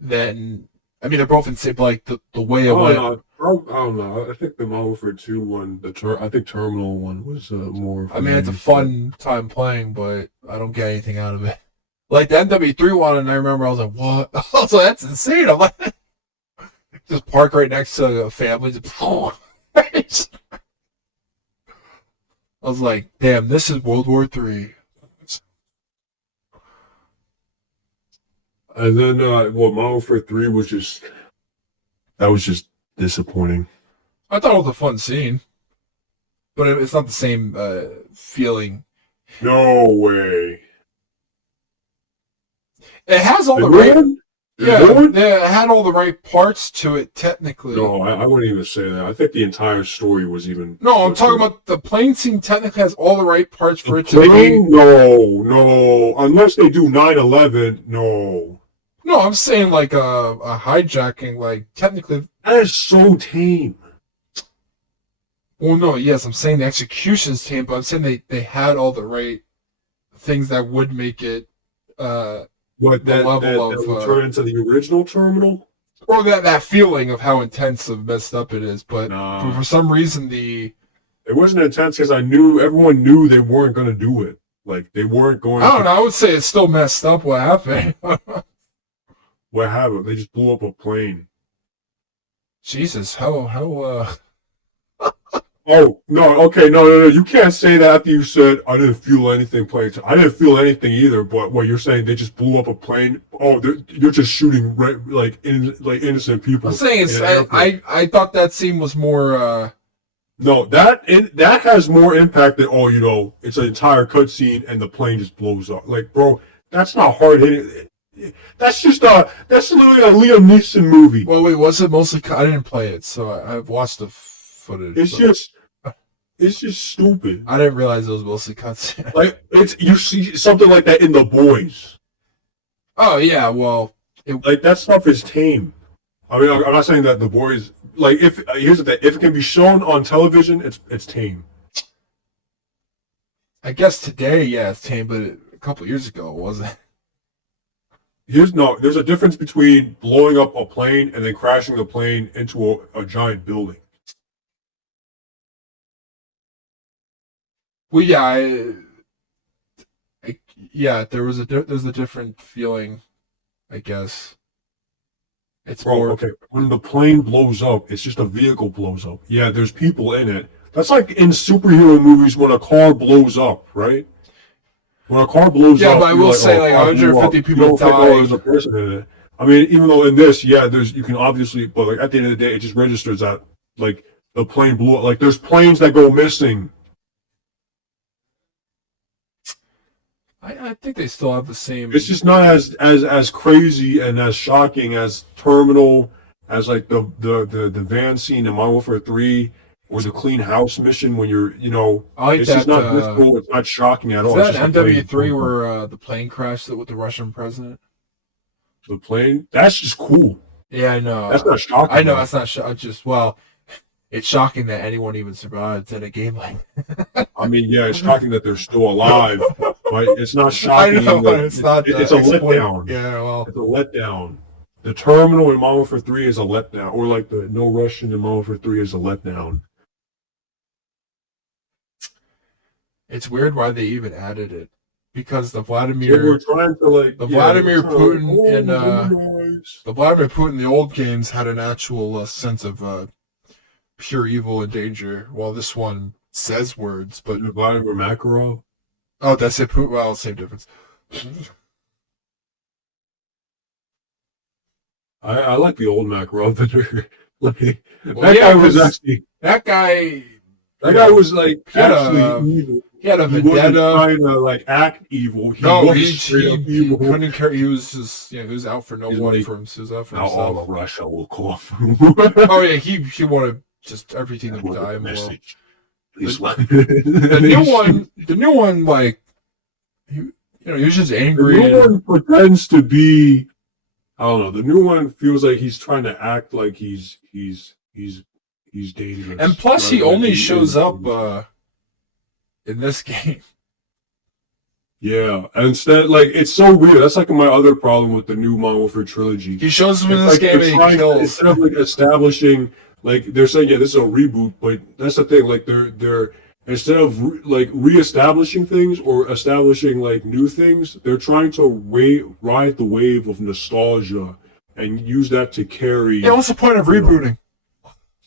than. I mean, they're both insane, but like the way it went. I don't know. I think the Modern Warfare 2 one, I think Terminal one was more. I mean, it's a fun time playing, but I don't get anything out of it. Like the MW3 one, and I remember I was like, "What?" I was like, "That's insane!" I'm like, just park right next to a family. Just, I was like, "Damn, this is World War III." And then, Modern Warfare 3 was just disappointing. I thought it was a fun scene, but it's not the same feeling. No way. It has all the new right. one? The Yeah, new one? it had all the right parts to it technically. No, I wouldn't even say that. I think the entire story was even. No, I'm talking about the plane scene. Technically, has all the right parts for it to be. No. Unless they do 9/11, no. No, I'm saying like a hijacking, like technically. That is so tame. Well, no, yes, I'm saying the execution's tame, but I'm saying they had all the right things that would make it What the level that of would turn into the original terminal? or that feeling of how intense of messed up it is. But Nah, for some reason, the it wasn't intense because everyone knew they weren't going to do it. Like they weren't going I don't to. know. I would say it's still messed up. What happened? What happened? They just blew up a plane. Jesus, how Oh no, okay, no. You can't say that after you said I didn't feel anything playing. I didn't feel anything either. But what you're saying, they just blew up a plane. Oh, you're just shooting like innocent people. I'm saying is in an airplane. I thought that scene was more. No, that has more impact than it's an entire cutscene and the plane just blows up. Like, bro, that's not hard hitting. That's literally a Liam Neeson movie. Well, wait, was it mostly? I didn't play it, so I've watched the footage. It's just stupid. I didn't realize it was mostly cuts. Like you see something like that in The Boys. Oh yeah, well, Like that stuff is tame. I mean, I'm not saying that The Boys. Like here's the thing: if it can be shown on television, it's tame. I guess today, yeah, it's tame, but a couple years ago, it wasn't. There's a difference between blowing up a plane and then crashing the plane into a giant building. Well, yeah, yeah, there's a different feeling, I guess. It's Bro, more. okay, when the plane blows up, it's just a vehicle blows up. Yeah, there's people in it. That's like in superhero movies when a car blows up, right? When a car blows up, Yeah, but I will say like 150 people Oh, there's died. a person in it. I mean, even though in this, yeah, you can obviously, but like at the end of the day, it just registers that like the plane blew up. Like there's planes that go missing. I think they still have the same. It's just not as crazy and as shocking as Terminal, as like the van scene in Modern Warfare 3 or the clean house mission when I like it's that. just not visceral, it's not shocking at Is all. that It's just MW3 where the plane crashed with the Russian president? the plane, that's just cool. Yeah, I know. That's not shocking. I know that's not just it's shocking that anyone even survived in a game like. I mean, yeah, it's shocking that they're still alive, but it's not shocking. I know, that it's not. It's a letdown. Yeah, well, It's a letdown. The Terminal in Modern Warfare 3 is a letdown, or like the No Russian in Modern Warfare 3 is a letdown. it's weird why they even added it because They were trying to like the yeah, Vladimir they were trying to, Putin in guys. the Vladimir Putin in the old games had an actual sense of pure evil and danger, while this one says words, but Vladimir Makarov. oh, that's it. Putin, well, same difference. I like the old Makarov better. Like Well, that yeah, guy was 'cause actually that guy. that guy was like He had actually evil. He had a He wasn't vendetta. trying to like act evil. He No, was he straight up he evil. couldn't care. He was just he was out for no He's one like, for him. He was out for Now all himself. of Russia will call for Oh yeah, he wanted just everything to die more. Please The new one, like he was just The angry. new one pretends to be. I don't know. The new one feels like he's trying to act like he's dangerous. And plus, he rather than only he shows is. up in this game. Yeah, and instead, like it's so weird. That's like my other problem with the new Modern Warfare trilogy. He shows up in It's this like game they're and trying he to- kills. instead of like establishing, like they're saying, yeah, this is a reboot, but that's the thing. Like they're instead of like reestablishing things or establishing like new things, they're trying to ride the wave of nostalgia and use that to carry. Yeah, what's the point of rebooting?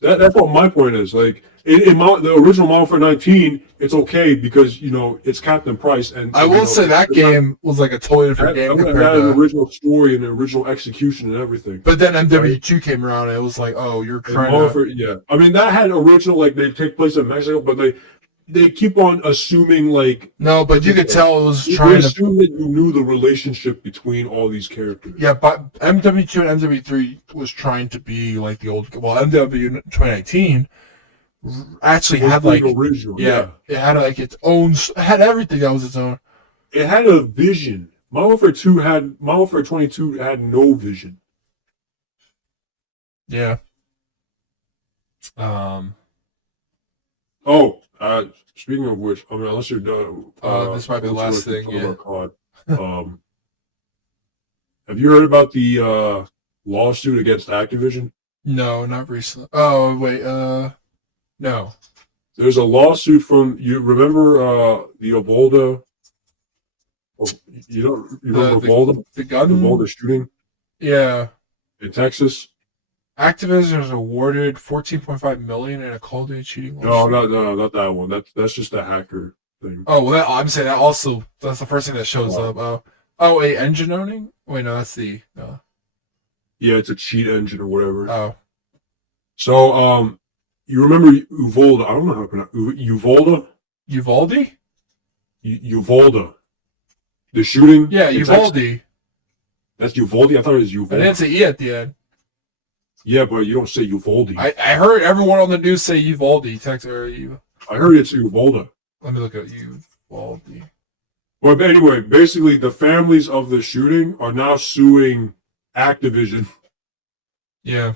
That's what my point is. Like the original Modern Warfare 19, it's okay because it's Captain Price, and I will say that game was like a totally different game that compared had an to. original story and an original execution and everything. But then MW2 came around and it was like, oh, you're And trying Modern to. Warfare, yeah, I mean that had original, like they take place in Mexico, but they keep on assuming like No, but you could tell it was they trying to. assume that you knew the relationship between all these characters. Yeah, but MW2 and MW3 was trying to be like the old. Well, MW 2019 actually had like. The original, Yeah, it had like its own. It had everything that was its own. It had a vision. Modern Warfare 22 had no vision. Yeah. Um. Oh, speaking of which, I mean, unless you're done, This might be the last thing. Yeah. COD, have you heard about the lawsuit against Activision? No, not recently. Oh wait. No. There's a lawsuit from you. Remember the Uvalde? Oh, you remember Uvalde? The The gun. Uvalde shooting Yeah. in Texas? Activision was awarded $14.5 million in a Call of Duty cheating No, lawsuit. not that one. That's just a hacker thing. Oh well, I'm saying that also. That's the first thing that shows up. Oh wait, engine owning. Wait, no, that's the. Yeah, it's a cheat engine or whatever. Oh. So you remember Uvalde? I don't know how to pronounce Uvalde. Uvalde? Uvalde. The shooting? Yeah, in Uvalde. Texas? That's Uvalde? I thought it was I Uvalde. didn't say E at the end. Yeah, but you don't say Uvalde. I heard everyone on the news say Uvalde. I heard it's Uvalde. Let me look at Uvalde. But anyway, basically the families of the shooting are now suing Activision. Yeah.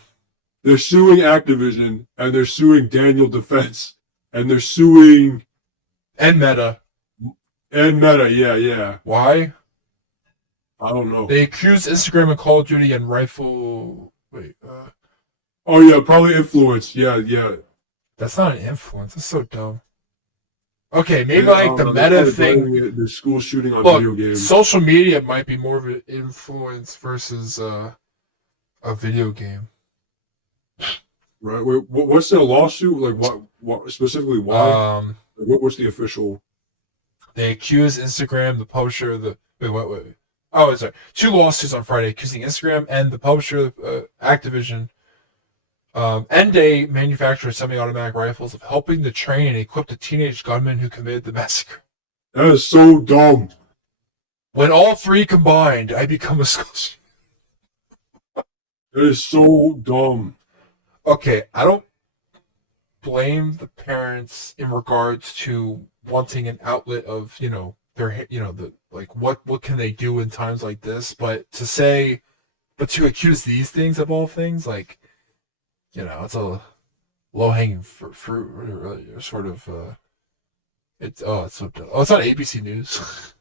They're suing Activision, and they're suing Daniel Defense, and they're suing... And Meta. And Meta, yeah. Why? I don't know. They accused Instagram of Call of Duty and rifle... Wait, Oh yeah, probably influence. Yeah. That's not an influence. That's so dumb. Okay, maybe like the Meta thing. The school shooting on Look, video games. social media might be more of an influence versus a video game. Right. Wait, what's the lawsuit? Like what specifically? Why? What's the official? They accuse Instagram, the publisher of the wait. Oh, sorry. 2 lawsuits on Friday accusing Instagram and the publisher, Activision, and a manufacturer of semi-automatic rifles of helping to train and equip the teenage gunman who committed the massacre. That is so dumb. When all 3 combined, I become a school shooter. That is so dumb. Okay, I don't blame the parents in regards to wanting an outlet of, their, what can they do in times like this? But to accuse these things of all things, like, it's a low-hanging fruit, or sort of, it's so dumb. Oh, it's on ABC News.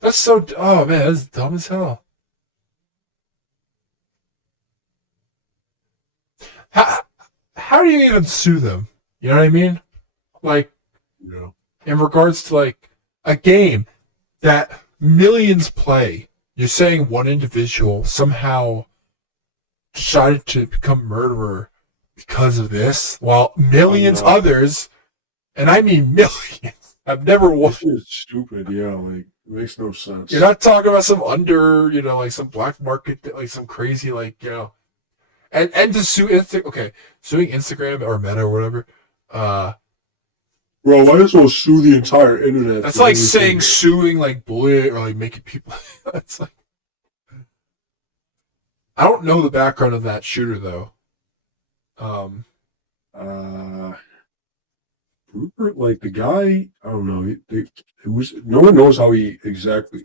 That's so, oh man, that's dumb as hell. How do you even sue them? You know what I mean? Like, in regards to like a game that millions play, you're saying one individual somehow decided to become murderer because of this, while millions others, and I mean millions, have never won. This is stupid. Yeah, like it makes no sense. You're not talking about some like some black market, like some crazy, and to sue suing Instagram or Meta or whatever. Bro, might as well sue the entire internet. That's like saying suing like Bullet or like making people. That's like, I don't know the background of that shooter though. Rupert, like the guy, I don't know. No one knows how he exactly.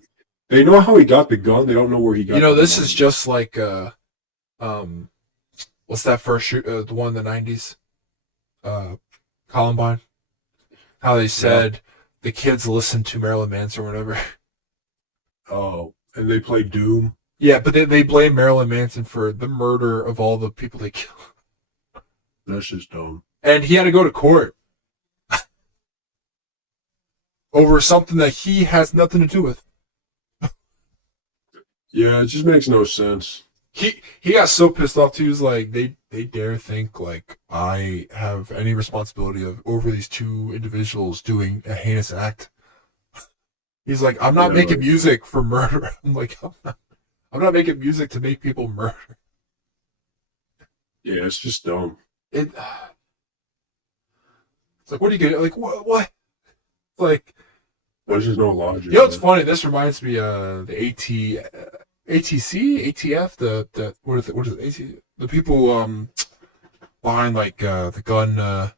They know how he got the gun. They don't know where he got. This is just like what's that first shoot? The one in the 90s, Columbine. How they said the kids listened to Marilyn Manson or whatever. Oh, and they play Doom. Yeah, but they blame Marilyn Manson for the murder of all the people they killed. That's just dumb. And he had to go to court over something that he has nothing to do with. Yeah, it just makes no sense. He got so pissed off too. He was like, they dare think like I have any responsibility over these 2 individuals doing a heinous act. He's like, I'm not making music for murder. I'm like, I'm not making music to make people murder. Yeah, it's just dumb. It's like, what do you get? Like, what? Like, there's just no logic. You know what's funny? This reminds me of the ATC, ATF, the what is it? AT, the people behind like the gun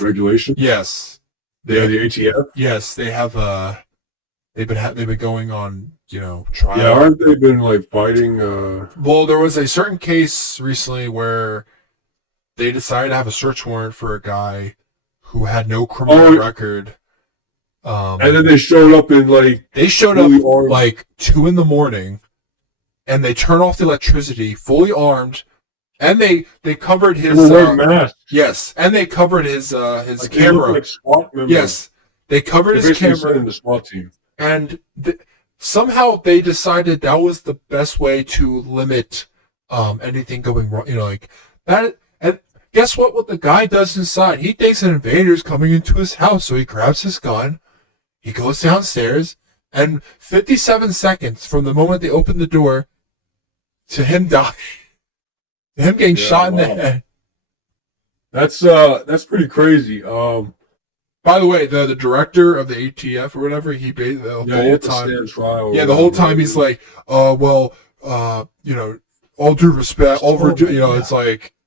regulation? Yes. Yeah, the ATF. Yes, they have. They've been going on, trial. Yeah, aren't they been like fighting? Well, there was a certain case recently where they decided to have a search warrant for a guy who had no criminal record. And then they showed up in like they showed up like 2 a.m, and they turned off the electricity, fully armed, and they covered his masks. Yes, and they covered his camera. Like SWAT members. Yes, they covered his camera. In the SWAT team. And somehow they decided that was the best way to limit anything going wrong. Like that. And guess what? What the guy does inside? He thinks an invader's coming into his house, so he grabs his gun. He goes downstairs, and 57 seconds from the moment they open the door to him dying, to him getting shot in the head. That's pretty crazy. By the way, the director of the ATF or whatever, he the whole time. The whole time he's like, all due respect,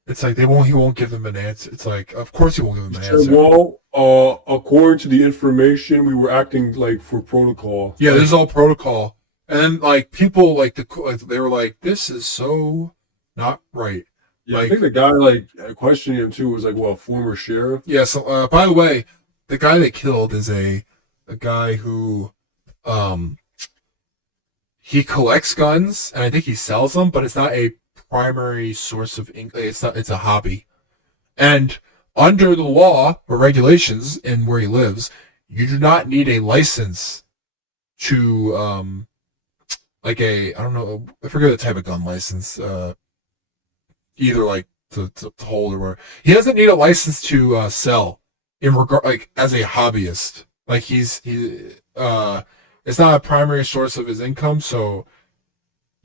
it's like he won't give them an answer. It's like, of course he won't give them an answer. Well, according to the information, we were acting like for protocol. Yeah, this is all protocol. And then like people they were like, this is so not right. Yeah, I think the guy questioning him too was like, well, former sheriff. Yeah. So by the way, the guy they killed is a guy who, he collects guns and I think he sells them, but it's not a primary source of income. It's a hobby. And under the law or regulations in where he lives, you do not need a license to, I don't know, I forget the type of gun license, either like to hold or where. He doesn't need a license to sell. In regard, as a hobbyist, it's not a primary source of his income, so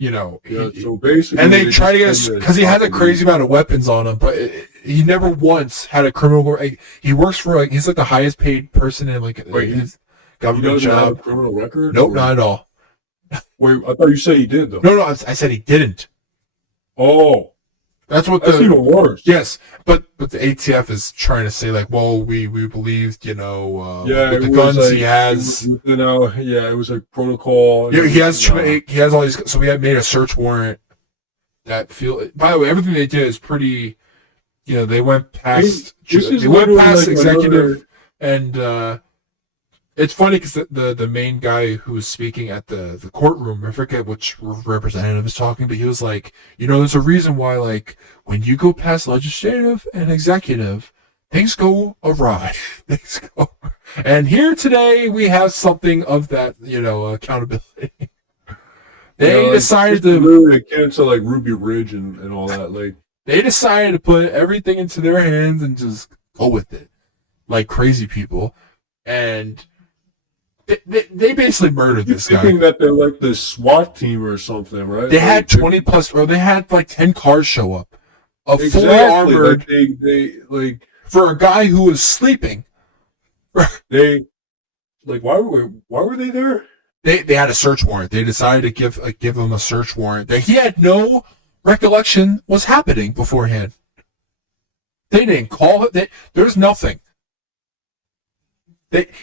so basically, and they try to get because he has a crazy amount of weapons on him, but he never once had a criminal. He works for he's like the highest paid person in his government job. Have a criminal record? Nope, not at all. Wait, I thought you said he did though. No, I said he didn't. Oh. That's even worse. Yes, but the ATF is trying to say well, we believed with the guns he has. It was a protocol. Yeah, he has all these. So we had made a search warrant. By the way, everything they did is pretty. They went past. They went past executive, and it's funny because the main guy who was speaking at the courtroom, I forget which representative was talking, but he was like, there's a reason why, when you go past legislative and executive, things go awry. And here today, we have something of that, accountability. They decided to... really akin to, Ruby Ridge and all that, They decided to put everything into their hands and just go with it. Like crazy people. And... They basically murdered this guy. Thinking that they're like the SWAT team or something, right? They had 20 plus, or they had 10 cars show up, fully armored. They for a guy who was sleeping. Why were they there? They had a search warrant. They decided to give him a search warrant that he had no recollection was happening beforehand. They didn't call it. There's nothing.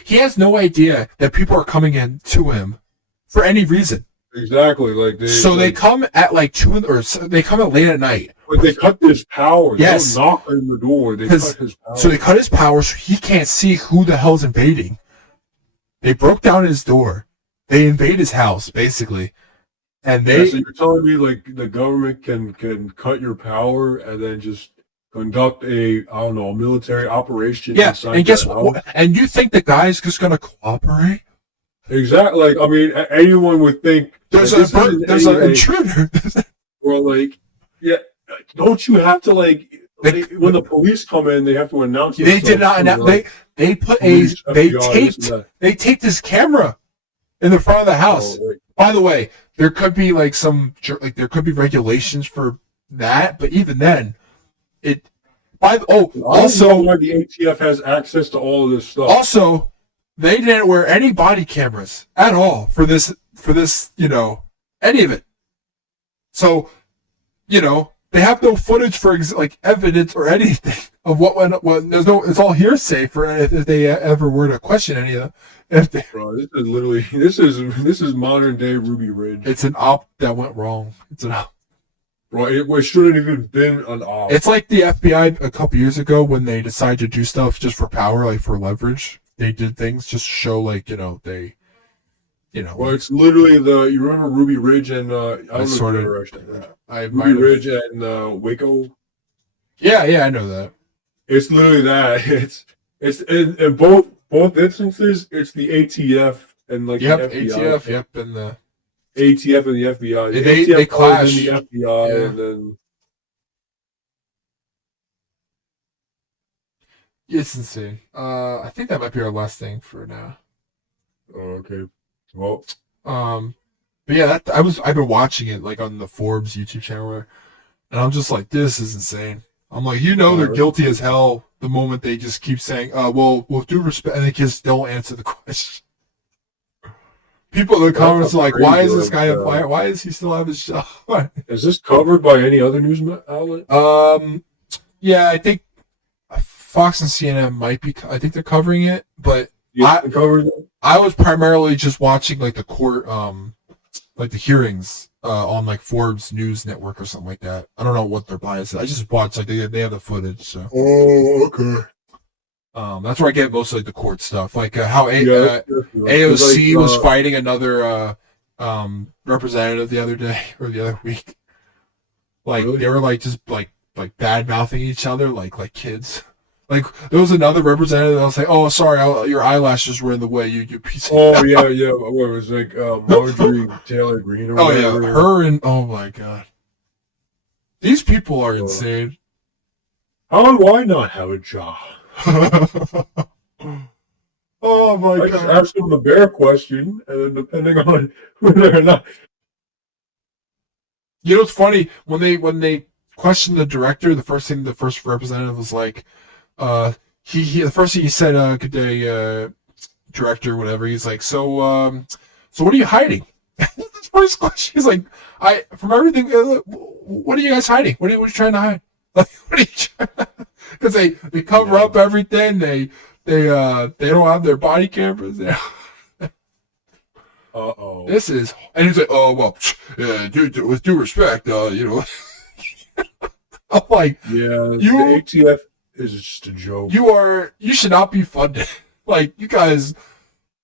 He has no idea that people are coming in to him for any reason. Exactly, they come at 2 or they come at late at night. But they cut his power. Yes, they don't knock on the door. They cut his power. So they cut his power, so he can't see who the hell's invading. They broke down his door. They invade his house basically, and so you're telling me the government can cut your power and then just conduct a military operation. Yeah, and guess what? And you think the guy's just gonna cooperate? Exactly. Anyone would think there's an intruder. Well, don't you have to when the police come in, they have to announce. They did not announce. They put they taped his camera in the front of the house. Oh, by the way, there could be there could be regulations for that, but even then. Also, why the ATF has access to all of this stuff. Also, they didn't wear any body cameras at all for this, any of it. So, they have no footage for evidence or anything. of what went. What there's no. It's all hearsay for if they ever were to question any of them. If they, Bro, this is literally this is modern day Ruby Ridge. it's an op that went wrong. It's an op. Bro, it shouldn't even been an op. It's like the FBI a couple years ago when they decided to do stuff just for power, like for leverage. They did things just to show, like they, Well, it's literally you remember Ruby Ridge and I don't know sort if of. you ever actually I Ruby might have. Ridge and Waco. Yeah, I know that. It's literally that. It's in both instances. It's the ATF and like Yep, the FBI. ATF. Yep, and the ATF and the FBI. The they ATF clash. in the FBI, Yeah. and then It's insane. I think that might be our last thing for now. okay. Well, But yeah, I've been watching it like on the Forbes YouTube channel, and I'm just like, this is insane. I'm like, they're guilty as hell the moment they just keep saying, well, with due respect, and they just don't answer the question. People in the comments are like, why is this guy on fire? Why does he still have his job? is this covered by any other news outlet? Yeah, I think Fox and CNN might be. I think they're covering it, but I was primarily just watching like the court, like the hearings on like Forbes News Network or something like that. I don't know what their bias is. I just watched like they have the footage. So Oh, okay. that's where I get most of like the court stuff, like how AOC was fighting another representative the other day or the other week. Like really? They were like just like bad mouthing each other like kids. Like there was another representative that was like, "Oh, sorry, your eyelashes were in the way. You piece of." Oh yeah. What it was like Marjorie Taylor Greene or whatever. Yeah, her and oh my god, these people are insane. How do I not have a job? Oh my god! I just asked them the bear question, and then depending on whether or not. It's funny when they questioned the director. The first representative was like, the first thing he said, "Good day, director, whatever." He's like, so what are you hiding? The first question, he's like, from everything, what are you guys hiding? What are you trying to hide? Like, what are you? Because they cover up everything. They don't have their body cameras. This is, and he's like, oh well, with due respect, I'm like, the ATF is just a joke. You should not be funded. Like you guys,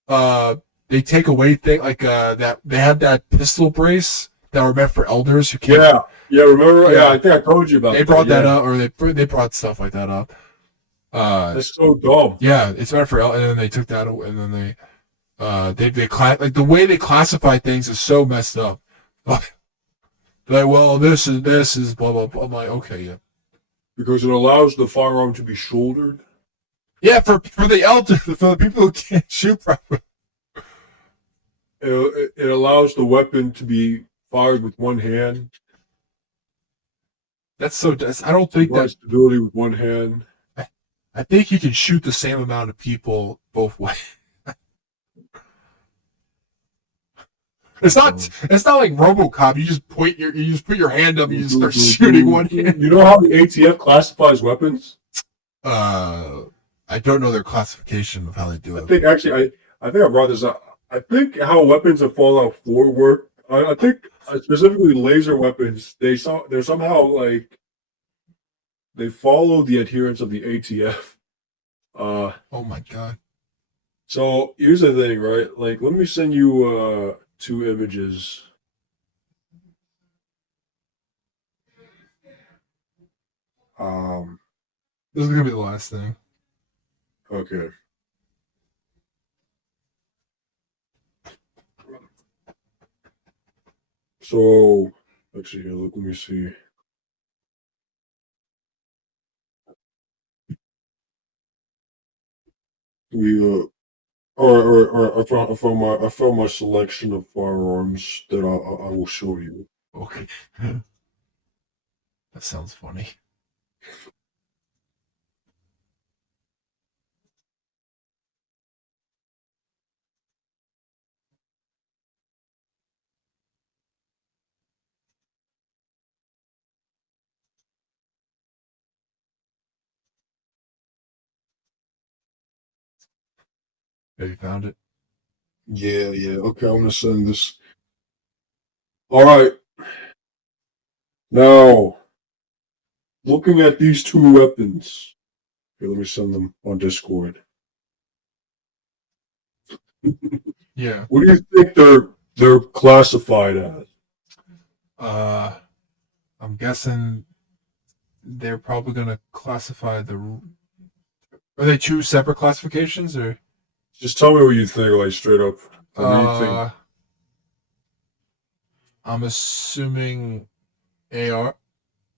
they take away things like that. They had that pistol brace that were meant for elders who can't. Remember? Yeah, I think I told you about. They brought that up, or they brought stuff like that up. That's so dumb. Yeah, it's meant for and then they took that away, and then they like the way they classify things is so messed up. They're like, well, this is blah blah blah. I'm like, okay, yeah. Because it allows the firearm to be shouldered. Yeah, for the elders, for the people who can't shoot properly. It allows the weapon to be fired with one hand. I don't think that stability with one hand. I think you can shoot the same amount of people both ways. It's not like RoboCop. You just put your hand up. You just start shooting one hand. You know how the ATF classifies weapons? I don't know their classification of how they do it. I think actually, I think I brought this up. I think how weapons of Fallout 4 work. I think specifically laser weapons. They're somehow like they follow the adherence of the ATF. Oh my god. So here's the thing, right? Like, let me send you 2 images. This is gonna be the last thing. Okay. So let's see here. Let me see. I found my selection of firearms that I will show you. Okay. That sounds funny. Have you found it? Yeah. Okay, I'm gonna send this. All right. Now, looking at these two weapons. Here, let me send them on Discord. Yeah. What do you think they're classified as? I'm guessing they're probably gonna classify the. Are they two separate classifications or? Just tell me what you think, like straight up. What do you think? I'm assuming AR.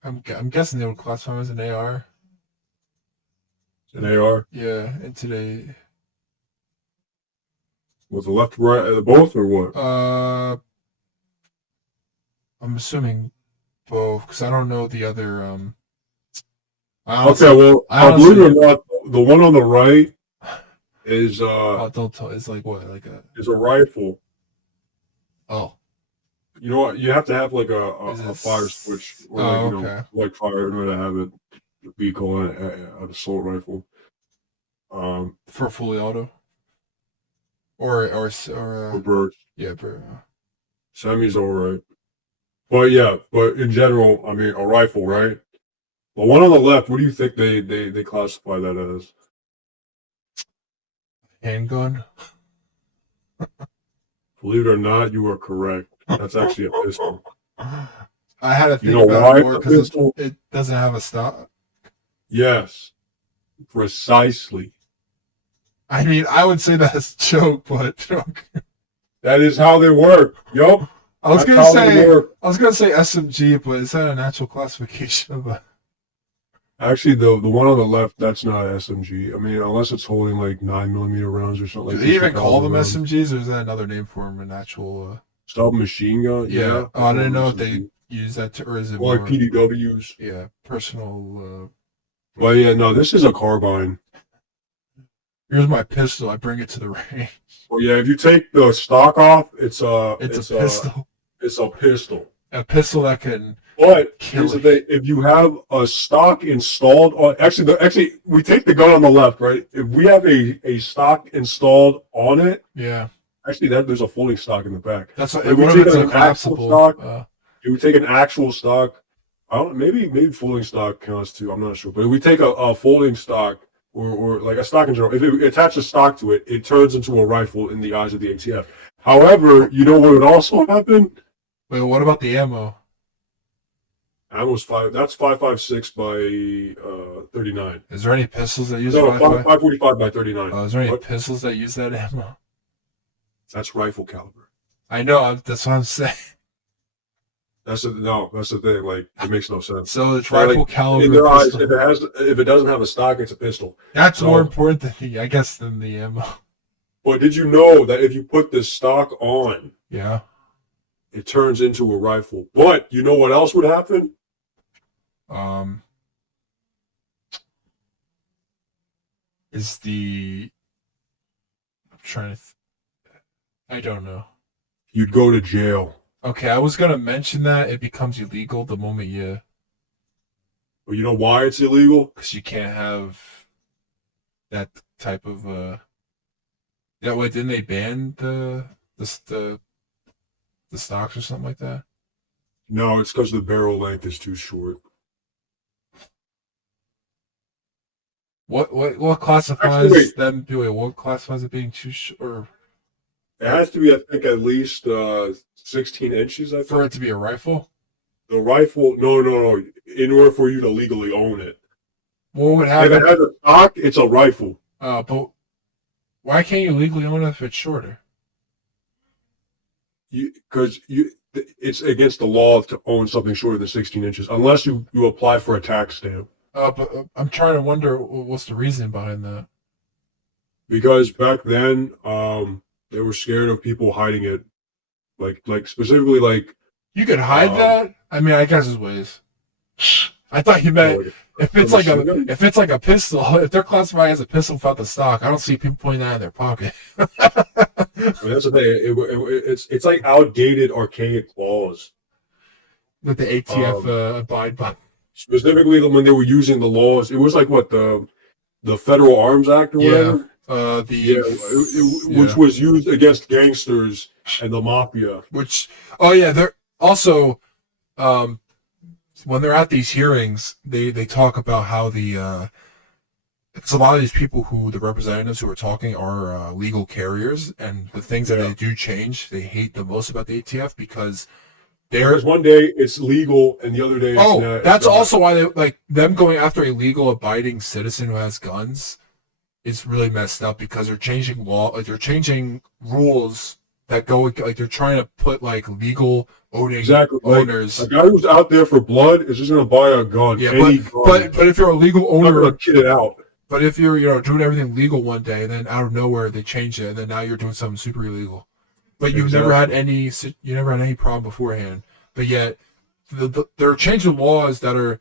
I'm guessing they would classify them as an AR. An AR Yeah, and today. with the left, right, both, or what? I'm assuming both because I don't know the other. Okay, well, believe it or not, the one on the right is don't tell. It's like what, like a. is a rifle. Oh. You know what? You have to have like a fire switch or like okay. like fire in order to have it be called an assault rifle. For fully auto. Or burst. Yeah, Semi's alright. But yeah, but in general, I mean a rifle, right? The one on the left, what do you think they classify that as? handgun. Believe it or not, you are correct. That's actually a pistol. I had to think You know about why it more a because pistol? it doesn't have a stock. Yes, precisely. I mean, I would say that's a joke, but That is how they work. Yup. I was gonna say SMG, but is that an actual classification of a? Actually, the one on the left, that's not SMG. I mean, unless it's holding like 9mm rounds or something. Do like they even call them rounds. SMGs, or is that another name for them? An actual submachine gun? Yeah. Oh, I didn't know if they use that or is it more like PDWs? Yeah, personal. Well, yeah, no, this is a carbine. Here's my pistol. I bring it to the range. Well, yeah, if you take the stock off, it's a pistol. It's a pistol. A pistol that can. But here's the thing: if you have a stock installed on, actually, we take the gun on the left, right? If we have a stock installed on it, yeah. Actually, there's a folding stock in the back. That's if we take an actual stock. If we take an actual stock, I don't. Maybe folding stock counts too. I'm not sure. But if we take a folding stock or like a stock in general, if it attaches stock to it, it turns into a rifle in the eyes of the ATF. However, you know what would also happen? Wait, what about the ammo? Ammo's 5. That's 5.56 by 39. Is there any pistols that use 5.45 by 39? Oh, is there any pistols that use that ammo? That's rifle caliber. I know. That's what I'm saying. That's the thing. Like, it makes no sense. So it's rifle caliber. In their eyes, if it doesn't have a stock, it's a pistol. That's more important than the ammo. But did you know that if you put the stock on, yeah, it turns into a rifle? But you know what else would happen? Is the I'm trying to. I don't know. You'd go to jail. Okay, I was gonna mention that it becomes illegal the moment you. Well, you know why it's illegal? Because you can't have that type of. Yeah, wait, didn't they ban the stocks or something like that? No, it's because the barrel length is too short. What classifies them? What classifies it being too short? It has to be, I think, at least 16 inches. I think. For it to be a rifle. The rifle, no. In order for you to legally own it, what would happen? If it has a stock, it's a rifle. But why can't you legally own it if it's shorter? It's against the law to own something shorter than 16 inches, unless you apply for a tax stamp. But I'm trying to wonder what's the reason behind that. Because back then, they were scared of people hiding it, like specifically like. You could hide that. I mean, I guess there's ways. I thought you meant if it's like a pistol. If they're classified as a pistol without the stock, I don't see people putting that in their pocket. I mean, that's the thing. It's like outdated, archaic laws that the ATF abide by. Specifically, when they were using the laws, it was like what the Federal Arms Act or whatever. Which was used against gangsters and the mafia. They're also, when they're at these hearings, they talk about how because a lot of these people the representatives who are talking are legal carriers, and the things that they do change, they hate the most about the ATF because There's one day it's legal and the other day it's not. That's also why they like them going after a legal abiding citizen who has guns. It's really messed up because they're changing they're changing rules that go like they're trying to put like legal owners. A guy who's out there for blood is just gonna buy a gun. Yeah, but if you're a legal owner, not gonna kid it out. But if you're doing everything legal one day, and then out of nowhere they change it, and then now you're doing something super illegal. But you never had any problem beforehand. But yet they're changing laws that are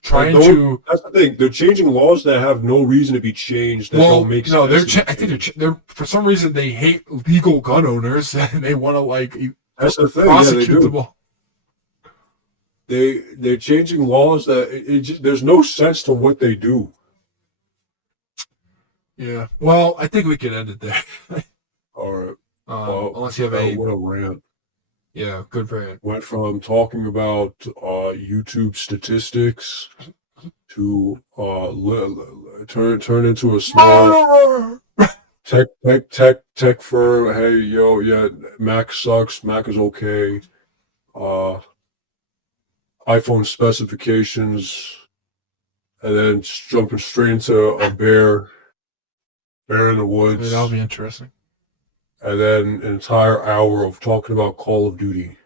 trying to. That's the thing. They're changing laws that have no reason to be changed. That don't make sense. No, I think they're for some reason they hate legal gun owners and they want to like that's the thing. prosecute them all. They're changing laws that there's no sense to what they do. Yeah. Well, I think we can end it there. All right. Unless you have what a rant. Yeah, good rant. Went from talking about YouTube statistics to turn into a small tech firm. Hey, yo, yeah, Mac sucks. Mac is okay. iPhone specifications, and then jumping straight into a bear in the woods. That'll be interesting. And then an entire hour of talking about Call of Duty.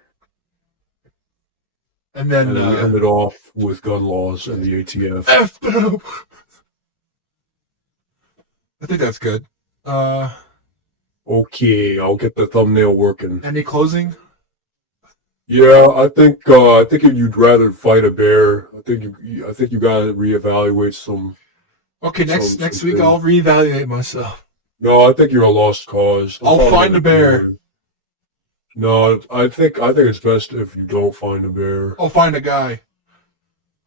And then we ended off with gun laws and the ATF. I think that's good. Okay, I'll get the thumbnail working. Any closing? Yeah, I think if you'd rather fight a bear, I think you gotta reevaluate some. Okay, next week I'll reevaluate myself. No, I think you're a lost cause. I'll find a bear. No, I think it's best if you don't find a bear. I'll find a guy.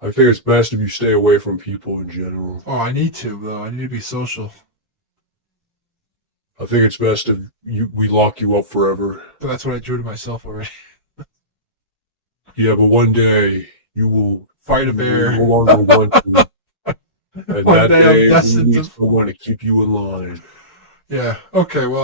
I think it's best if you stay away from people in general. Oh, I need to though. I need to be social. I think it's best if we lock you up forever. But that's what I drew to myself already. Yeah, but one day you will fight a bear. You no longer want to. And One that day day I'm destined you need someone to keep you in line. Yeah. Okay. Well.